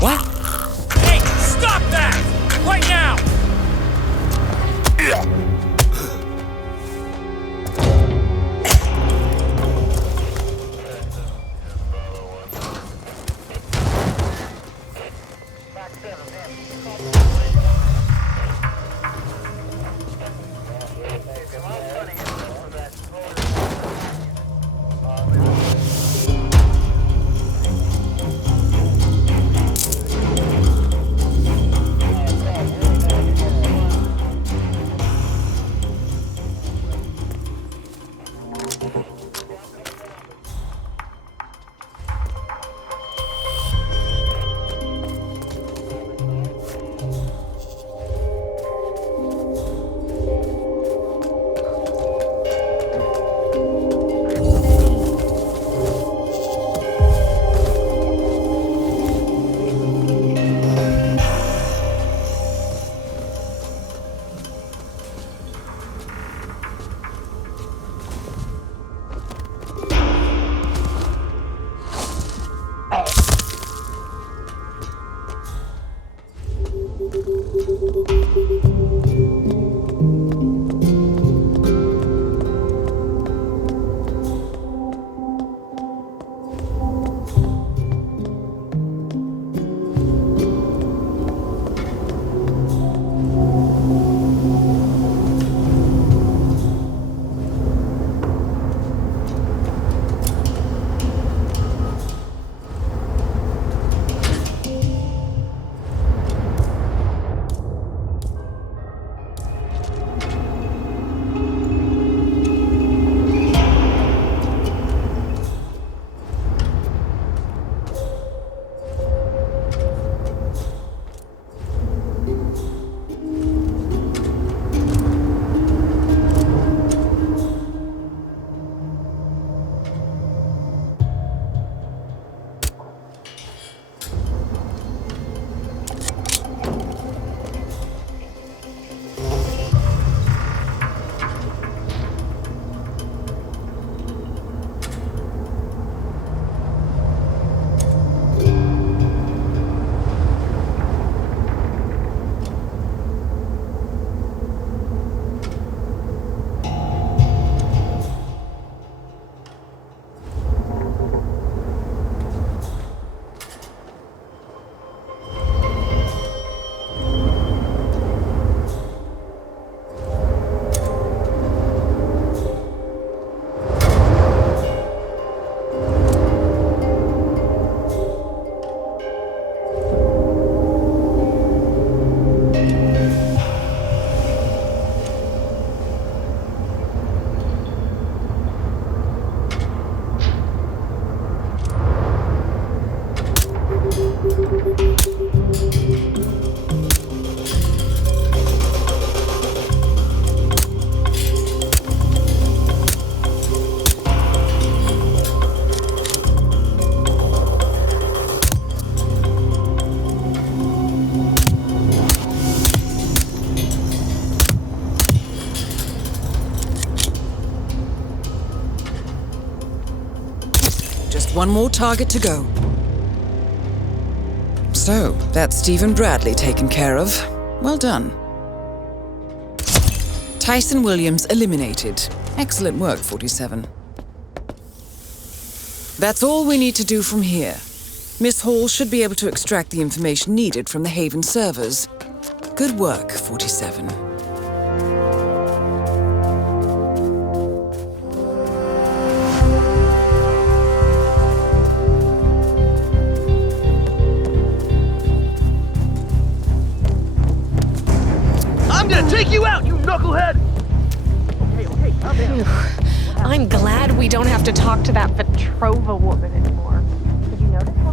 What? Hey, stop that! Right now! one more target to go. So, that's Stephen Bradley taken care of. Well done. Tyson Williams eliminated. Excellent work, 47. That's all we need to do from here. Miss Hall should be able to extract the information needed from the Haven servers. Good work, 47. I'm gonna take you out, you knucklehead! Okay, calm down. I'm glad we don't have to talk to that Petrova woman anymore. Did you notice how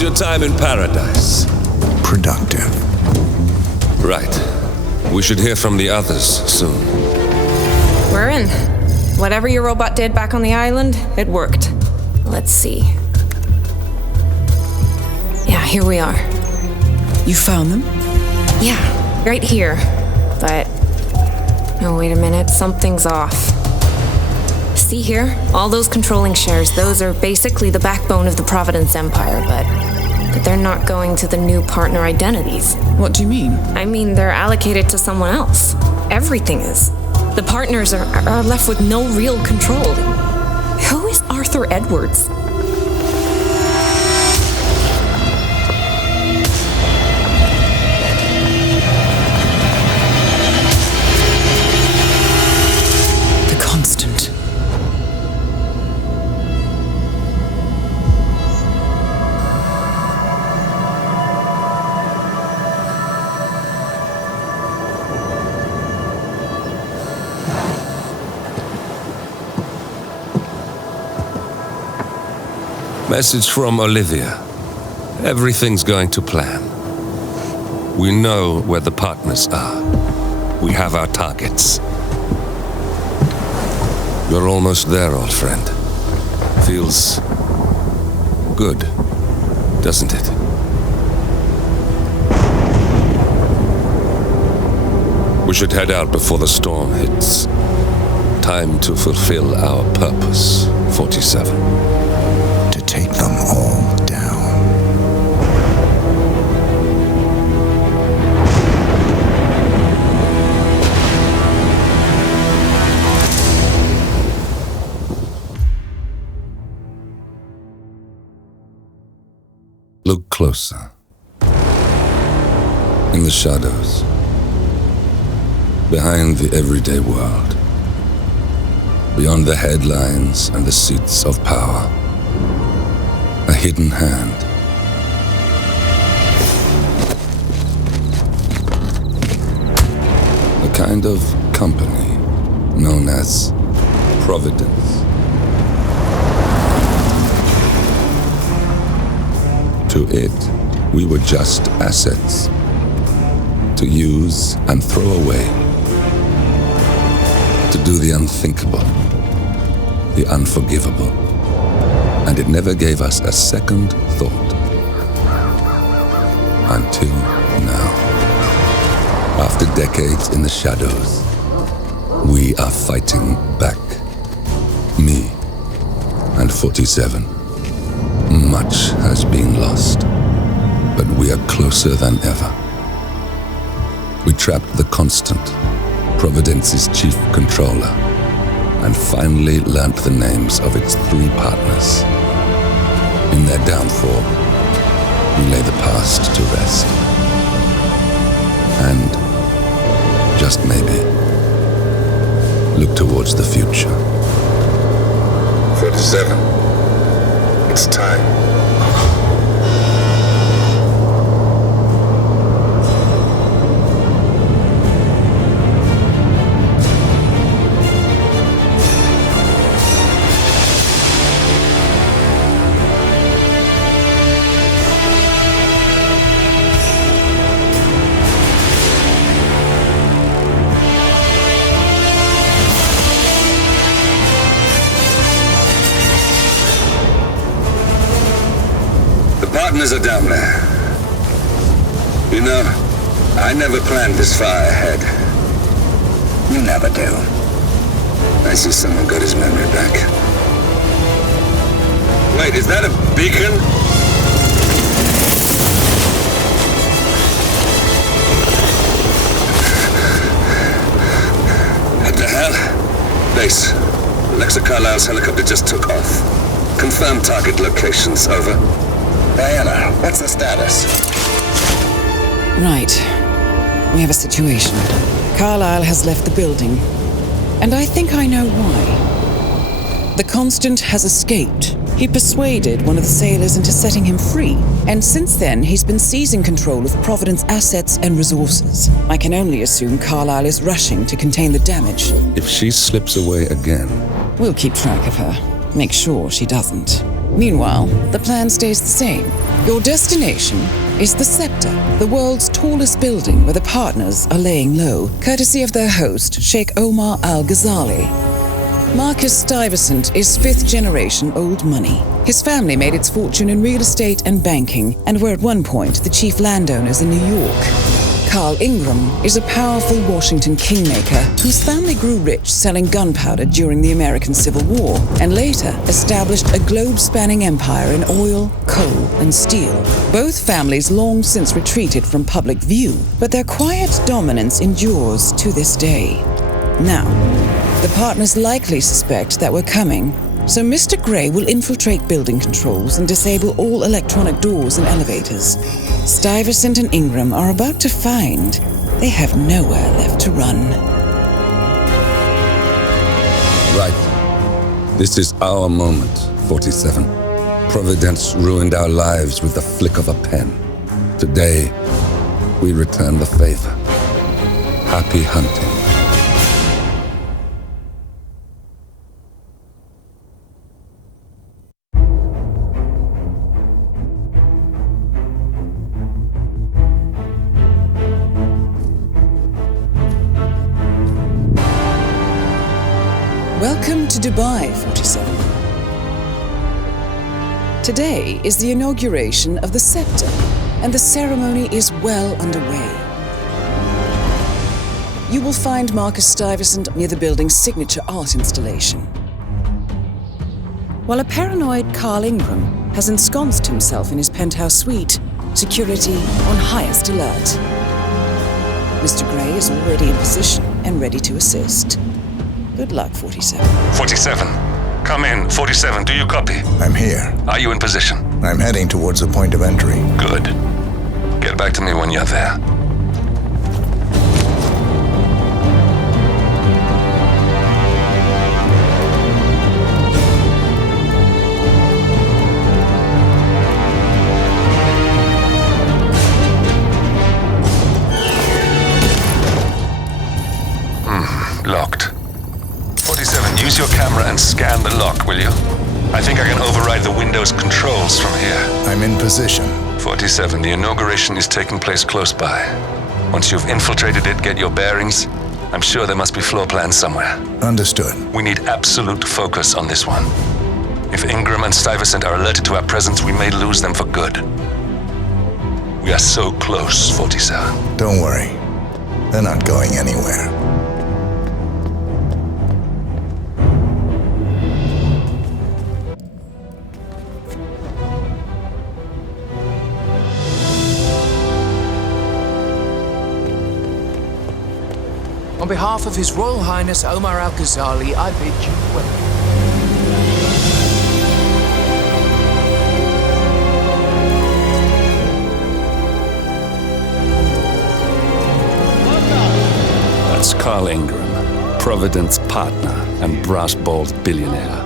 your time in paradise? Productive. Right. We should hear from the others soon. We're in. Whatever your robot did back on the island, it worked. Let's see. Yeah, here we are. You found them? Yeah, right here. But... oh, wait a minute. Something's off. See here? All those controlling shares, those are basically the backbone of the Providence Empire, but they're not going to the new partner identities. What do you mean? I mean, they're allocated to someone else. Everything is. The partners are left with no real control. Who is Arthur Edwards? The Constant. Message from Olivia. Everything's going to plan. We know where the partners are. We have our targets. You're almost there, old friend. Feels good, doesn't it? We should head out before the storm hits. Time to fulfill our purpose, 47. Take them all down. Look closer. In the shadows. Behind the everyday world. Beyond the headlines and the seats of power. A hidden hand. A kind of company known as Providence. To it, we were just assets. To use and throw away. To do the unthinkable. The unforgivable. And it never gave us a second thought. Until now. After decades in the shadows, we are fighting back. Me and 47. Much has been lost, but we are closer than ever. We trapped the Constant, Providence's chief controller, and finally learnt the names of its 3 partners. In their downfall, we lay the past to rest. And, just maybe, look towards the future. 47. It's time. Partners are down there. You know, I never planned this far ahead. You never do. I see someone got his memory back. Wait, is that a beacon? What the hell? Base. Alexa Carlisle's helicopter just took off. Confirm target locations, over. Diana, what's the status? Right. We have a situation. Carlisle has left the building. And I think I know why. The Constant has escaped. He persuaded one of the sailors into setting him free. And since then, he's been seizing control of Providence assets and resources. I can only assume Carlisle is rushing to contain the damage. If she slips away again... We'll keep track of her. Make sure she doesn't. Meanwhile, the plan stays the same. Your destination is the Scepter, the world's tallest building where the partners are laying low, courtesy of their host, Sheikh Omar Al-Ghazali. Marcus Stuyvesant is 5th generation old money. His family made its fortune in real estate and banking, and were at one point the chief landowners in New York. Carl Ingram is a powerful Washington kingmaker whose family grew rich selling gunpowder during the American Civil War, and later established a globe-spanning empire in oil, coal, and steel. Both families long since retreated from public view, but their quiet dominance endures to this day. Now, the partners likely suspect that we're coming, so Mr. Gray will infiltrate building controls and disable all electronic doors and elevators. Stuyvesant and Ingram are about to find they have nowhere left to run. Right. This is our moment, 47. Providence ruined our lives with the flick of a pen. Today, we return the favor. Happy hunting. Welcome to Dubai, 47. Today is the inauguration of the Scepter, and the ceremony is well underway. You will find Marcus Stuyvesant near the building's signature art installation, while a paranoid Carl Ingram has ensconced himself in his penthouse suite, security on highest alert. Mr. Gray is already in position and ready to assist. Good luck, 47. 47. Come in. 47, do you copy? I'm here. Are you in position? I'm heading towards the point of entry. Good. Get back to me when you're there. Locked. 47, use your camera and scan the lock, will you? I think I can override the Windows controls from here. I'm in position. 47, the inauguration is taking place close by. Once you've infiltrated it, get your bearings. I'm sure there must be floor plans somewhere. Understood. We need absolute focus on this one. If Ingram and Stuyvesant are alerted to our presence, we may lose them for good. We are so close, 47. Don't worry. They're not going anywhere. On behalf of His Royal Highness Omar Al-Ghazali, I bid you welcome. That's Carl Ingram, Provident's partner and brass-balled billionaire.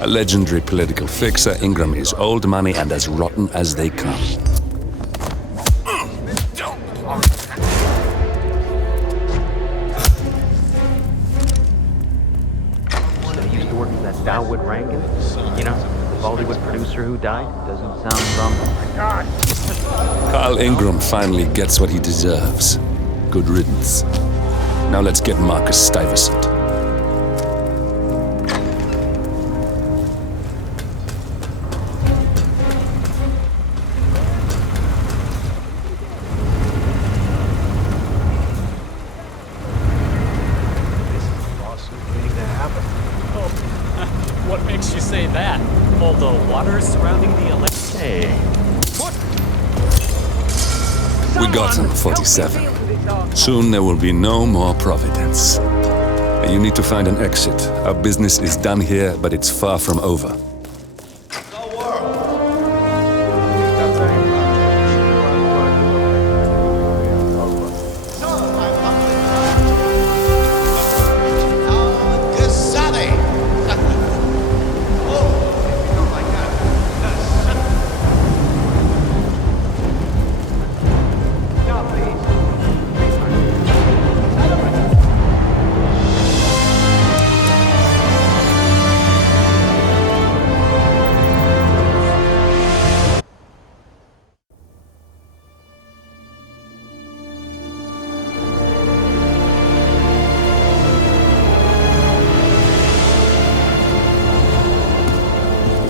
A legendary political fixer, Ingram is old money and as rotten as they come. Dawood Rankin, you know, the Bollywood producer who died. Doesn't sound from. Carl Ingram finally gets what he deserves. Good riddance. Now let's get Marcus Stuyvesant. What makes you say that? All the water surrounding the election? Hey. We got him, 47. Soon there will be no more Providence. You need to find an exit. Our business is done here, but it's far from over.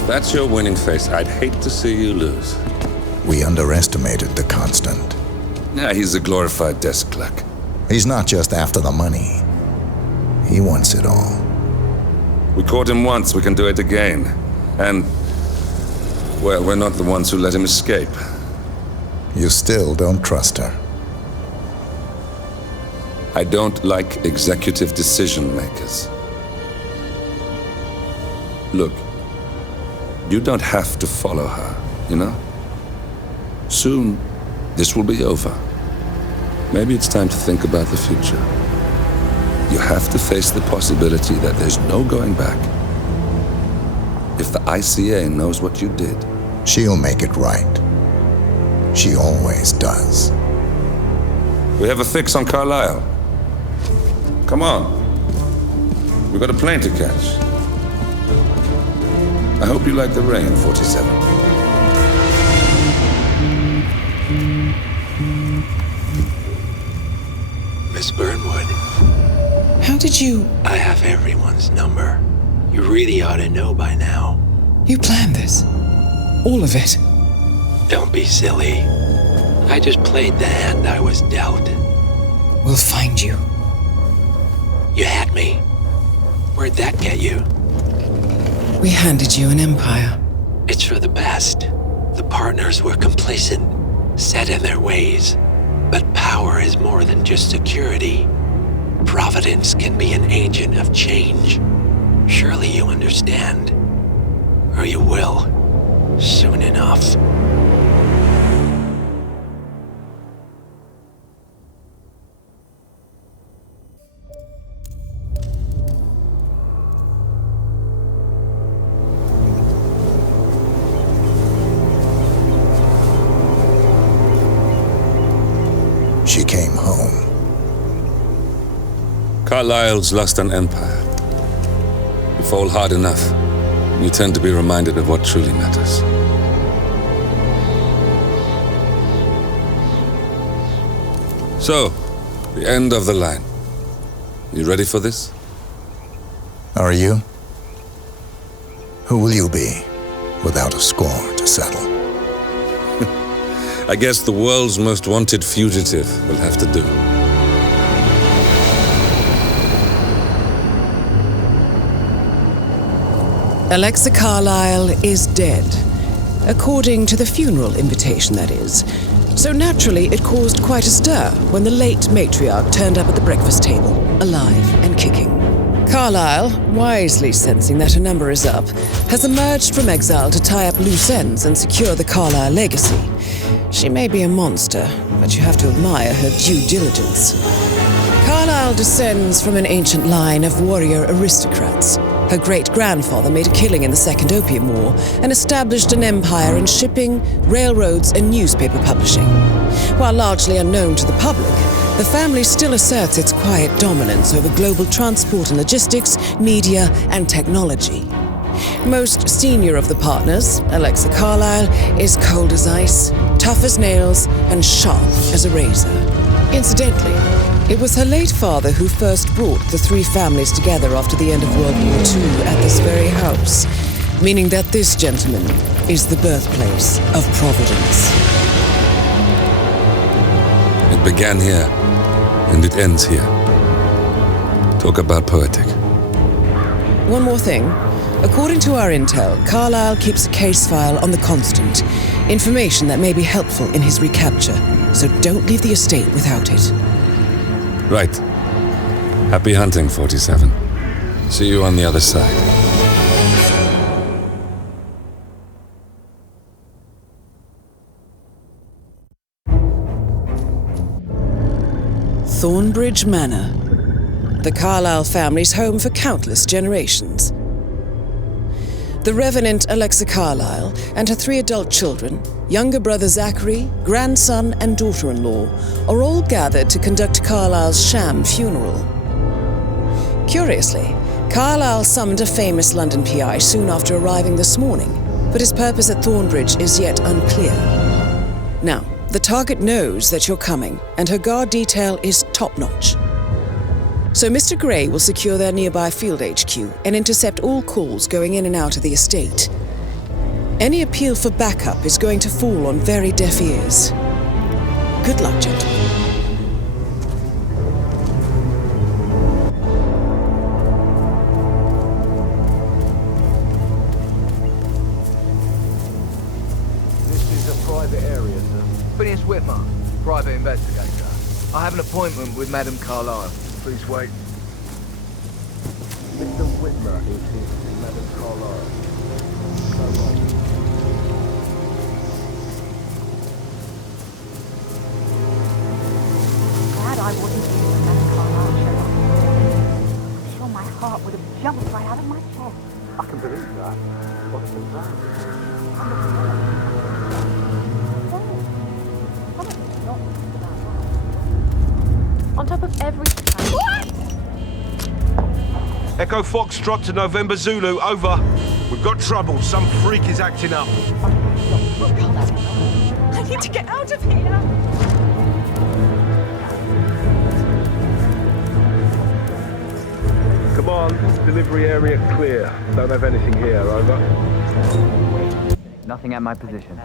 That's your winning face. I'd hate to see you lose. We underestimated the Constant. Yeah, he's a glorified desk clerk. He's not just after the money. He wants it all. We caught him once, we can do it again. And, well, we're not the ones who let him escape. You still don't trust her? I don't like executive decision makers. Look, you don't have to follow her, you know? Soon, this will be over. Maybe it's time to think about the future. You have to face the possibility that there's no going back. If the ICA knows what you did, she'll make it right. She always does. We have a fix on Carlisle. Come on. We've got a plane to catch. I hope you like the rain, 47. Miss Burnwood. How did you... I have everyone's number. You really ought to know by now. You planned this? All of it? Don't be silly. I just played the hand I was dealt. We'll find you. You had me. Where'd that get you? We handed you an empire. It's for the best. The partners were complacent, set in their ways. But power is more than just security. Providence can be an agent of change. Surely you understand. Or you will. Soon enough. She came home. Carlisle's lost an empire. You fall hard enough, you tend to be reminded of what truly matters. So, the end of the line. You ready for this? Are you? Who will you be, without a score to settle? I guess the world's most wanted fugitive will have to do. Alexa Carlisle is dead. According to the funeral invitation, that is. So naturally, it caused quite a stir when the late matriarch turned up at the breakfast table. alive and kicking. Carlyle, wisely sensing that her number is up, has emerged from exile to tie up loose ends and secure the Carlyle legacy. She may be a monster, but you have to admire her due diligence. Carlyle descends from an ancient line of warrior aristocrats. Her great-grandfather made a killing in the Second Opium War and established an empire in shipping, railroads, and newspaper publishing. While largely unknown to the public, the family still asserts its quiet dominance over global transport and logistics, media, and technology. Most senior of the partners, Alexa Carlyle, is cold as ice, tough as nails, and sharp as a razor. Incidentally, it was her late father who first brought the three families together after the end of World War II at this very house, meaning that this gentleman is the birthplace of Providence. It began here, and it ends here. Talk about poetic. One more thing. According to our intel, Carlyle keeps a case file on the Constant, information that may be helpful in his recapture, so don't leave the estate without it. Right. Happy hunting, 47. See you on the other side. Thornbridge Manor, the Carlyle family's home for countless generations. The Revenant Alexa Carlyle and her 3 adult children, younger brother Zachary, grandson, and daughter-in-law, are all gathered to conduct Carlyle's sham funeral. Curiously, Carlyle summoned a famous London PI soon after arriving this morning, but his purpose at Thornbridge is yet unclear. Now, the target knows that you're coming, and her guard detail is top-notch. So Mr. Gray will secure their nearby field HQ and intercept all calls going in and out of the estate. Any appeal for backup is going to fall on very deaf ears. Good luck, gentlemen. This is a private area, sir. Phineas Whitmer, private investigator. I have an appointment with Madame Carlyle. Please wait. Mr. Whitmer is here, Madame Carlyle. Glad I wasn't here when Madame Carlyle showed up. I'm sure my heart would have jumped right out of my chest. I can believe that. What a surprise. On top of everything. What? Echo Foxtrot to November Zulu, over. We've got trouble. Some freak is acting up. I need to get out of here. Come on, delivery area clear. Don't have anything here, over. Nothing at my position.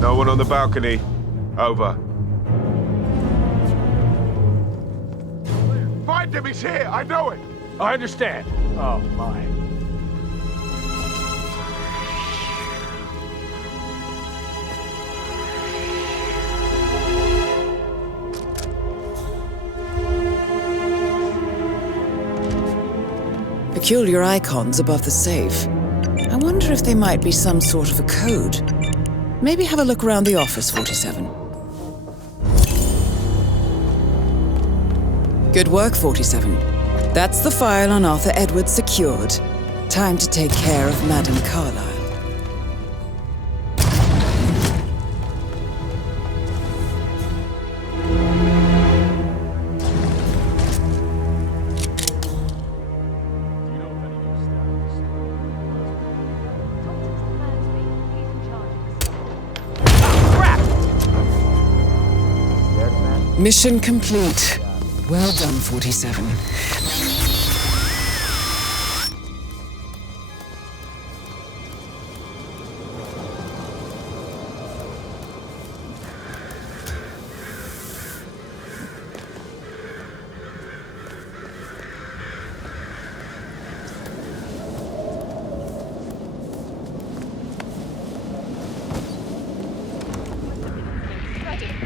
No one on the balcony. Over. Find him, he's here, I know it! I understand. Oh, my. Peculiar icons above the safe. I wonder if they might be some sort of a code. Maybe have a look around the office, 47. Good work, 47. That's the file on Arthur Edwards secured. Time to take care of Madame Carlyle. Mission complete. Well done, 47.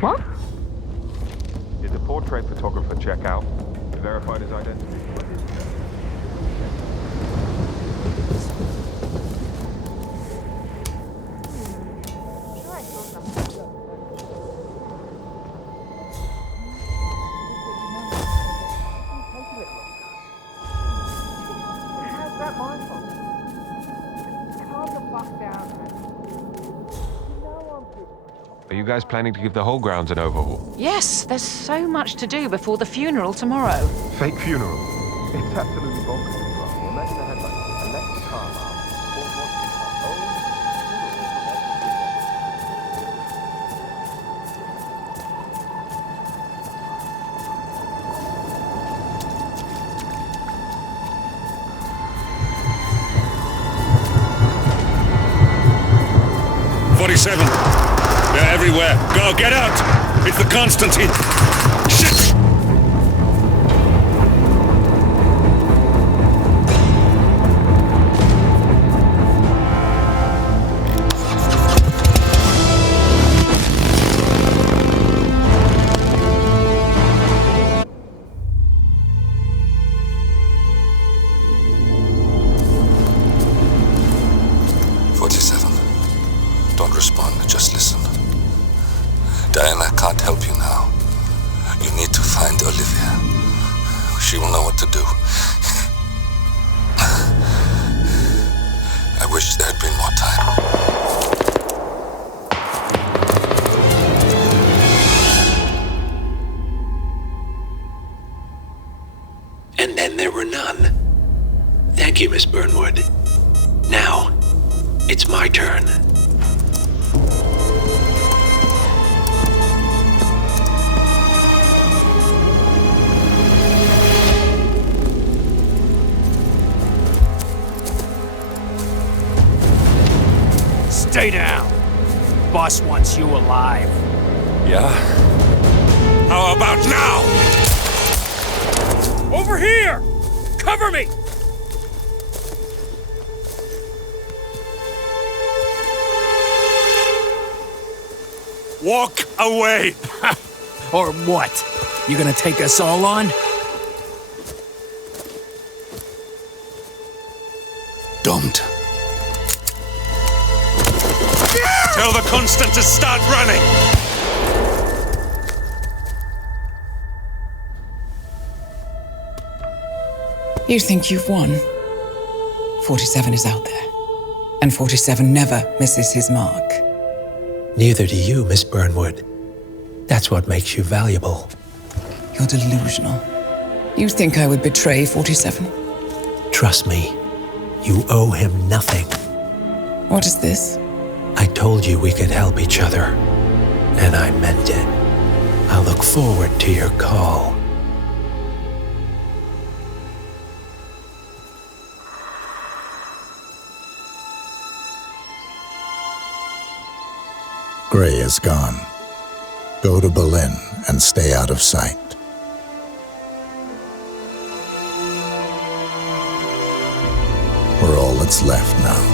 What? Did the portrait photographer check out? You verified his identity? Are you guys planning to give the whole grounds an overhaul? Yes, there's so much to do before the funeral tomorrow. Fake funeral? It's absolutely bonkers as well. Imagine I had like electric car alarm. 47. They're everywhere. Go, get out! It's the Constantine. Shit! Diana can't help you now. You need to find Olivia. She will know what to do. I wish there had been more time. And then there were none. Thank you, Miss Burnwood. Now, it's my turn. Stay down. Boss wants you alive. Yeah? How about now? Over here! Cover me! Walk away! Or what? You gonna take us all on? Don't. Tell the Constant to start running! You think you've won? 47 is out there. And 47 never misses his mark. Neither do you, Miss Burnwood. That's what makes you valuable. You're delusional. You think I would betray 47? Trust me, you owe him nothing. What is this? I told you we could help each other, and I meant it. I'll look forward to your call. Gray is gone. Go to Berlin and stay out of sight. We're all that's left now.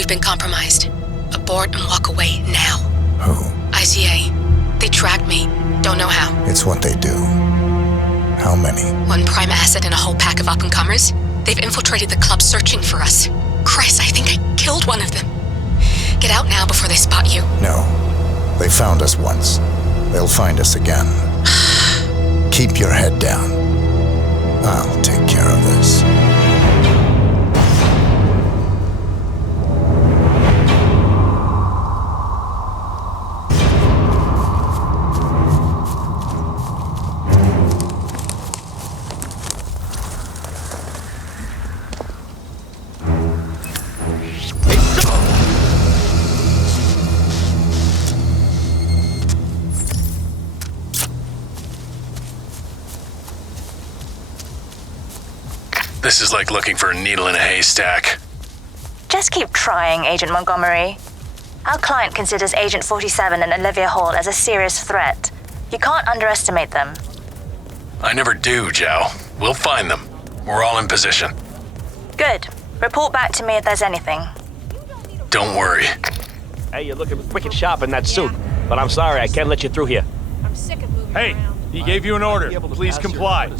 We've been compromised. Abort and walk away now. Who? ICA. They tracked me. Don't know how. It's what they do. How many? One prime asset and a whole pack of up-and-comers. They've infiltrated the club searching for us. Christ, I think I killed one of them. Get out now before they spot you. No. They found us once. They'll find us again. Keep your head down. I'll take care of this. This is like looking for a needle in a haystack. Just keep trying, Agent Montgomery. Our client considers Agent 47 and Olivia Hall as a serious threat. You can't underestimate them. I never do, Zhao. We'll find them. We're all in position. Good. Report back to me if there's anything. Don't worry. Hey, you're looking wicked sharp in that suit. But I'm sorry, I can't let you through here. I'm sick of moving Hey, he gave you an order. Please comply.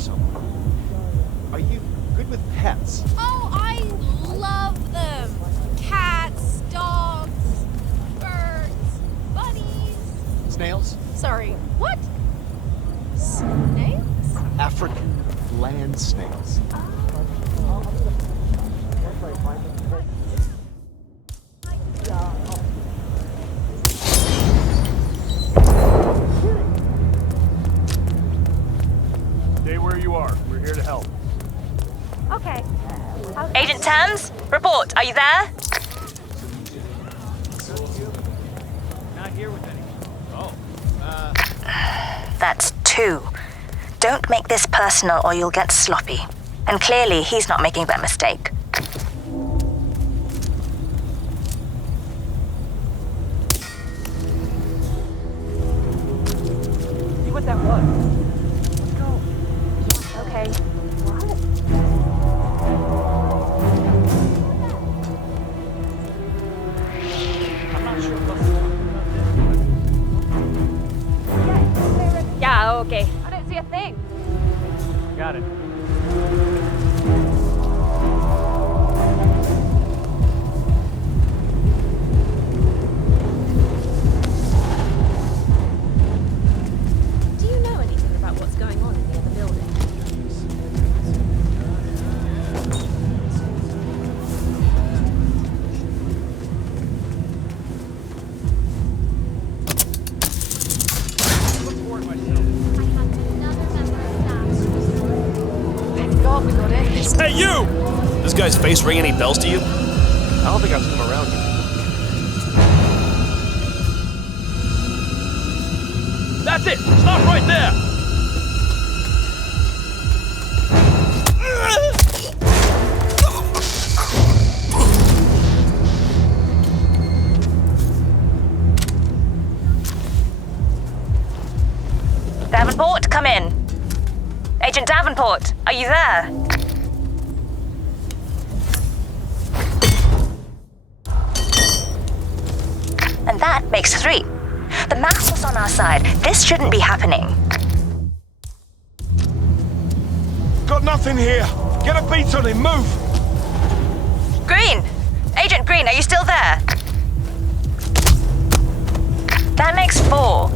Are you good with pets? Oh, I love them. Cats, dogs, birds, bunnies. Snails? Sorry, what? Snails? African land snails. Stay where you are. We're here to help. Okay. Agent Thames, report. Are you there? Not here with any. Oh. That's 2. Don't make this personal or you'll get sloppy. And clearly, he's not making that mistake. See what that was. Let's go. Okay. What? I'm not sure what's Yeah, okay. I don't see a thing. Got it. Do you know anything about what's going on in the other building? God, we got in. Hey, you! This guy's face ring any bells to you? I don't think I've seen him around here. That's it! Stop right there! Davenport, come in. Agent Davenport, are you there? And that makes 3. The math was on our side. This shouldn't be happening. Got nothing here. Get a beat on him. Move. Green! Agent Green, are you still there? That makes 4.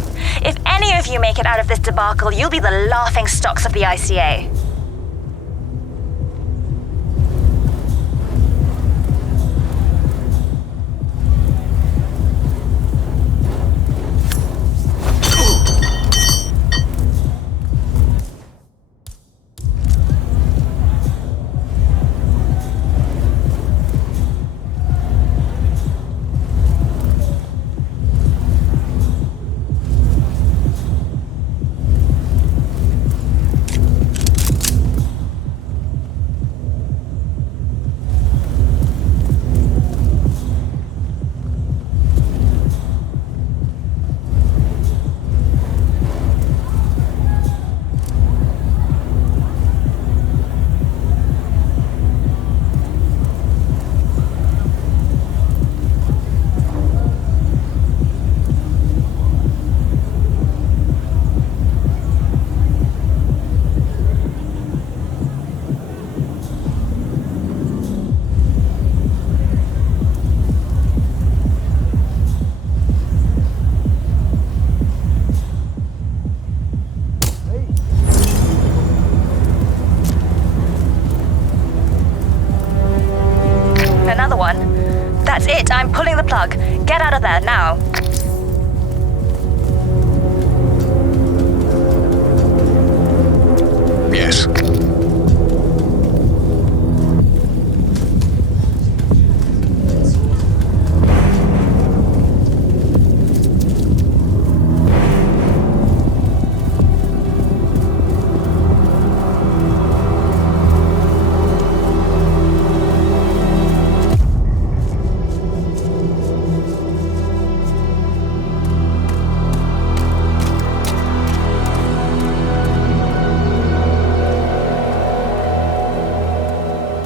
If any of you make it out of this debacle, you'll be the laughing stocks of the ICA. it. I'm pulling the plug. Get out of there, now. Yes.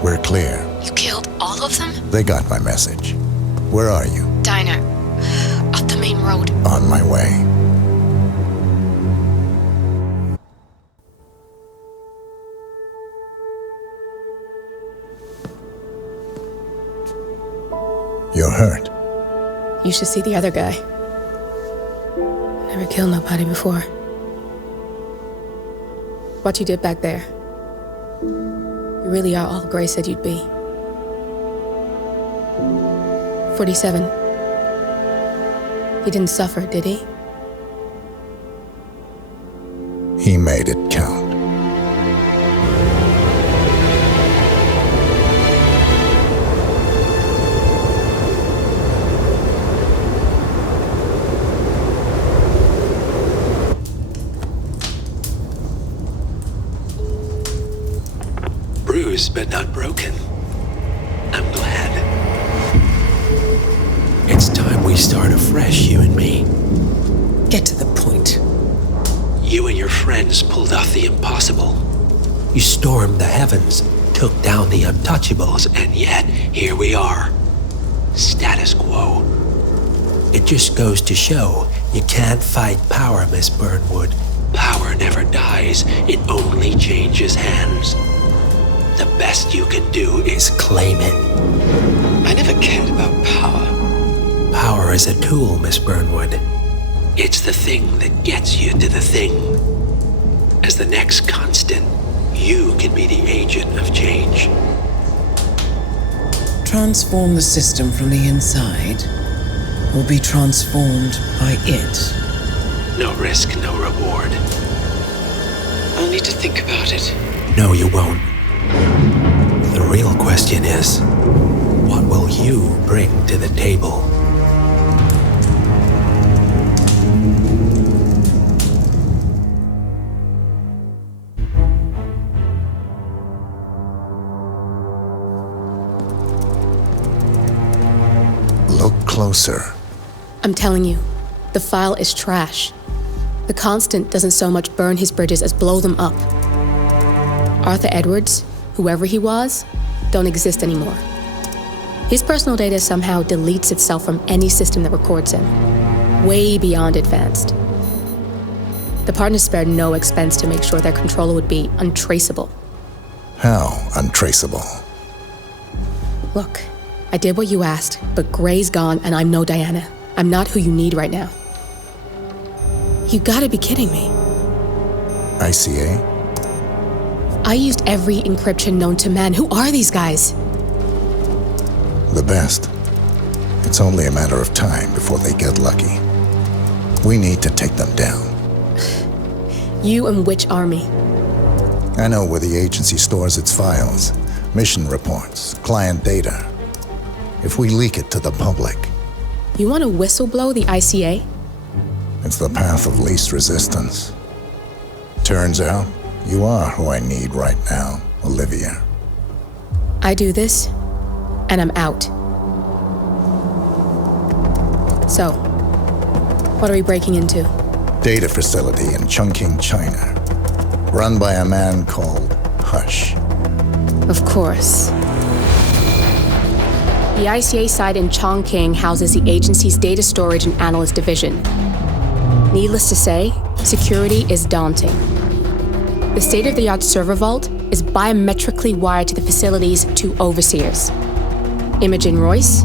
We're clear. You killed all of them? They got my message. Where are you? Diner. Up the main road. On my way. You're hurt. You should see the other guy. Never killed nobody before. What you did back there. You really are all Gray said you'd be. 47. He didn't suffer, did he? He made it count. Bruised but not broken. I'm glad. It's time we start afresh, you and me. Get to the point. You and your friends pulled off the impossible. You stormed the heavens, took down the untouchables, and yet here we are. Status quo. It just goes to show you can't fight power, Miss Burnwood. Power never dies, it only changes hands. The best you can do is claim it. I never cared about power. Power is a tool, Miss Burnwood. It's the thing that gets you to the thing. As the next constant, you can be the agent of change. Transform the system from the inside, or be transformed by it. No risk, no reward. I'll need to think about it. No, you won't. The real question is, what will you bring to the table? Look closer. I'm telling you, the file is trash. The Constant doesn't so much burn his bridges as blow them up. Arthur Edwards, whoever he was, don't exist anymore. His personal data somehow deletes itself from any system that records him. Way beyond advanced. The partners spared no expense to make sure their controller would be untraceable. How untraceable? Look, I did what you asked, but Gray's gone and I'm no Diana. I'm not who you need right now. You gotta be kidding me. ICA? I used every encryption known to man. Who are these guys? The best. It's only a matter of time before they get lucky. We need to take them down. You and which army? I know where the agency stores its files, mission reports, client data. If we leak it to the public... You want to whistleblow the ICA? It's the path of least resistance. Turns out, you are who I need right now, Olivia. I do this, and I'm out. So, what are we breaking into? Data facility in Chongqing, China. Run by a man called Hush. Of course. The ICA site in Chongqing houses the agency's data storage and analyst division. Needless to say, security is daunting. The state-of-the-art server vault is biometrically wired to the facility's two overseers. Imogen Royce,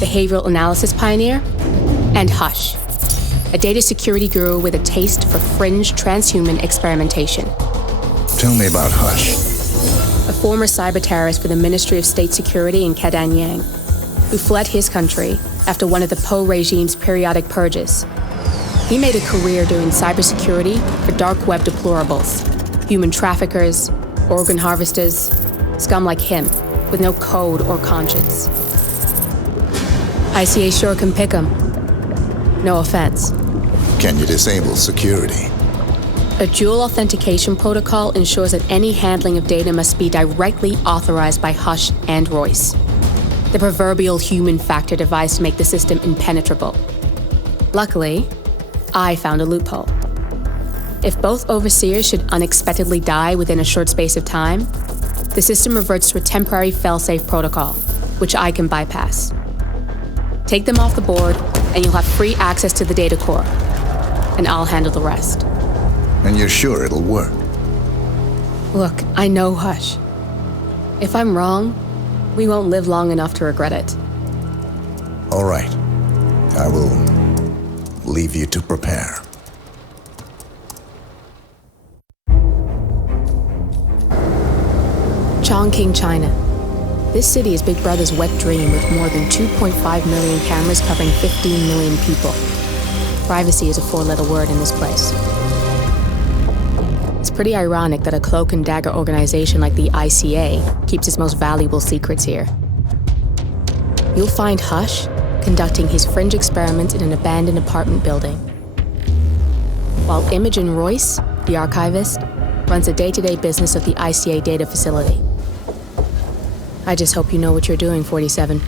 behavioral analysis pioneer, and Hush, a data security guru with a taste for fringe transhuman experimentation. Tell me about Hush. A former cyber terrorist for the Ministry of State Security in Kadanyang. who fled his country after one of the Po regime's periodic purges. He made a career doing cybersecurity for dark web deplorables, human traffickers, organ harvesters, scum like him, with no code or conscience. ICA sure can pick 'em. No offense. Can you disable security? A dual authentication protocol ensures that any handling of data must be directly authorized by Hush and Royce, the proverbial human factor device to make the system impenetrable. Luckily, I found a loophole. If both overseers should unexpectedly die within a short space of time, the system reverts to a temporary fail-safe protocol, which I can bypass. Take them off the board, and you'll have free access to the data core, and I'll handle the rest. And you're sure it'll work? Look, I know Hush. If I'm wrong, we won't live long enough to regret it. All right. I will leave you to prepare. Chongqing, China. This city is Big Brother's wet dream with more than 2.5 million cameras covering 15 million people. Privacy is a four-letter word in this place. It's pretty ironic that a cloak and dagger organization like the ICA keeps its most valuable secrets here. You'll find Hush conducting his fringe experiments in an abandoned apartment building, while Imogen Royce, the archivist, runs the day-to-day business of the ICA data facility. I just hope you know what you're doing, 47.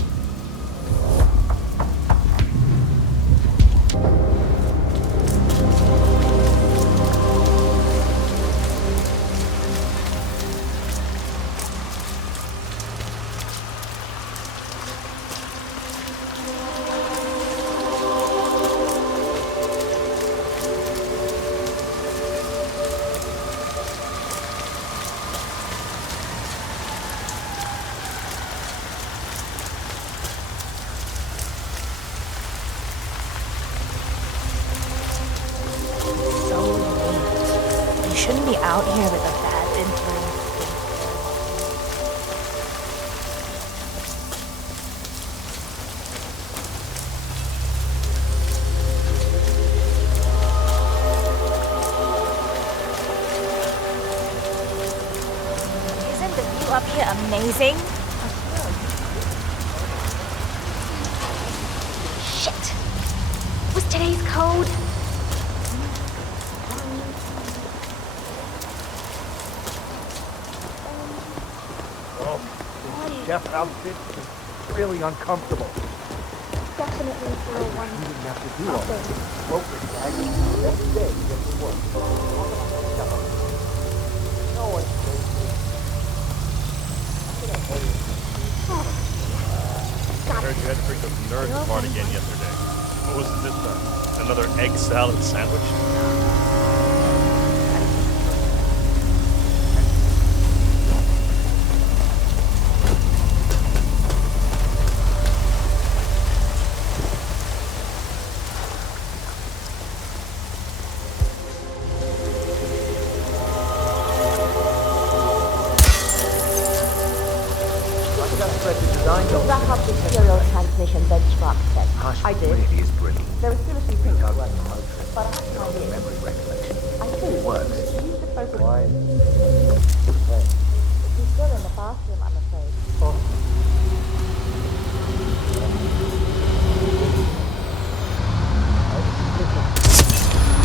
Shouldn't be out here with a bad influence. Isn't the view up here amazing? Shit! What's today's code? Chef outfit is really uncomfortable. Definitely for a one. You didn't have to do all that. Smoke with daggers every day to get to work. No one's crazy. I heard you had to bring the nerds apart again yesterday. What was it this time? Another egg salad sandwich? Wrap up the serial transmission benchmark set. I did. It is brilliant. There are still a few things to work on, but I have an idea. Memory recollection. I think It works. use the focus. Why? He's still in the bathroom, I'm afraid.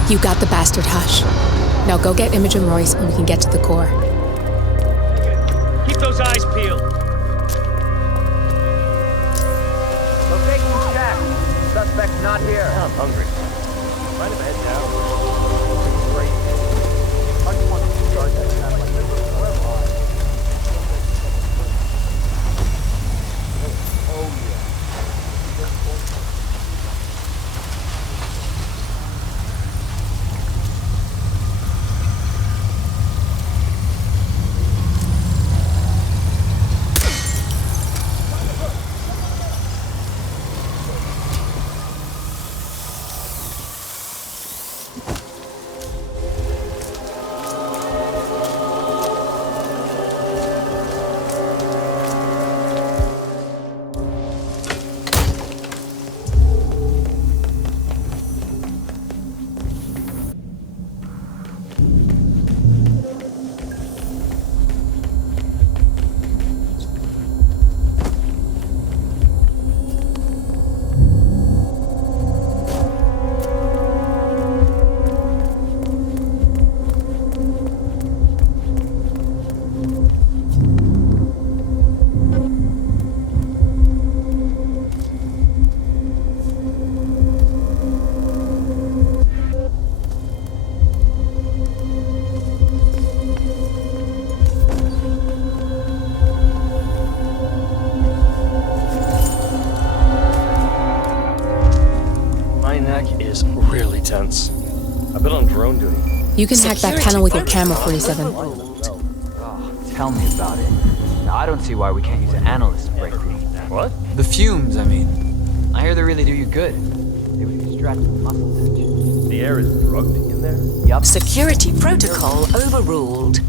You got the bastard, Hush. Now go get Imogen Royce and we can get to the core. Keep those eyes peeled. Location check. Suspect's not here. I'm hungry. Find him, head down. Great. I just want to start that satellite. Where am I? Oh, yeah. You can hack that panel with your camera, 47. Tell me about it. Now, I don't see why we can't use an analyst to break through. What? The fumes, I mean. I hear they really do you good. They would extract the muscle tension. The air is drugged in there? Yup. Security protocol overruled.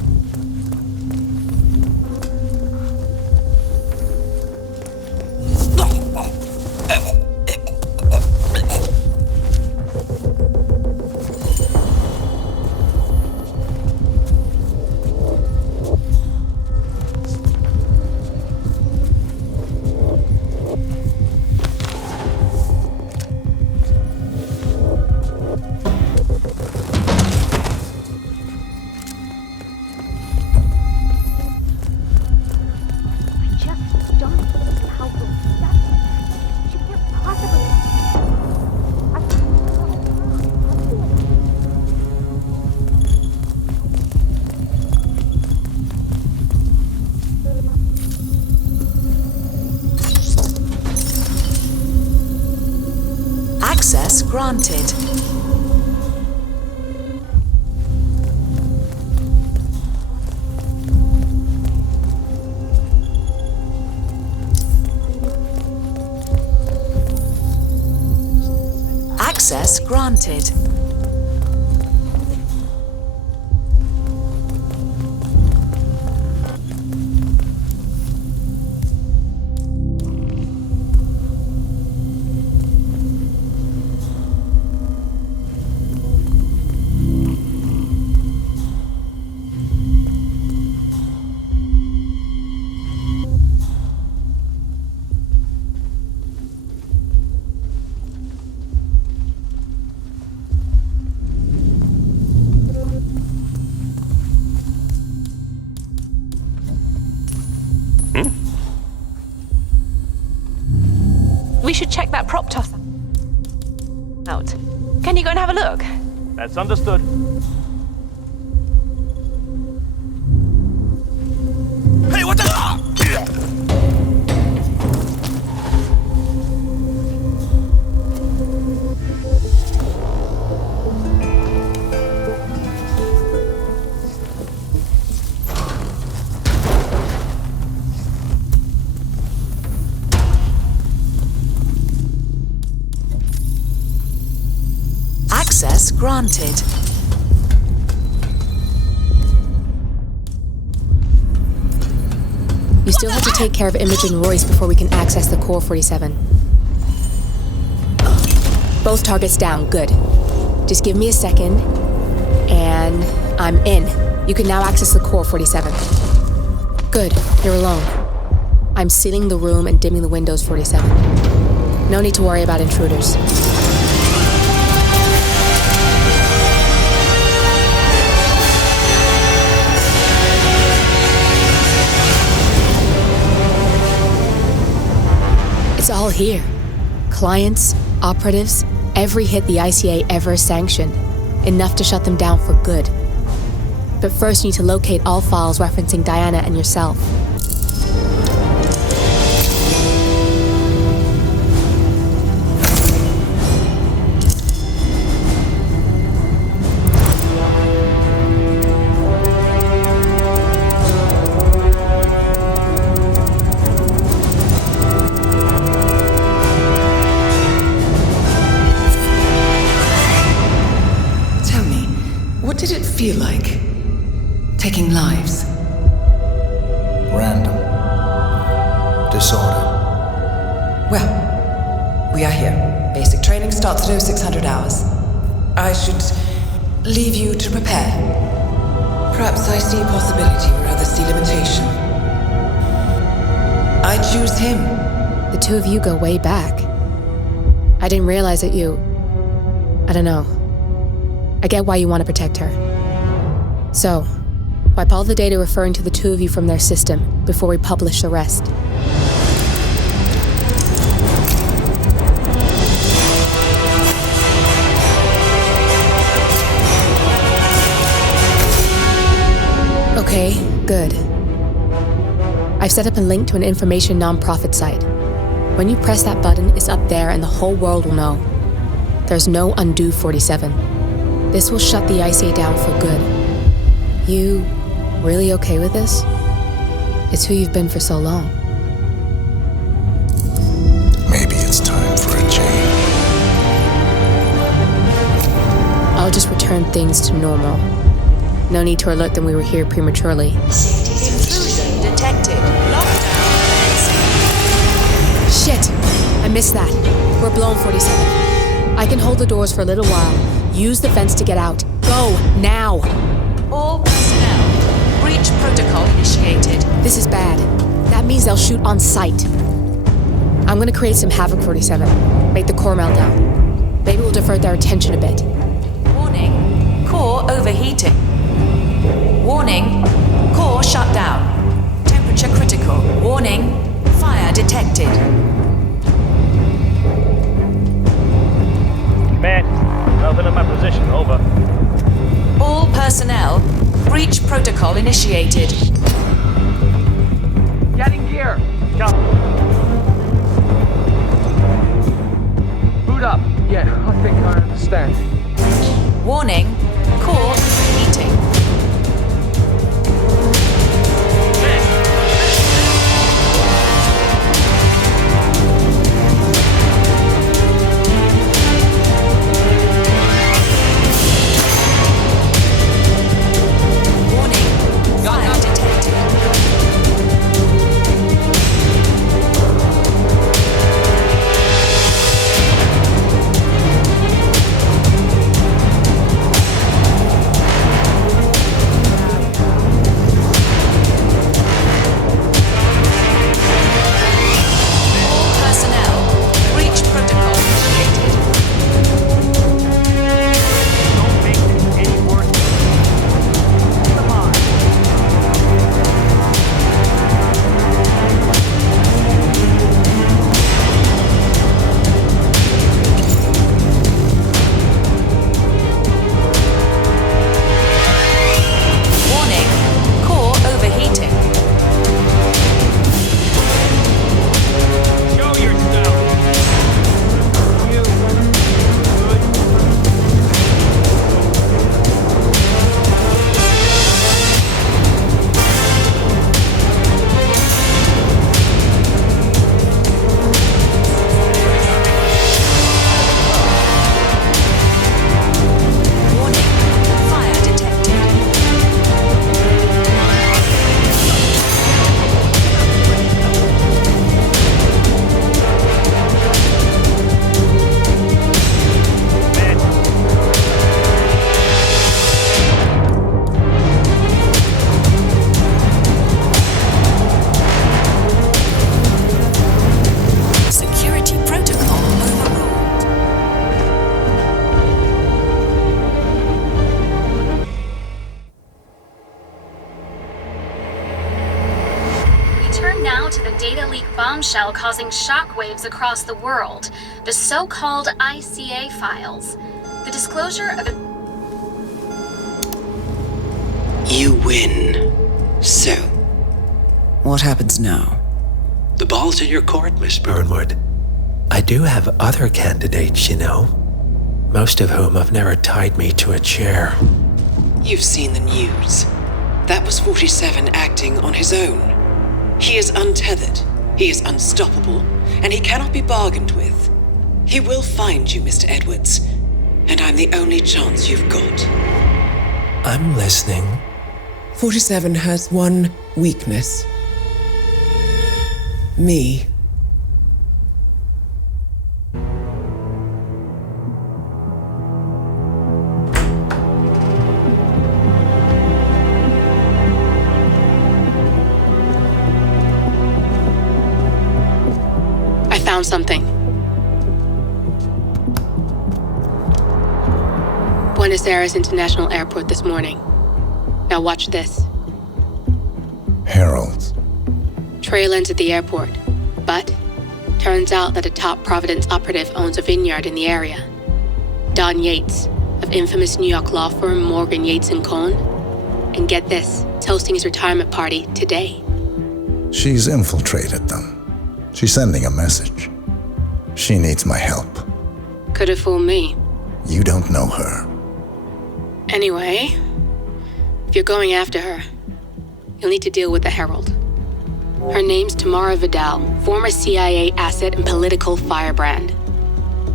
Access granted. Access granted. We should check that prop toss out. Can you go and have a look? That's understood. Hey, what the? Access granted. You still have to take care of Imogen Royce before we can access the core, 47. Both targets down, good. Just give me a second, and I'm in. You can now access the core, 47. Good, you're alone. I'm sealing the room and dimming the windows, 47. No need to worry about intruders. It's all here. Clients, operatives, every hit the ICA ever sanctioned. Enough to shut them down for good. But first you need to locate all files referencing Diana and yourself. Feel like taking lives? Random. Disorder. Well, we are here. Basic training starts at 0600 hours. I should leave you to prepare. Perhaps I see possibility where others see limitation. I choose him. The two of you go way back. I didn't realize that you... I don't know. I get why you want to protect her. So, wipe all the data referring to the two of you from their system before we publish the rest. Okay, good. I've set up a link to an information non-profit site. When you press that button, it's up there and the whole world will know. There's no undo 47. This will shut the ICA down for good. You really okay with this? It's who you've been for so long. Maybe it's time for a change. I'll just return things to normal. No need to alert them we were here prematurely. Intrusion detected. Lockdown. Shit! I missed that. We're blown, 47. I can hold the doors for a little while. Use the fence to get out. Go, now! All personnel. Breach protocol initiated. This is bad. That means they'll shoot on sight. I'm gonna create some havoc, 47. Make the core meltdown. Maybe we'll divert their attention a bit. Warning. Core overheating. Warning. Core shut down. Temperature critical. Warning. Fire detected. Man, nothing in my position. Over. All personnel. Breach protocol initiated. Getting gear. Go. Boot up. Yeah, I think I understand. Warning. Core overheating. Bombshell causing shockwaves across the world, the so-called ICA files. The disclosure of... You win. So, what happens now? The ball's in your court, Miss Burnwood. I do have other candidates, you know. Most of whom have never tied me to a chair. You've seen the news. That was 47 acting on his own. He is untethered. He is unstoppable, and he cannot be bargained with. He will find you, Mr. Edwards, and I'm the only chance you've got. I'm listening. 47 has one weakness. Me. Found something. Buenos Aires International Airport this morning. Now watch this. Heralds. Trail ends at the airport, but turns out that a top Providence operative owns a vineyard in the area. Don Yates, of infamous New York law firm Morgan, Yates & Cohn. And get this, toasting his retirement party today. She's infiltrated them. She's sending a message. She needs my help. Could have fooled me. You don't know her. Anyway, if you're going after her, you'll need to deal with the Herald. Her name's Tamara Vidal, former CIA asset and political firebrand.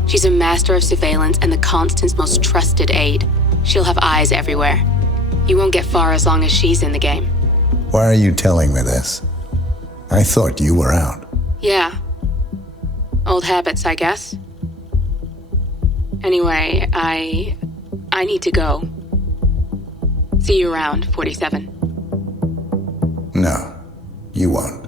She's a master of surveillance and the Constant's most trusted aide. She'll have eyes everywhere. You won't get far as long as she's in the game. Why are you telling me this? I thought you were out. Yeah. Old habits, I guess. Anyway, I need to go. See you around, 47. No, you won't.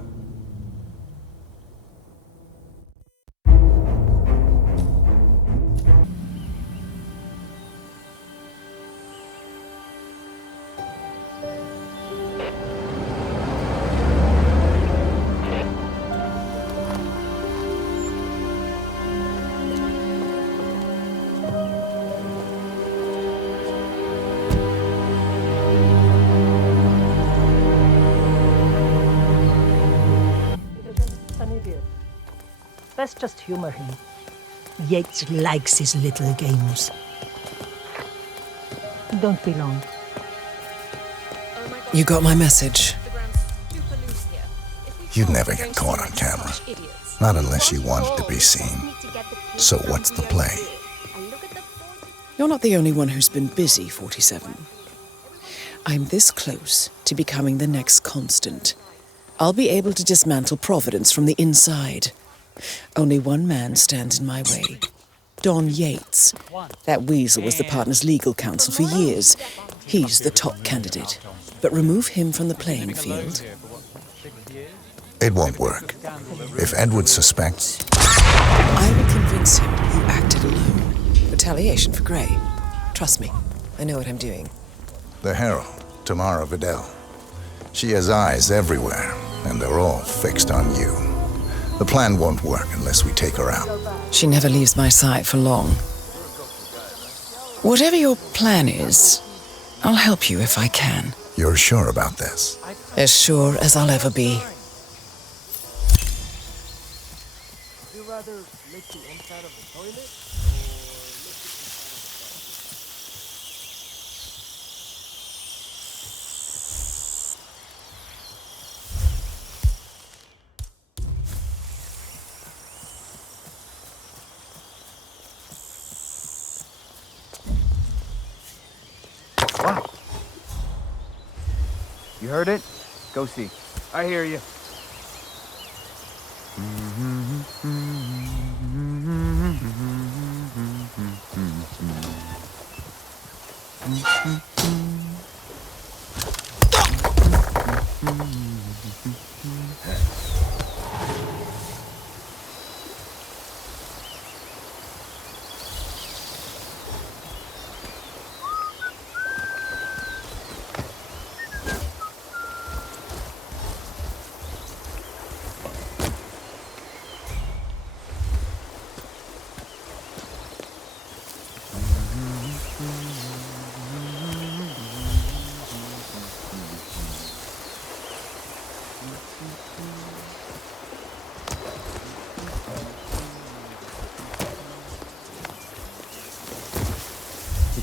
Let's just humor him. Yates likes his little games. Don't be long. You got my message. You'd never get caught on camera. Not unless you wanted to be seen. So what's the play? You're not the only one who's been busy, 47. I'm this close to becoming the next Constant. I'll be able to dismantle Providence from the inside. Only one man stands in my way. Don Yates. That weasel was the partner's legal counsel for years. He's the top candidate. But remove him from the playing field. It won't work. If Edward suspects... I will convince him you acted alone. Retaliation for Grey. Trust me, I know what I'm doing. The Herald, Tamara Vidal. She has eyes everywhere, and they're all fixed on you. The plan won't work unless we take her out. She never leaves my sight for long. Whatever your plan is, I'll help you if I can. You're sure about this? As sure as I'll ever be. Would you rather lick the inside of the toilet? Wow. You heard it? Go see. I hear you.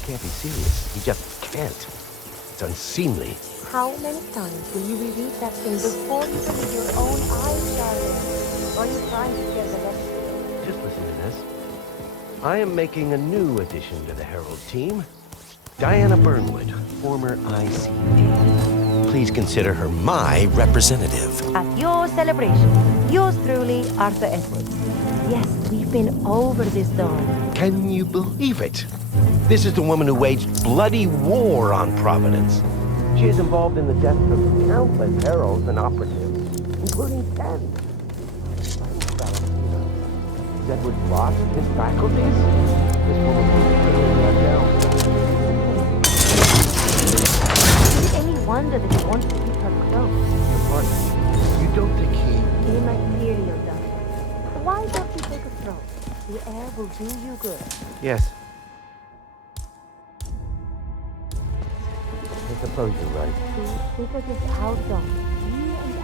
Can't be serious. He just can't. It's unseemly. How many times will you reread that thing before you believe your own eyes, darling? Or are you trying to get the rest? Just listen to this. I am making a new addition to the Herald team. Diana Burnwood, former ICA. Please consider her my representative. At your celebration, yours truly, Arthur Edwards. Yes, we've been over this, though. Can you believe it? This is the woman who waged bloody war on Providence. She is involved in the deaths of countless heralds and operatives, including 10. Has Edward lost his faculties? This woman will let down. Any wonder that he wants to keep her close? But you don't think he... Immaterial, darling. Why don't you take a stroll? The air will do you good. Yes. I suppose you're right. See, look at this outdoor. You and I.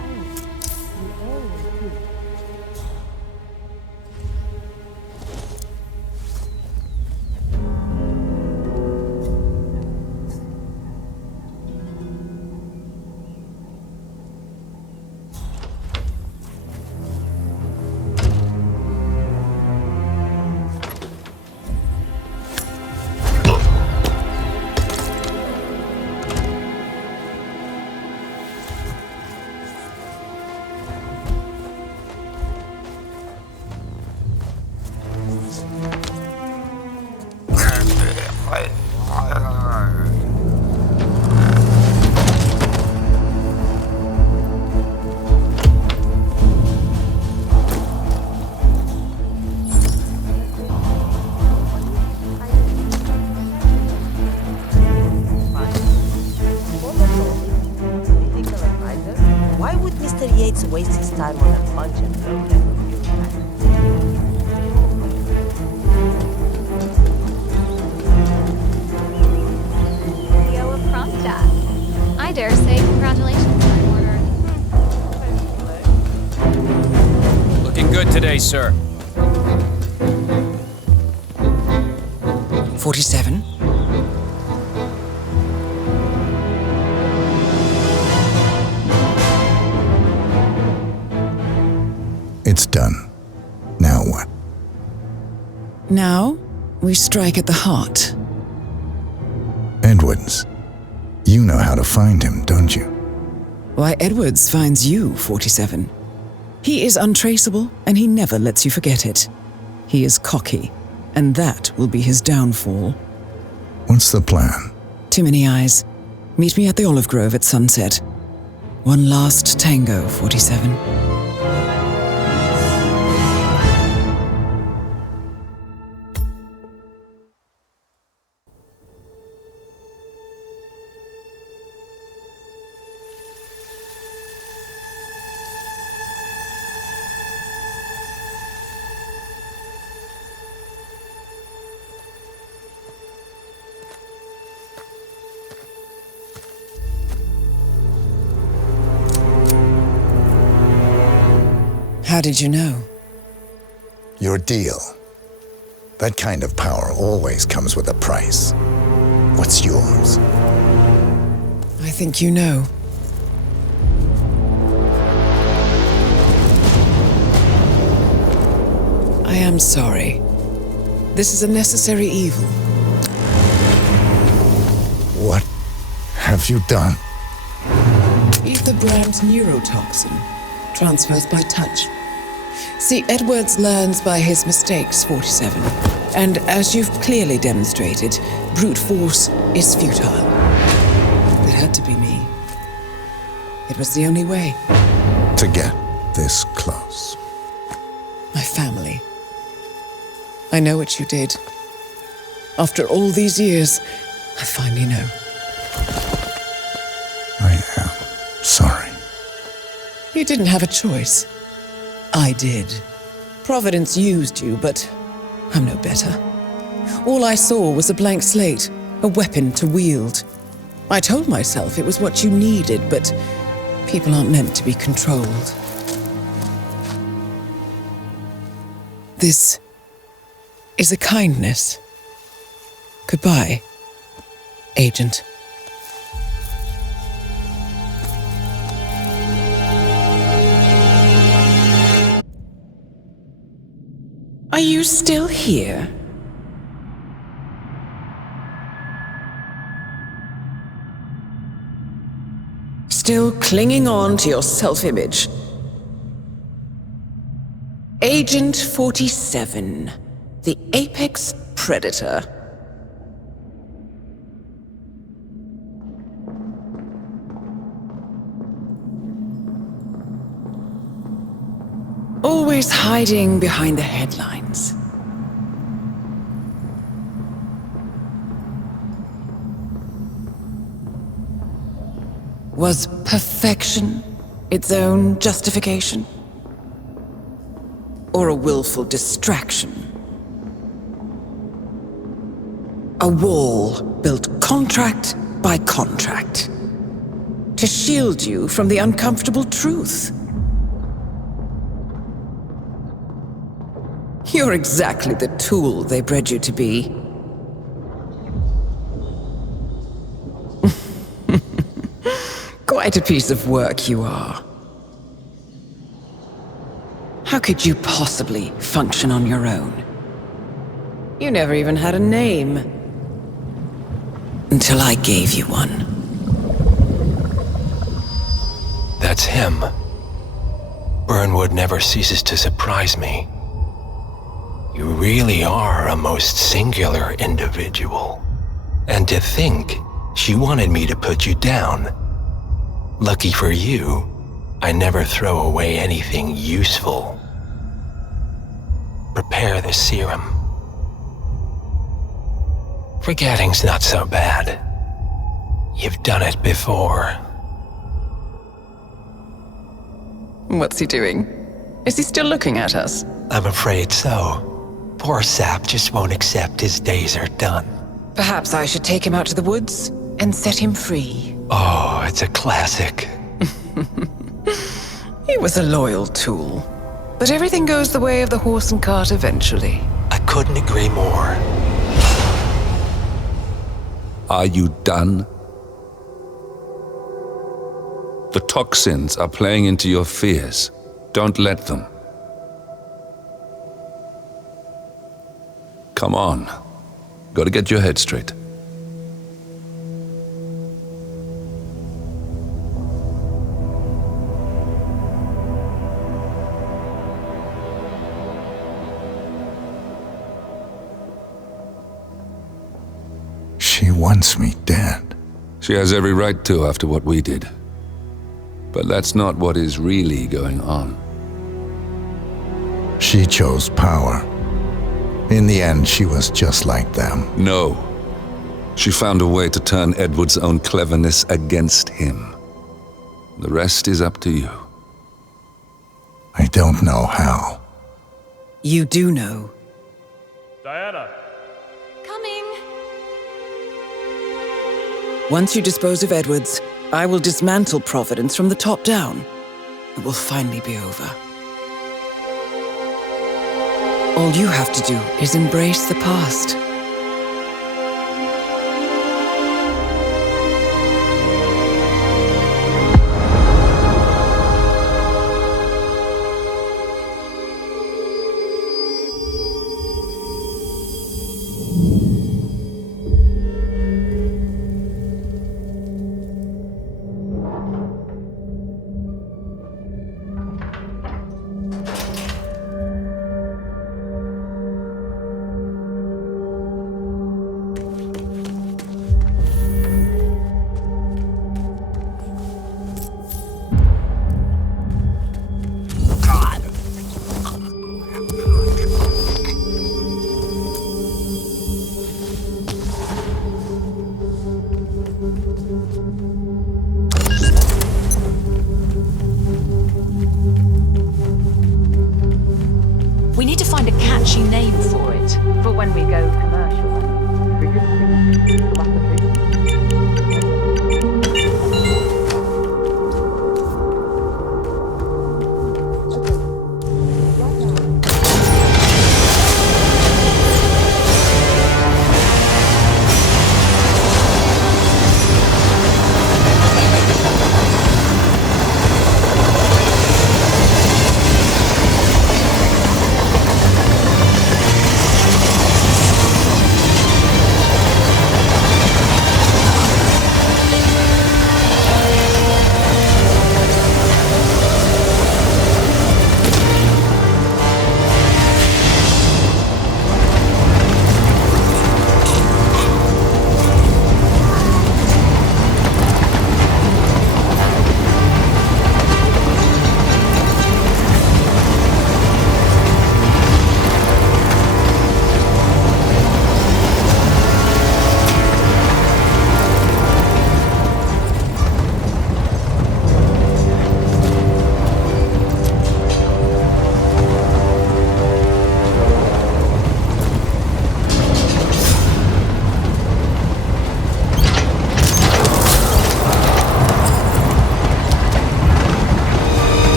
The air will do. die more than punch and protest. CEO of Kronstadt. I dare say congratulations, my order. Looking good today, sir. 47? It's done. Now what? Now, we strike at the heart. Edwards. You know how to find him, don't you? Why, Edwards finds you, 47. He is untraceable, and he never lets you forget it. He is cocky, and that will be his downfall. What's the plan? Too many eyes. Meet me at the olive grove at sunset. One last tango, 47. How did you know? Your deal. That kind of power always comes with a price. What's yours? I think you know. I am sorry. This is a necessary evil. What have you done? Ether brand neurotoxin transfers by touch. See, Edwards learns by his mistakes, 47. And as you've clearly demonstrated, brute force is futile. It had to be me. It was the only way. To get this close. My family. I know what you did. After all these years, I finally know. I am sorry. You didn't have a choice. I did. Providence used you, but I'm no better. All I saw was a blank slate, a weapon to wield. I told myself it was what you needed, but people aren't meant to be controlled. This is a kindness. Goodbye, Agent. Are you still here? Still clinging on to your self-image? Agent 47, the apex predator. Always hiding behind the headlines. Was perfection its own justification? Or a willful distraction? A wall built contract by contract to shield you from the uncomfortable truth. You're exactly the tool they bred you to be. Quite a piece of work you are. How could you possibly function on your own? You never even had a name. Until I gave you one. That's him. Burnwood never ceases to surprise me. You really are a most singular individual. And to think she wanted me to put you down. Lucky for you, I never throw away anything useful. Prepare the serum. Forgetting's not so bad. You've done it before. What's he doing? Is he still looking at us? I'm afraid so. Poor Sap just won't accept his days are done. Perhaps I should take him out to the woods and set him free. Oh, it's a classic. He was a loyal tool. But everything goes the way of the horse and cart eventually. I couldn't agree more. Are you done? The toxins are playing into your fears. Don't let them. Come on. Gotta get your head straight. She wants me dead. She has every right to after what we did. But that's not what is really going on. She chose power. In the end, she was just like them. No. She found a way to turn Edward's own cleverness against him. The rest is up to you. I don't know how. You do know. Diana! Coming. Once you dispose of Edwards, I will dismantle Providence from the top down. It will finally be over. All you have to do is embrace the past. We need to find a catchy name for it, for when we go commercial.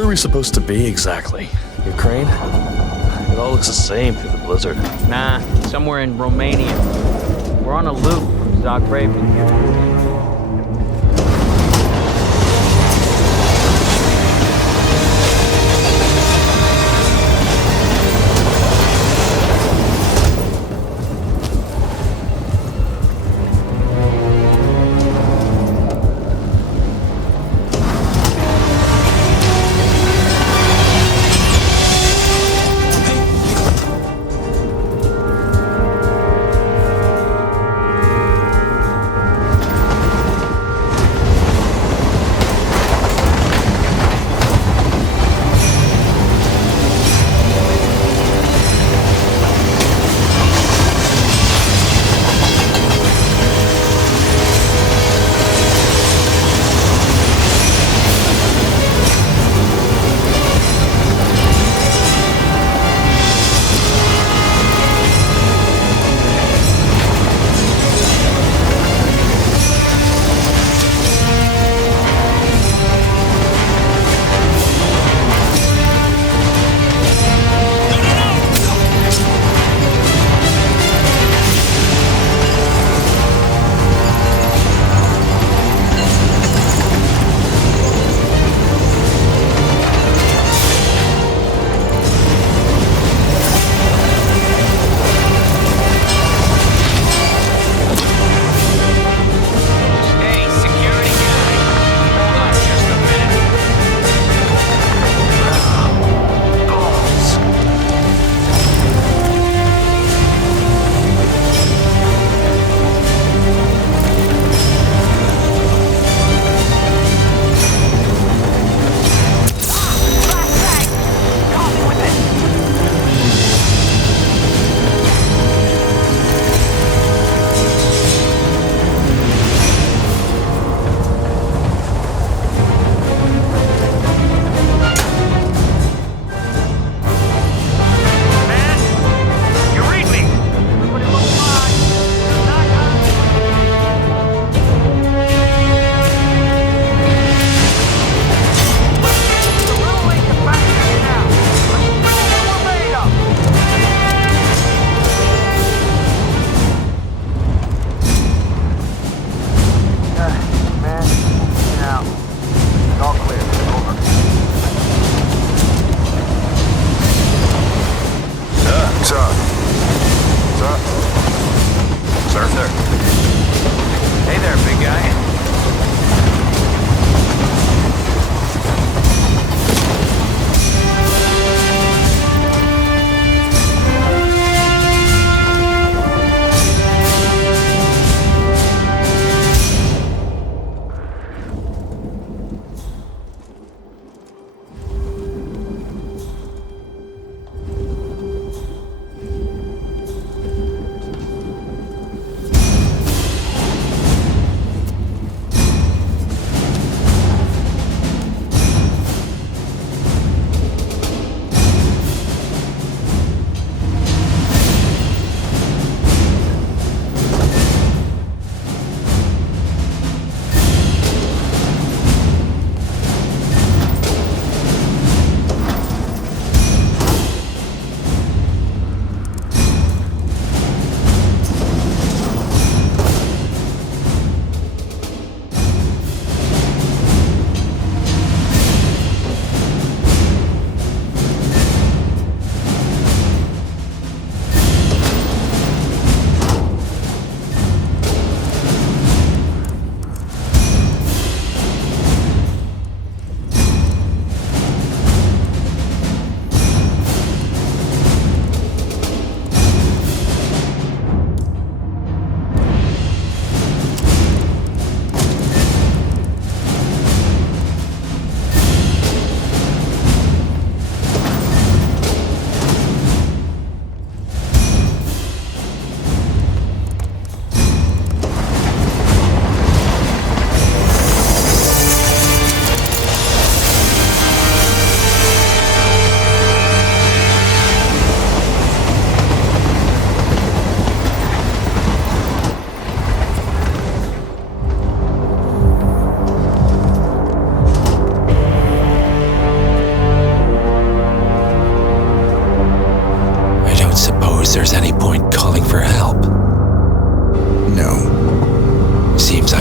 Where are we supposed to be exactly? Ukraine? It all looks the same through the blizzard. Nah, somewhere in Romania. We're on a loop from Zagreb to here.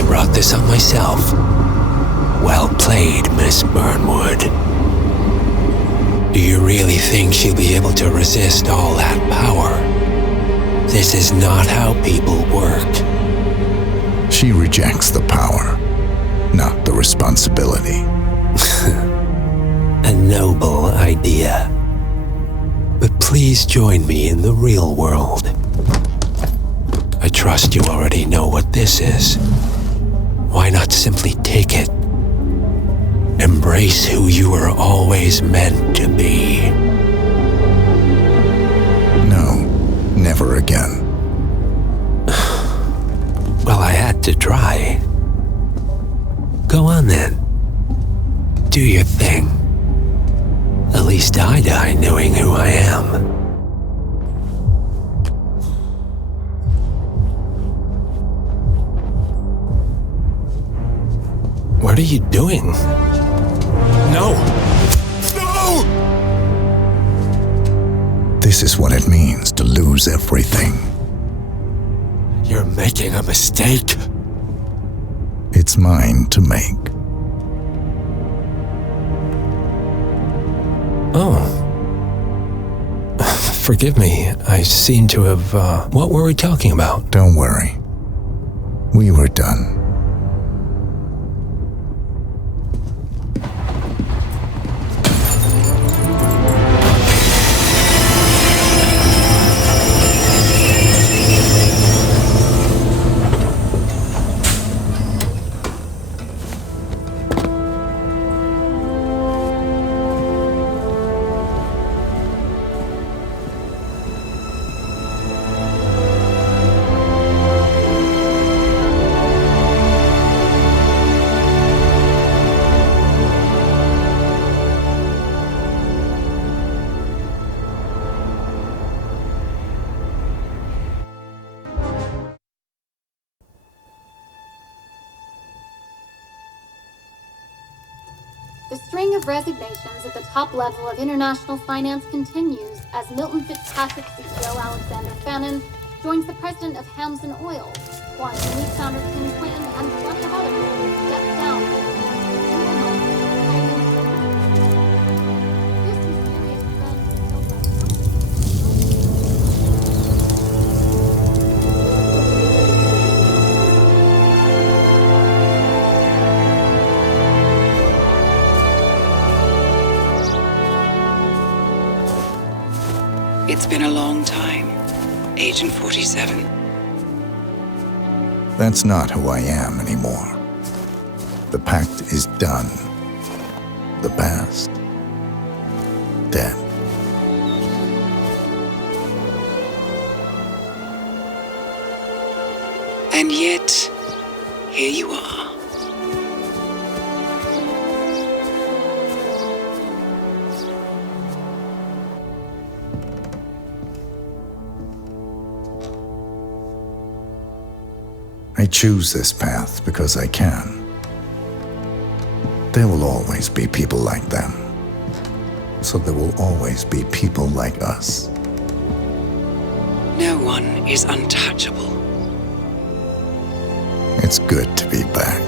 brought this on myself. Well played, Miss Burnwood. Do you really think she'll be able to resist all that power? This is not how people work. She rejects the power, not the responsibility. A noble idea. But please join me in the real world. I trust you already know what this is. Why not simply take it? Embrace who you were always meant to be. No, never again. Well, I had to try. Go on then. Do your thing. At least I die knowing who I am. What are you doing? No! No! This is what it means to lose everything. You're making a mistake. It's mine to make. Oh. Forgive me, I seem to have, what were we talking about? Don't worry. We were done. The string of resignations at the top level of international finance continues as Milton Fitzpatrick CEO Alexander Fannin joins the president of Hamson Oil, Quantum Leap founder Tim Quinn, and plenty of other people step down. It's been a long time, Agent 47. That's not who I am anymore. The pact is done. The past, dead. And yet, here you are. I choose this path because I can. There will always be people like them. So there will always be people like us. No one is untouchable. It's good to be back.